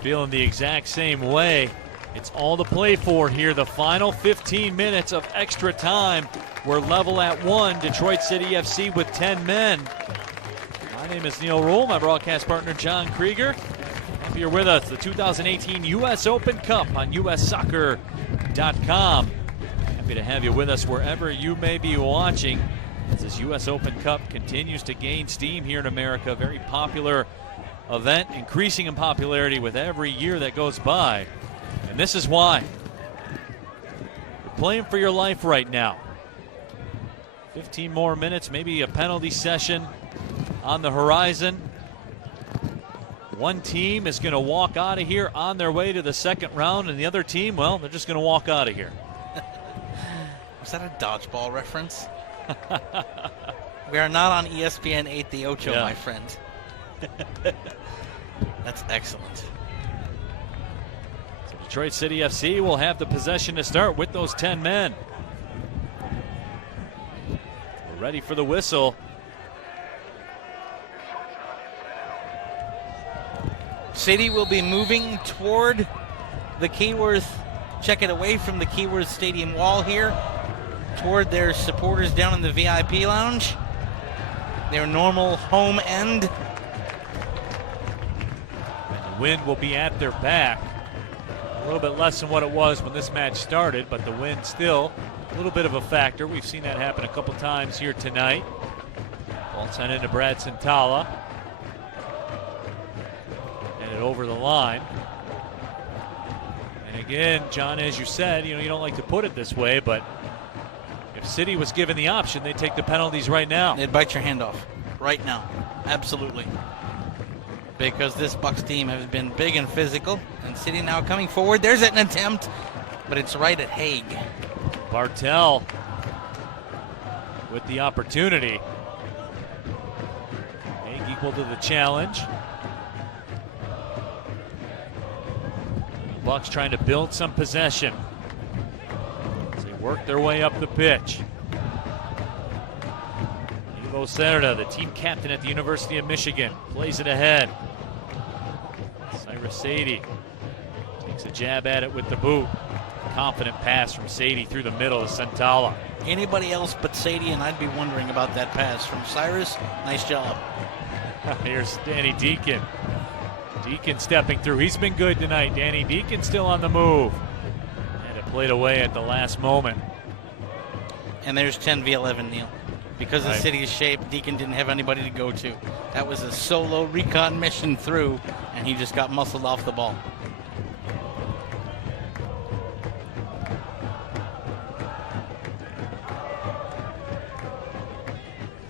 feeling the exact same way. It's all to play for here. The final 15 minutes of extra time. We're level at 1. Detroit City FC with 10 men. My name is Neil Rule. My broadcast partner, John Krieger. Happy you're with us. The 2018 U.S. Open Cup on ussoccer.com. Happy to have you with us wherever you may be watching. As this U.S. Open Cup continues to gain steam here in America. Very popular event, increasing in popularity with every year that goes by. And this is why. You're playing for your life right now. 15 more minutes, maybe a penalty session on the horizon. One team is going to walk out of here on their way to the second round, and the other team, well, they're just going to walk out of here. Was that a dodgeball reference? We are not on ESPN 8 the Ocho, my friend. That's excellent. So Detroit City FC will have the possession to start with those 10 men. We're ready for the whistle. City will be moving toward the Keyworth, check it away from the Keyworth Stadium wall here. toward their supporters down in the VIP lounge. Their normal home end. And the wind will be at their back. A little bit less than what it was when this match started, but the wind still a little bit of a factor. We've seen that happen a couple times here tonight. Ball sent into Brad Centala. And it over the line. And again, John, as you said, you don't like to put it this way, but if City was given the option, they'd take the penalties right now. They'd bite your hand off right now. Absolutely. Because this Bucks team has been big and physical, and City now coming forward. There's an attempt, but it's right at Hague. Bartel with the opportunity. Hague equal to the challenge. Bucks trying to build some possession as they work their way up the pitch. Cerda, the team captain at the University of Michigan, plays it ahead. Saydee takes a jab at it with the boot. Confident pass from Saydee through the middle of Centala. Anybody else but Saydee, and I'd be wondering about that pass from Cyrus. Nice job. Here's Danny Deakin. Deakin stepping through. He's been good tonight. Danny Deakin still on the move. And it played away at the last moment. And there's 10v11, Neil. Because of right. City's shape, Deakin didn't have anybody to go to. That was a solo recon mission through, and he just got muscled off the ball.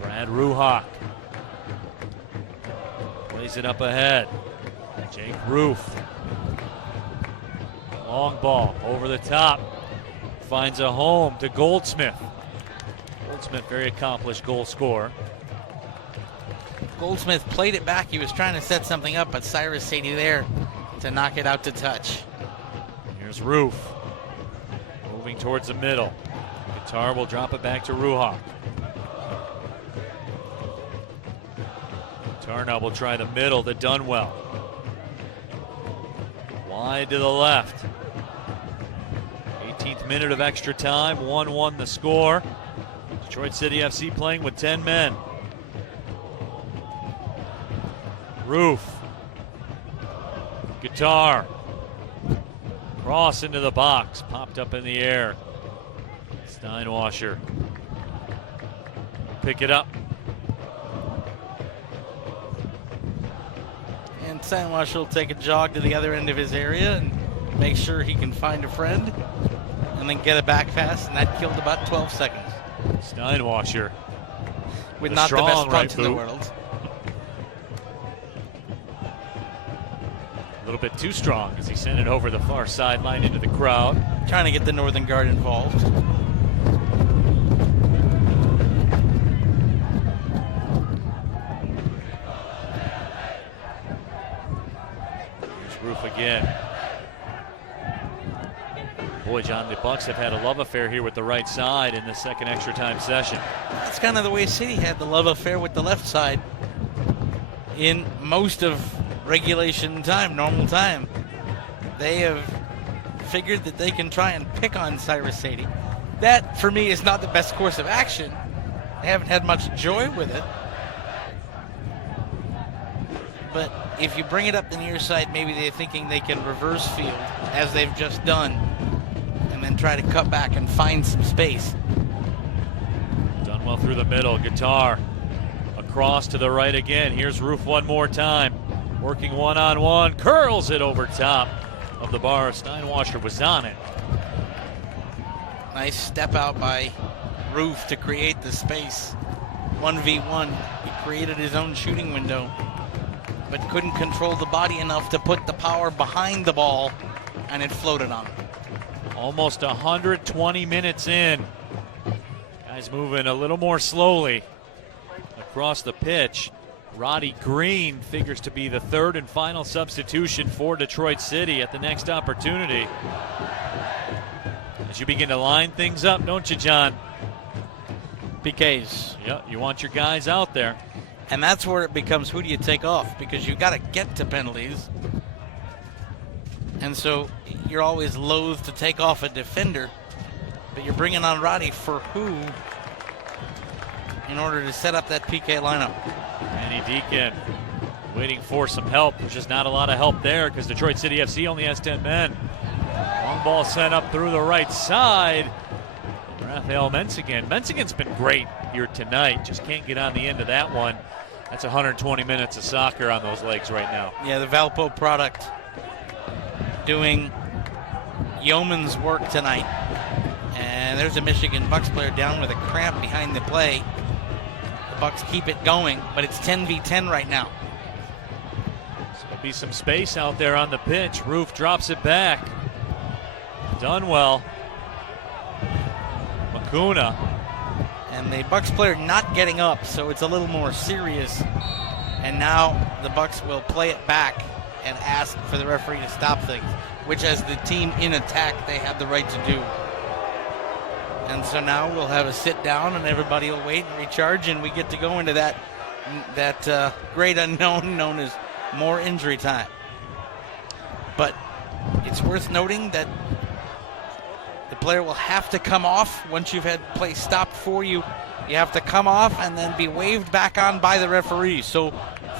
Brad Ruhaek plays it up ahead. Jake Rufe. Long ball over the top. Finds a home to Goldsmith. Goldsmith, very accomplished goal scorer. Goldsmith played it back. He was trying to set something up, but Cyrus Saydee there to knock it out to touch. Here's Rufe. Moving towards the middle. Guitar will drop it back to Ruhaek. Guitar now will try the middle to Dunwell. Wide to the left. 18th minute of extra time. 1-1 the score. Detroit City FC playing with 10 men. Rufe. Guitar. Cross into the box. Popped up in the air. Steinwascher. Pick it up. And Steinwascher will take a jog to the other end of his area and make sure he can find a friend. And then get a back pass, and that killed about 12 seconds. Steinwascher. With not the best punch in the world. A little bit too strong as he sent it over the far sideline into the crowd. Trying to get the Northern Guard involved. Here's Rufe again. Boy, John, the Bucks have had a love affair here with the right side in the second extra time session. That's kind of the way City had the love affair with the left side in most of regulation time, normal time. They have figured that they can try and pick on Cyrus Saydee. That, for me, is not the best course of action. They haven't had much joy with it. But if you bring it up the near side, maybe they're thinking they can reverse field, as they've just done, and then try to cut back and find some space. Dunwell through the middle. Guitar across to the right again. Here's Rufe one more time. Working one-on-one. Curls it over top of the bar. Steinwascher was on it. Nice step out by Rufe to create the space. 1v1. He created his own shooting window, but couldn't control the body enough to put the power behind the ball, and it floated on him. Almost 120 minutes in. Guys moving a little more slowly across the pitch. Roddy Green figures to be the third and final substitution for Detroit City at the next opportunity. As you begin to line things up, don't you, John? PKs. Yeah, you want your guys out there. And that's where it becomes, who do you take off? Because you got to get to penalties. And so you're always loath to take off a defender But you're bringing on Roddy for who in order to set up that PK lineup? Deakin waiting for some help. There's just not a lot of help there because Detroit City FC only has 10 men. Long ball sent up through the right side. Raphael Mentzingen. Mentzingen's been great here tonight. Just can't get on the end of that one. That's 120 minutes of soccer on those legs right now. Yeah, the Valpo product doing yeoman's work tonight. And there's a Michigan Bucks player down with a cramp behind the play. The Bucks keep it going, but it's 10v10 right now. There'll be some space out there on the pitch. Rufe drops it back. Dunwell. Mukuna. And the Bucks player not getting up, so it's a little more serious. And now the Bucks will play it back and ask for the referee to stop things, which as the team in attack, they have the right to do. And so now we'll have a sit down and everybody will wait and recharge, and we get to go into that great unknown known as more injury time. But it's worth noting that the player will have to come off once you've had play stopped for you. You have to come off and then be waved back on by the referee. So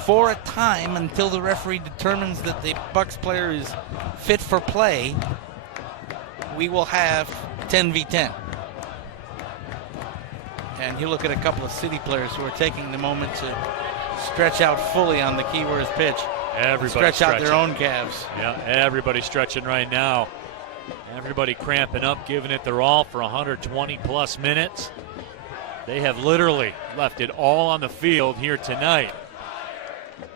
for a time, until the referee determines that the Bucks player is fit for play, we will have 10v10. And you look at a couple of City players who are taking the moment to stretch out fully on the Keyworth pitch. Everybody stretch out their own calves. Yeah, everybody's stretching right now. Everybody cramping up, giving it their all for 120 plus minutes. They have literally left it all on the field here tonight.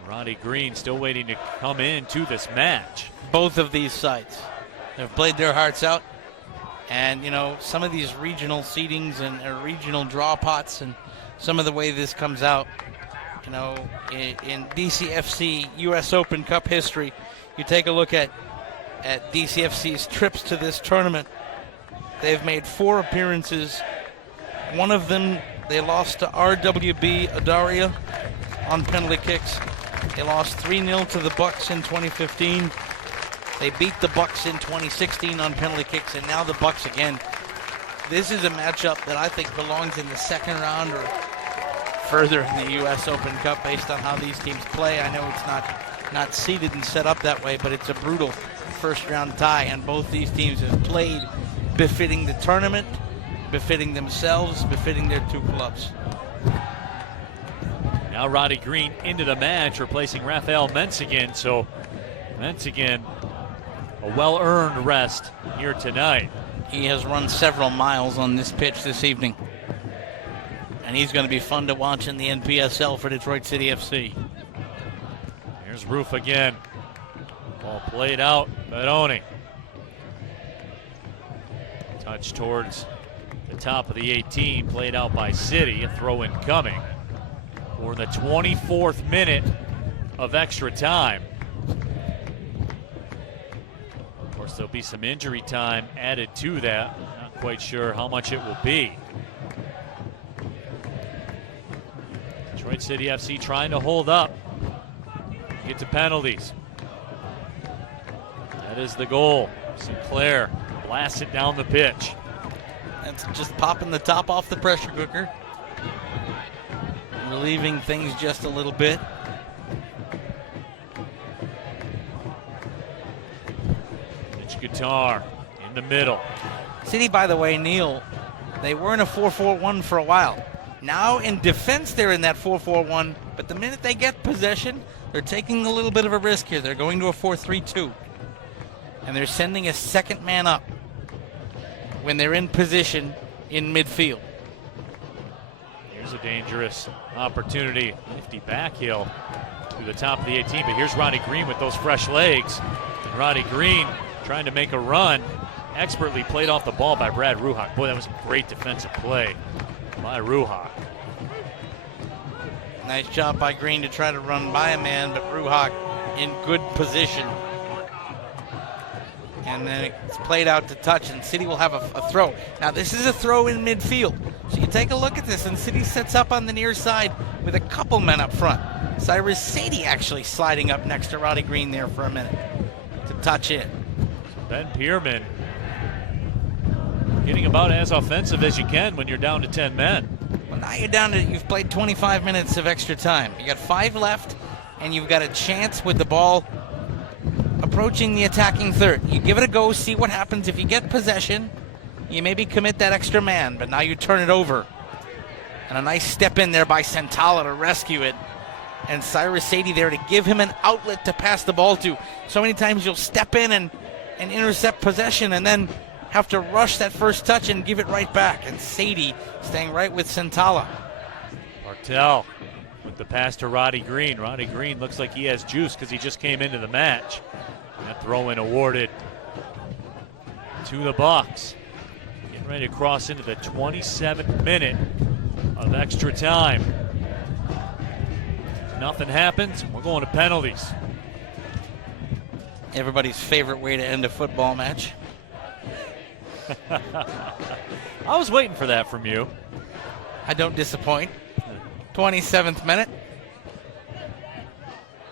Roddy Green still waiting to come into this match. Both of these sides have played their hearts out. And, you know, some of these regional seedings and regional draw pots and some of the way this comes out, you know, in DCFC US Open Cup history, you take a look at DCFC's trips to this tournament. They've made 4 appearances. One of them, they lost to RWB Adaria on penalty kicks. They lost 3-0 to the Bucks in 2015. They beat the Bucks in 2016 on penalty kicks, and now the Bucks again. This is a matchup that I think belongs in the second round or further in the U.S. Open Cup based on how these teams play. I know it's not seeded and set up that way, but it's a brutal first-round tie, and both these teams have played befitting the tournament, befitting themselves, befitting their two clubs. Now Roddy Green into the match, replacing Raphael Mentzingen. So Mentzingen, a well-earned rest here tonight. He has run several miles on this pitch this evening. And he's going to be fun to watch in the NPSL for Detroit City FC. Here's Rufe again. Ball played out, Barone. Touch towards the top of the 18, played out by City. A throw in coming for the 24th minute of extra time. Of course, there'll be some injury time added to that. Not quite sure how much it will be. Detroit City FC trying to hold up, get to penalties. That is the goal. Sinclair blasts it down the pitch. That's just popping the top off the pressure cooker, relieving things just a little bit. Guitar in the middle. City, by the way, Neil, they were in a 4-4-1 for a while. Now in defense, they're in that 4-4-1, but the minute they get possession, they're taking a little bit of a risk here. They're going to a 4-3-2, and they're sending a second man up when they're in position in midfield. Here's a dangerous opportunity. Nifty back heel to the top of the 18, but here's Roddy Green with those fresh legs. And Roddy Green trying to make a run. Expertly played off the ball by Brad Ruhaek. Boy, that was a great defensive play by Ruhaek. Nice job by Green to try to run by a man, but Ruhaek in good position. And then it's played out to touch, and City will have a throw. Now, this is a throw in midfield. So you take a look at this, and City sets up on the near side with a couple men up front. Cyrus Saydee actually sliding up next to Roddy Green there for a minute to touch in. Ben Pierman getting about as offensive as you can when you're down to 10 men. Well, now you've played 25 minutes of extra time. You got 5 left, and you've got a chance with the ball approaching the attacking third. You give it a go, see what happens. If you get possession, you maybe commit that extra man, but now you turn it over. And a nice step in there by Centala to rescue it. And Saydee there to give him an outlet to pass the ball to. So many times you'll step in and intercept possession and then have to rush that first touch and give it right back. And Saydee staying right with Centala. Bartel with the pass to Roddy Green. Roddy Green looks like he has juice because he just came into the match. That throw-in awarded to the Bucks. Getting ready to cross into the 27th minute of extra time. Nothing happens, we're going to penalties. Everybody's favorite way to end a football match. I was waiting for that from you. I don't disappoint. 27th minute.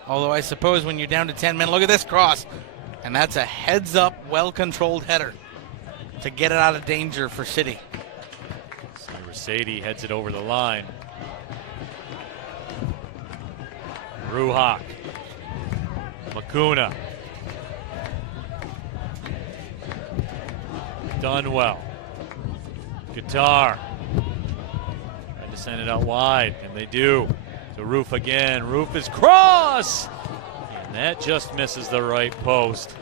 Although I suppose when you're down to 10 men, look at this cross. And that's a heads-up, well-controlled header to get it out of danger for City. Saydee heads it over the line. Ruhaek. Mukuna. Dunwell. Guitar. Tried to send it out wide, and they do. To Rufe again. Rufe is cross! And that just misses the right post.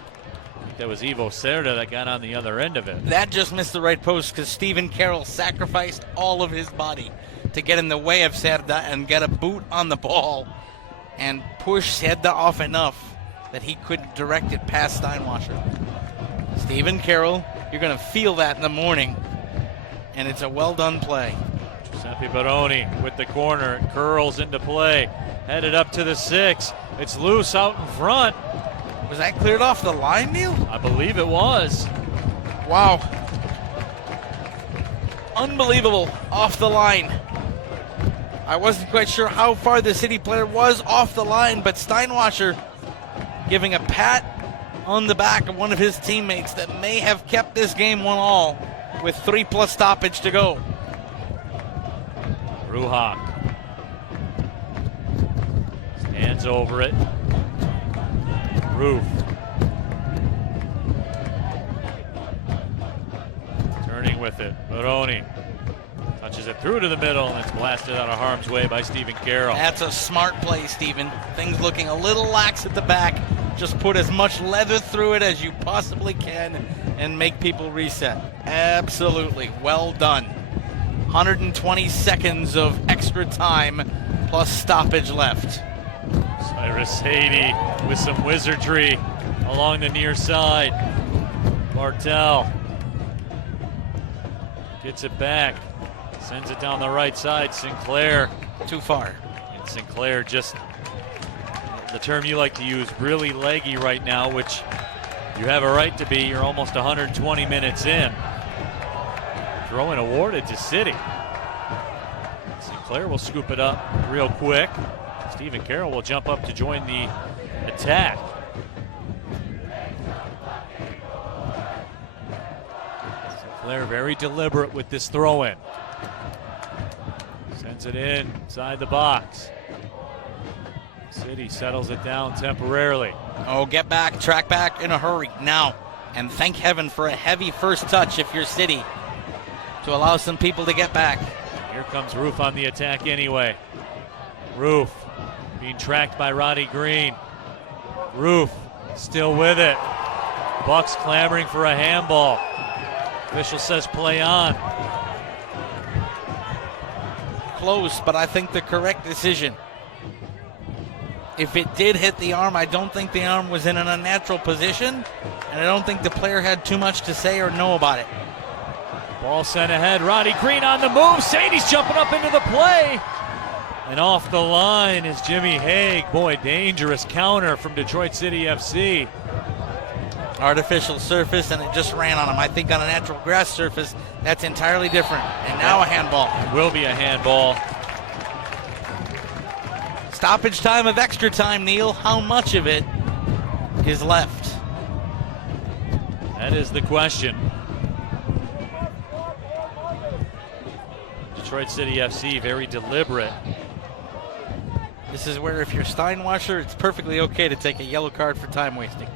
I think that was Cerda that got on the other end of it. That just missed the right post because Stephen Carroll sacrificed all of his body to get in the way of Cerda and get a boot on the ball and push Cerda off enough that he couldn't direct it past Steinwascher. Stephen Carroll, you're going to feel that in the morning, and it's a well-done play. Giuseppe Barone with the corner. It curls into play. Headed up to the 6. It's loose out in front. Was that cleared off the line, Neil? I believe it was. Wow. Unbelievable. Off the line. I wasn't quite sure how far the City player was off the line, but Steinwascher giving a pat on the back of one of his teammates that may have kept this game 1-all with 3+ stoppage to go. Ruhaek stands over it. Rufe turning with it. Barone touches it through to the middle, and it's blasted out of harm's way by Stephen Carroll. That's a smart play, Stephen. Things looking a little lax at the back. Just put as much leather through it as you possibly can and make people reset. Absolutely. Well done. 120 seconds of extra time plus stoppage left. Saydee with some wizardry along the near side. Bartel gets it back, sends it down the right side. Sinclair too far. And Sinclair just, the term you like to use, really leggy right now, which you have a right to be. You're almost 120 minutes in. Throw-in awarded to City. Sinclair will scoop it up real quick. Stephen Carroll will jump up to join the attack. Sinclair very deliberate with this throw-in. Sends it in inside the box. City settles it down temporarily. Oh, get back, track back in a hurry now. And thank heaven for a heavy first touch if you're City to allow some people to get back. Here comes Rufe on the attack anyway. Rufe being tracked by Roddy Green. Rufe still with it. Bucks clamoring for a handball. Official says play on. Close, but I think the correct decision. If it did hit the arm, I don't think the arm was in an unnatural position, and I don't think the player had too much to say or know about it. Ball sent ahead. Roddy Green on the move. Saydee's jumping up into the play. And off the line is Jimmy Hague. Boy, dangerous counter from Detroit City FC. Artificial surface, and it just ran on him. I think on a natural grass surface, that's entirely different. And now a handball. It will be a handball. Stoppage time of extra time, Neil. How much of it is left? That is the question. Detroit City FC, very deliberate. This is where if you're Steinwascher, it's perfectly okay to take a yellow card for time wasting.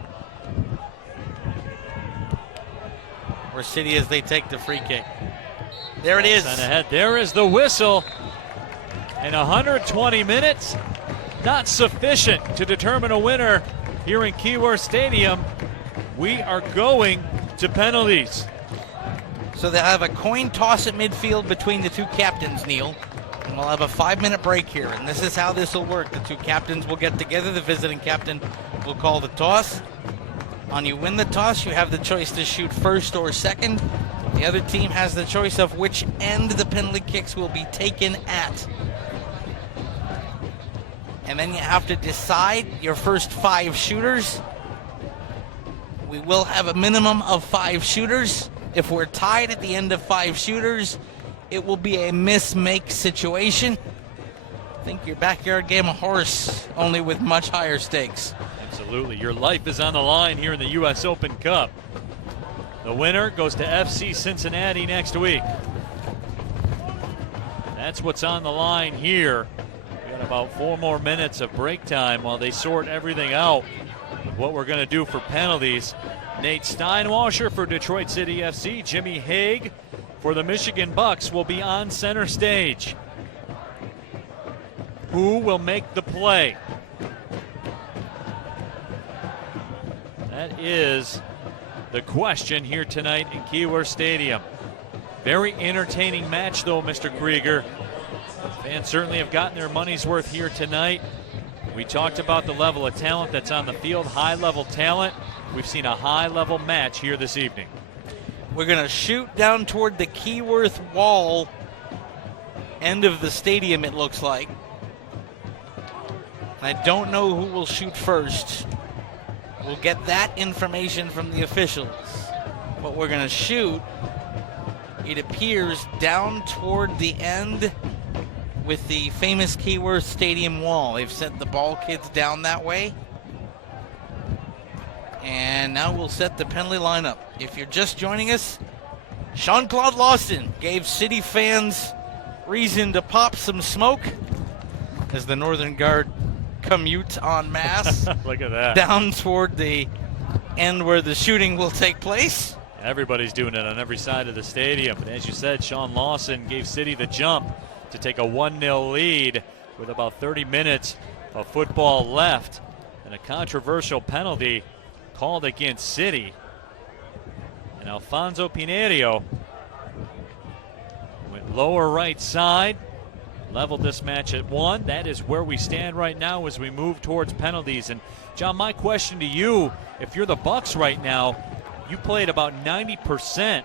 Where City as they take the free kick. There it is. Sent ahead. There is the whistle. And 120 minutes, not sufficient to determine a winner here in Keyworth Stadium. We are going to penalties. So they'll have a coin toss at midfield between the two captains, Neil. And we'll have a 5-minute break here. And this is how this will work. The two captains will get together. The visiting captain will call the toss. On you win the toss, you have the choice to shoot first or second. The other team has the choice of which end the penalty kicks will be taken at. And then you have to decide your first 5 shooters. We will have a minimum of 5 shooters. If we're tied at the end of 5 shooters, it will be a miss-make situation. Think your backyard game of horse, only with much higher stakes. Absolutely. Your life is on the line here in the U.S. Open Cup. The winner goes to FC Cincinnati next week. That's what's on the line here. We got about 4 more minutes of break time while they sort everything out. What we're going to do for penalties. Nate Steinwascher for Detroit City FC. Jimmy Hague for the Michigan Bucks will be on center stage. Who will make the play? That is the question here tonight in Keyworth Stadium. Very entertaining match though, Mr. Krieger. Fans certainly have gotten their money's worth here tonight. We talked about the level of talent that's on the field, high-level talent. We've seen a high-level match here this evening. We're going to shoot down toward the Keyworth wall, end of the stadium, it looks like. I don't know who will shoot first. We'll get that information from the officials. But we're going to shoot, it appears, down toward the end with the famous Keyworth Stadium wall. They've sent the ball kids down that way. And now we'll set the penalty lineup. If you're just joining us, Jean-Claude Lawson gave City fans reason to pop some smoke as the Northern Guard commute en masse. Look at that. Down toward the end where the shooting will take place. Everybody's doing it on every side of the stadium. But as you said, Sean Lawson gave City the jump to take a 1-0 lead with about 30 minutes of football left. And a controversial penalty called against City. And Alfonso Pinheiro went lower right side, leveled this match at 1. That is where we stand right now as we move towards penalties. And John, my question to you, if you're the Bucks right now, you played about 90%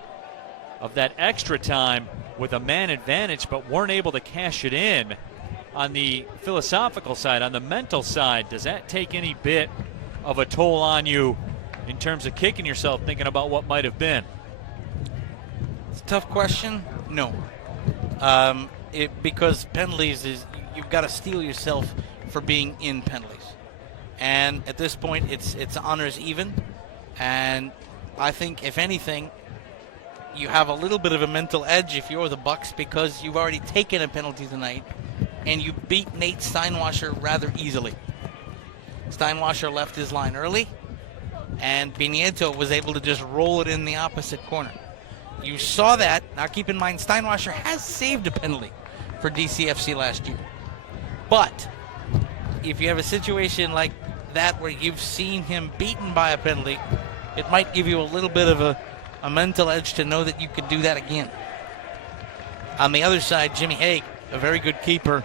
of that extra time with a man advantage, but weren't able to cash it in. On the philosophical side, on the mental side, does that take any bit of a toll on you in terms of kicking yourself, thinking about what might have been? It's a tough question. No. Because penalties is, you've got to steel yourself for being in penalties. And at this point, it's honors even. And I think, if anything, you have a little bit of a mental edge if you're the Bucks because you've already taken a penalty tonight and you beat Nate Steinwascher rather easily. Steinwascher left his line early, and Neto was able to just roll it in the opposite corner. You saw that. Now keep in mind, Steinwascher has saved a penalty for DCFC last year. But if you have a situation like that where you've seen him beaten by a penalty, it might give you a little bit of a mental edge to know that you could do that again. On the other side, Jimmy Hague, a very good keeper,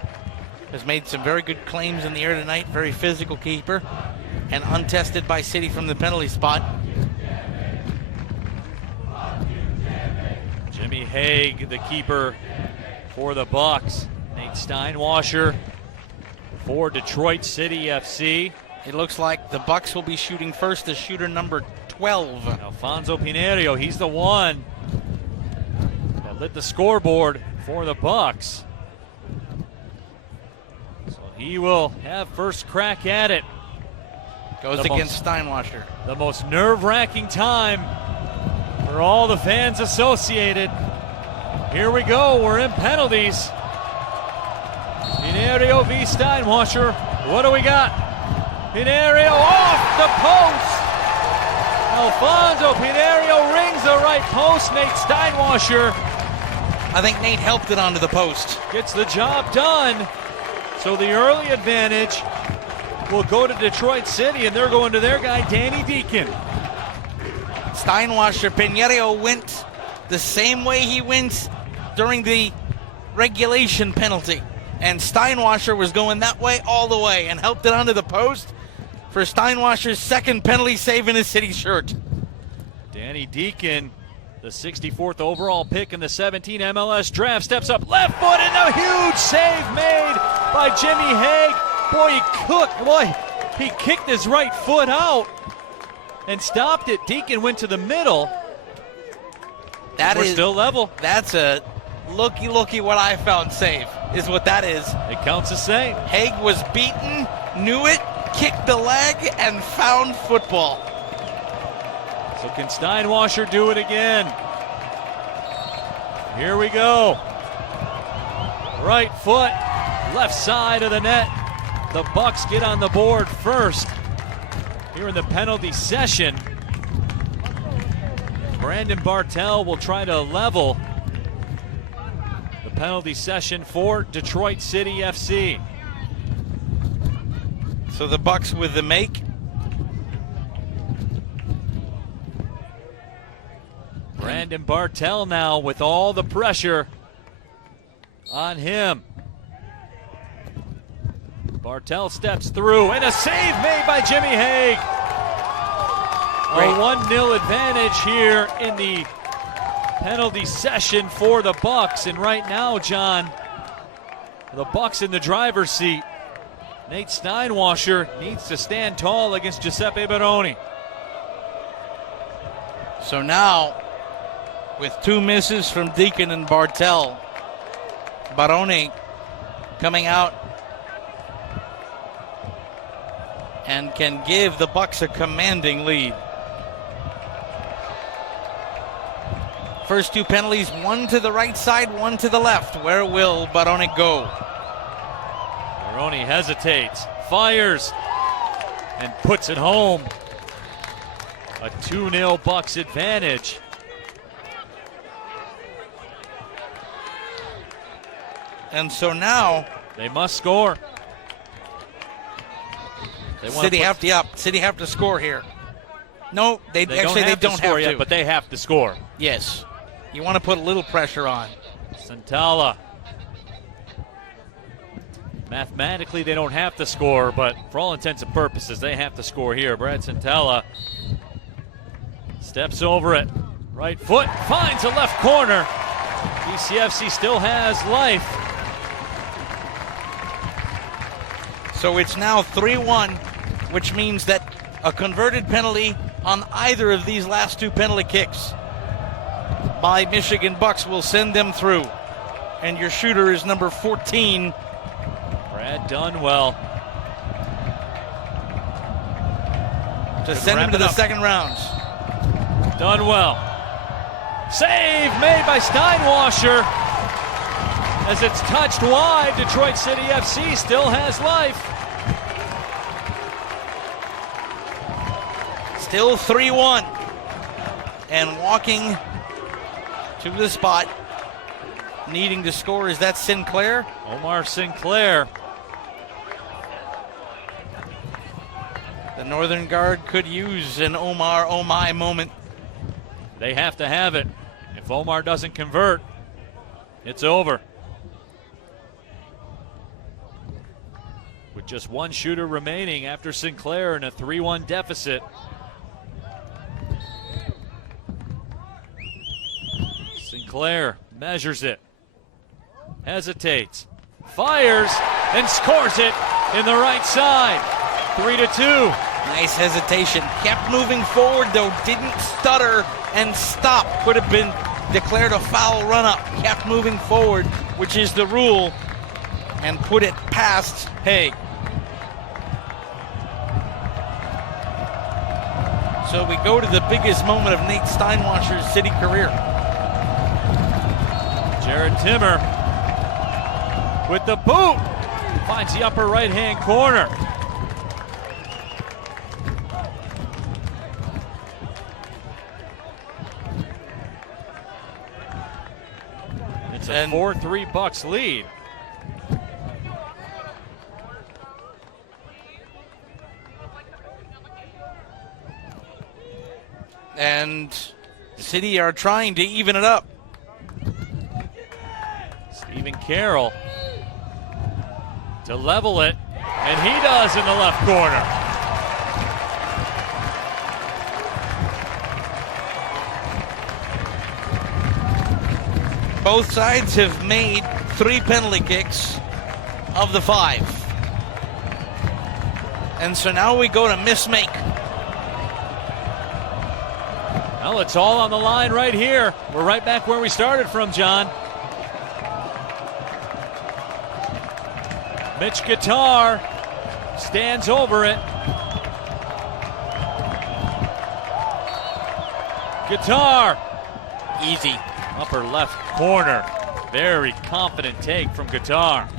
has made some very good claims in the air tonight. Very physical keeper, and untested by City from the penalty spot. Jimmy Hague, the keeper for the Bucks. Nate Steinwascher for Detroit City FC. It looks like the Bucks will be shooting first. The shooter number 12. Alfonso Pinheiro, he's the one that lit the scoreboard for the Bucks. So he will have first crack at it. Goes against Steinwascher. The most nerve-wracking time for all the fans associated Here we go, we're in penalties. Pinheiro v. Steinwascher. What do we got? Pinheiro off the post. Alfonso Pinheiro rings the right post. Nate Steinwascher. I think Nate helped it onto the post. Gets the job done. So the early advantage will go to Detroit City, and they're going to their guy, Danny Deakin. Steinwascher, Pinheiro went the same way he went during the regulation penalty. And Steinwascher was going that way all the way and helped it onto the post for Steinwascher's second penalty save in his City shirt. Danny Deakin, the 64th overall pick in the 17 MLS draft, steps up left foot and a huge save made by Jimmy Hague. He kicked his right foot out and stopped it. Deakin went to the middle. We're still level. That's a looky what I found save is what that is. It counts the same. Hague was beaten, knew it, kicked the leg, and found football. So can Steinwascher do it again? Here we go. Right foot, left side of the net. The Bucks get on the board first here in the penalty session. Brandon Bartel will try to level the penalty session for Detroit City FC. So the Bucks with the make. Brandon Bartel now with all the pressure on him. Bartel steps through and a save made by Jimmy Hague. A 1-0 advantage here in the penalty session for the Bucks. And right now, John, the Bucks in the driver's seat. Nate Steinwascher needs to stand tall against Giuseppe Barone. So now, with two misses from Deakin and Bartel, Barone coming out and can give the Bucks a commanding lead. First two penalties, one to the right side, one to the left. Where will Barone go? Barone hesitates, fires, and puts it home. A 2-0 Bucks advantage. And so now they must score. City have to score here. No, they don't have to. But they have to score. Yes. You want to put a little pressure on. Centala. Mathematically, they don't have to score, but for all intents and purposes, they have to score here. Brad Centala steps over it. Right foot finds a left corner. DCFC still has life. So it's now 3-1, which means that a converted penalty on either of these last two penalty kicks by Michigan Bucks will send them through. And your shooter is number 14, Brad Dunwell. to send him to the second rounds. Dunwell. Save made by Steinwascher. As it's touched wide, Detroit City FC still has life. Still 3-1. And walking to the spot, needing to score, is that Sinclair? Omar Sinclair. The Northern Guard could use an Omar oh my moment. They have to have it. If Omar doesn't convert, it's over. With just one shooter remaining after Sinclair in a 3-1 deficit. Sinclair measures it, hesitates, fires, and scores it in the right side. 3-2. Nice hesitation. Kept moving forward, though. Didn't stutter and stop. Could have been declared a foul run-up. Kept moving forward, which is the rule, and put it past Hague. So we go to the biggest moment of Nate Steinwascher's City career. Jared Timmer with the boot. Finds the upper right-hand corner. It's a 4-3 Bucks lead. And City are trying to even it up. Stephen Carroll to level it, and he does in the left corner. Both sides have made 3 penalty kicks of the 5. And so now we go to mismake. Well, it's all on the line right here. We're right back where we started from, John. Mitch Guitar stands over it. Guitar. Easy. Upper left corner. Very confident take from Guitar.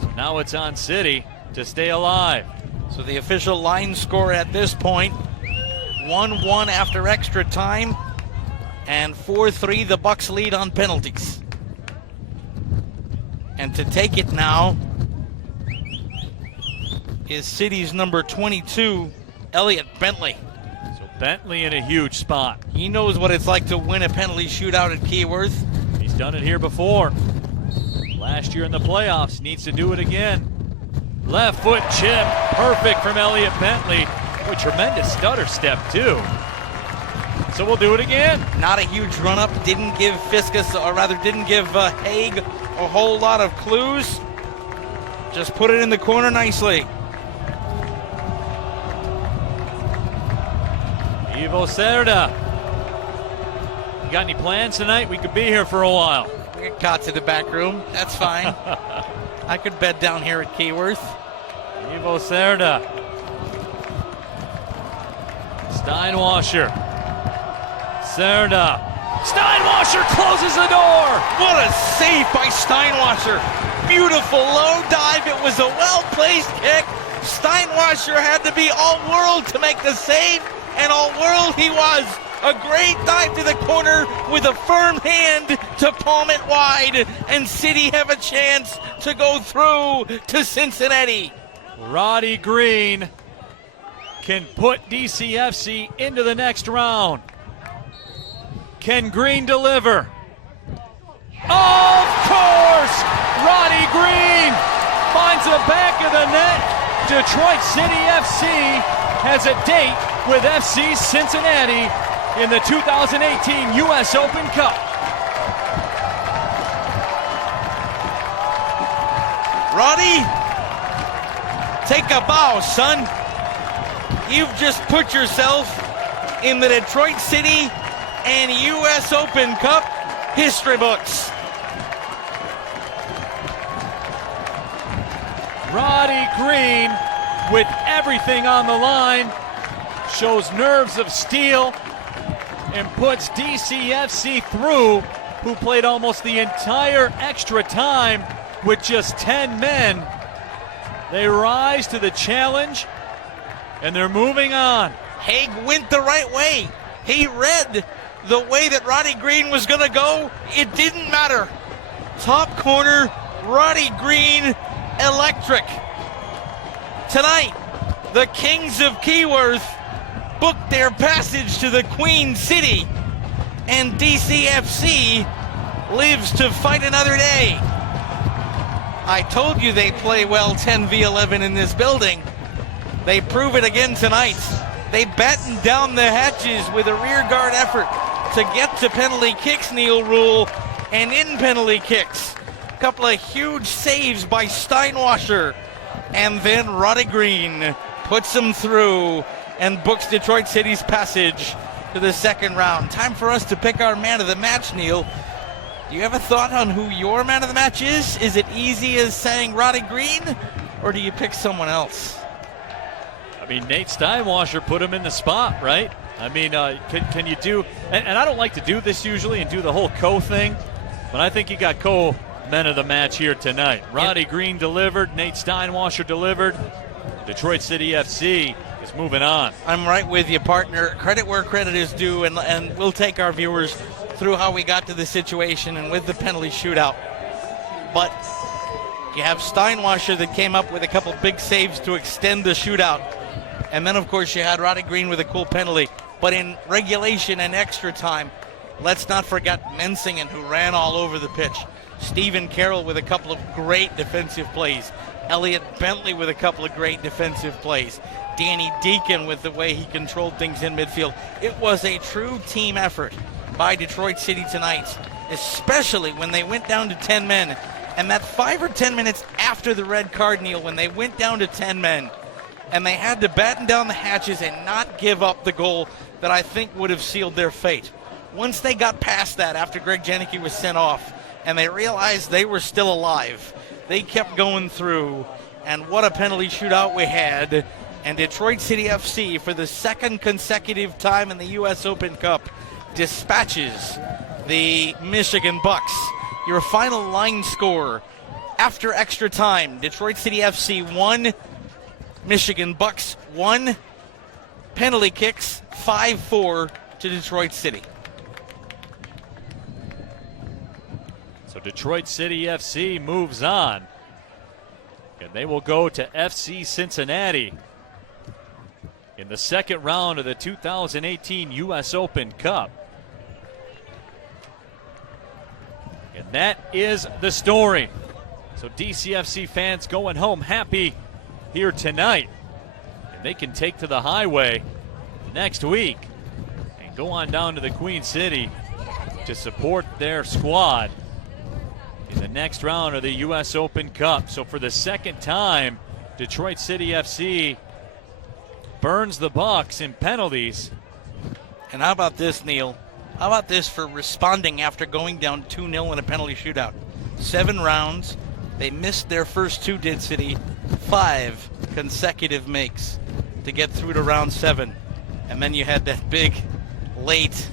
So now it's on City to stay alive. So the official line score at this point, 1-1 after extra time, and 4-3 the Bucks lead on penalties. And to take it now is City's number 22, Elliot Bentley. So Bentley in a huge spot. He knows what it's like to win a penalty shootout at Keyworth. He's done it here before. Last year in the playoffs, needs to do it again. Left foot chip, perfect from Elliot Bentley. A tremendous stutter step too. So we'll do it again. Not a huge run up, didn't give Fiscus, or rather didn't give Hague a whole lot of clues. Just put it in the corner nicely. Ivo Cerda. You got any plans tonight? We could be here for a while. We get caught to the back room, that's fine. I could bed down here at Keyworth. Ivo Cerda. Steinwascher. Cerda. Steinwascher closes the door. What a save by Steinwascher. Beautiful low dive. It was a well-placed kick. Steinwascher had to be all-world to make the save, and all-world he was. A great dive to the corner with a firm hand to palm it wide, and City have a chance to go through to Cincinnati. Roddy Green can put DCFC into the next round. Can Green deliver? Of course! Roddy Green finds the back of the net. Detroit City FC has a date with FC Cincinnati in the 2018 U.S. Open Cup. Roddy, take a bow, son. You've just put yourself in the Detroit City and U.S. Open Cup history books. Roddy Green, with everything on the line, shows nerves of steel and puts DCFC through, who played almost the entire extra time with just 10 men. They rise to the challenge, and they're moving on. Hague went the right way. He read the way that Roddy Green was going to go. It didn't matter. Top corner, Roddy Green, electric. Tonight, the Kings of Keyworth booked their passage to the Queen City, and DCFC lives to fight another day. I told you they play well 10v11 in this building. They prove it again tonight. They battened down the hatches with a rear guard effort to get to penalty kicks, Neil Rule, and in penalty kicks. A couple of huge saves by Steinwascher, and then Roddy Green puts them through and books Detroit City's passage to the second round. Time for us to pick our man of the match, Neil. Do you have a thought on who your man of the match is? Is it easy as saying Roddy Green, or do you pick someone else? I mean, Nate Steinwascher put him in the spot, right? I mean, can you do, and I don't like to do this usually and do the whole co-thing, but I think you got co-men of the match here tonight. Roddy Green delivered, Nate Steinwascher delivered. Detroit City FC is moving on. I'm right with you, partner. Credit where credit is due, and we'll take our viewers through how we got to the situation and with the penalty shootout. But you have Steinwascher that came up with a couple big saves to extend the shootout. And then, of course, you had Roddy Green with a cool penalty. But in regulation and extra time, let's not forget Mentzingen, who ran all over the pitch. Stephen Carroll with a couple of great defensive plays. Elliot Bentley with a couple of great defensive plays. Danny Deakin with the way he controlled things in midfield. It was a true team effort by Detroit City tonight, especially when they went down to 10 men. And that 5 or 10 minutes after the red card, Neil, when they went down to 10 men, and they had to batten down the hatches and not give up the goal that I think would have sealed their fate. Once they got past that, after Greg Janicki was sent off, and they realized they were still alive, they kept going through, and what a penalty shootout we had. And Detroit City FC, for the second consecutive time in the U.S. Open Cup, dispatches the Michigan Bucks. Your final line score after extra time: Detroit City FC 1, Michigan Bucks 1. Penalty kicks 5-4 to Detroit City. So Detroit City FC moves on, and they will go to FC Cincinnati in the second round of the 2018 U.S. Open Cup. And that is the story. So DCFC fans going home happy here tonight. And they can take to the highway next week and go on down to the Queen City to support their squad in the next round of the U.S. Open Cup. So for the second time, Detroit City FC burns the Bucks in penalties. And how about this, Neil? How about this for responding after going down 2-0 in a penalty shootout? 7 rounds. They missed their first 2, did City. 5 consecutive makes to get through to round 7. And then you had that big late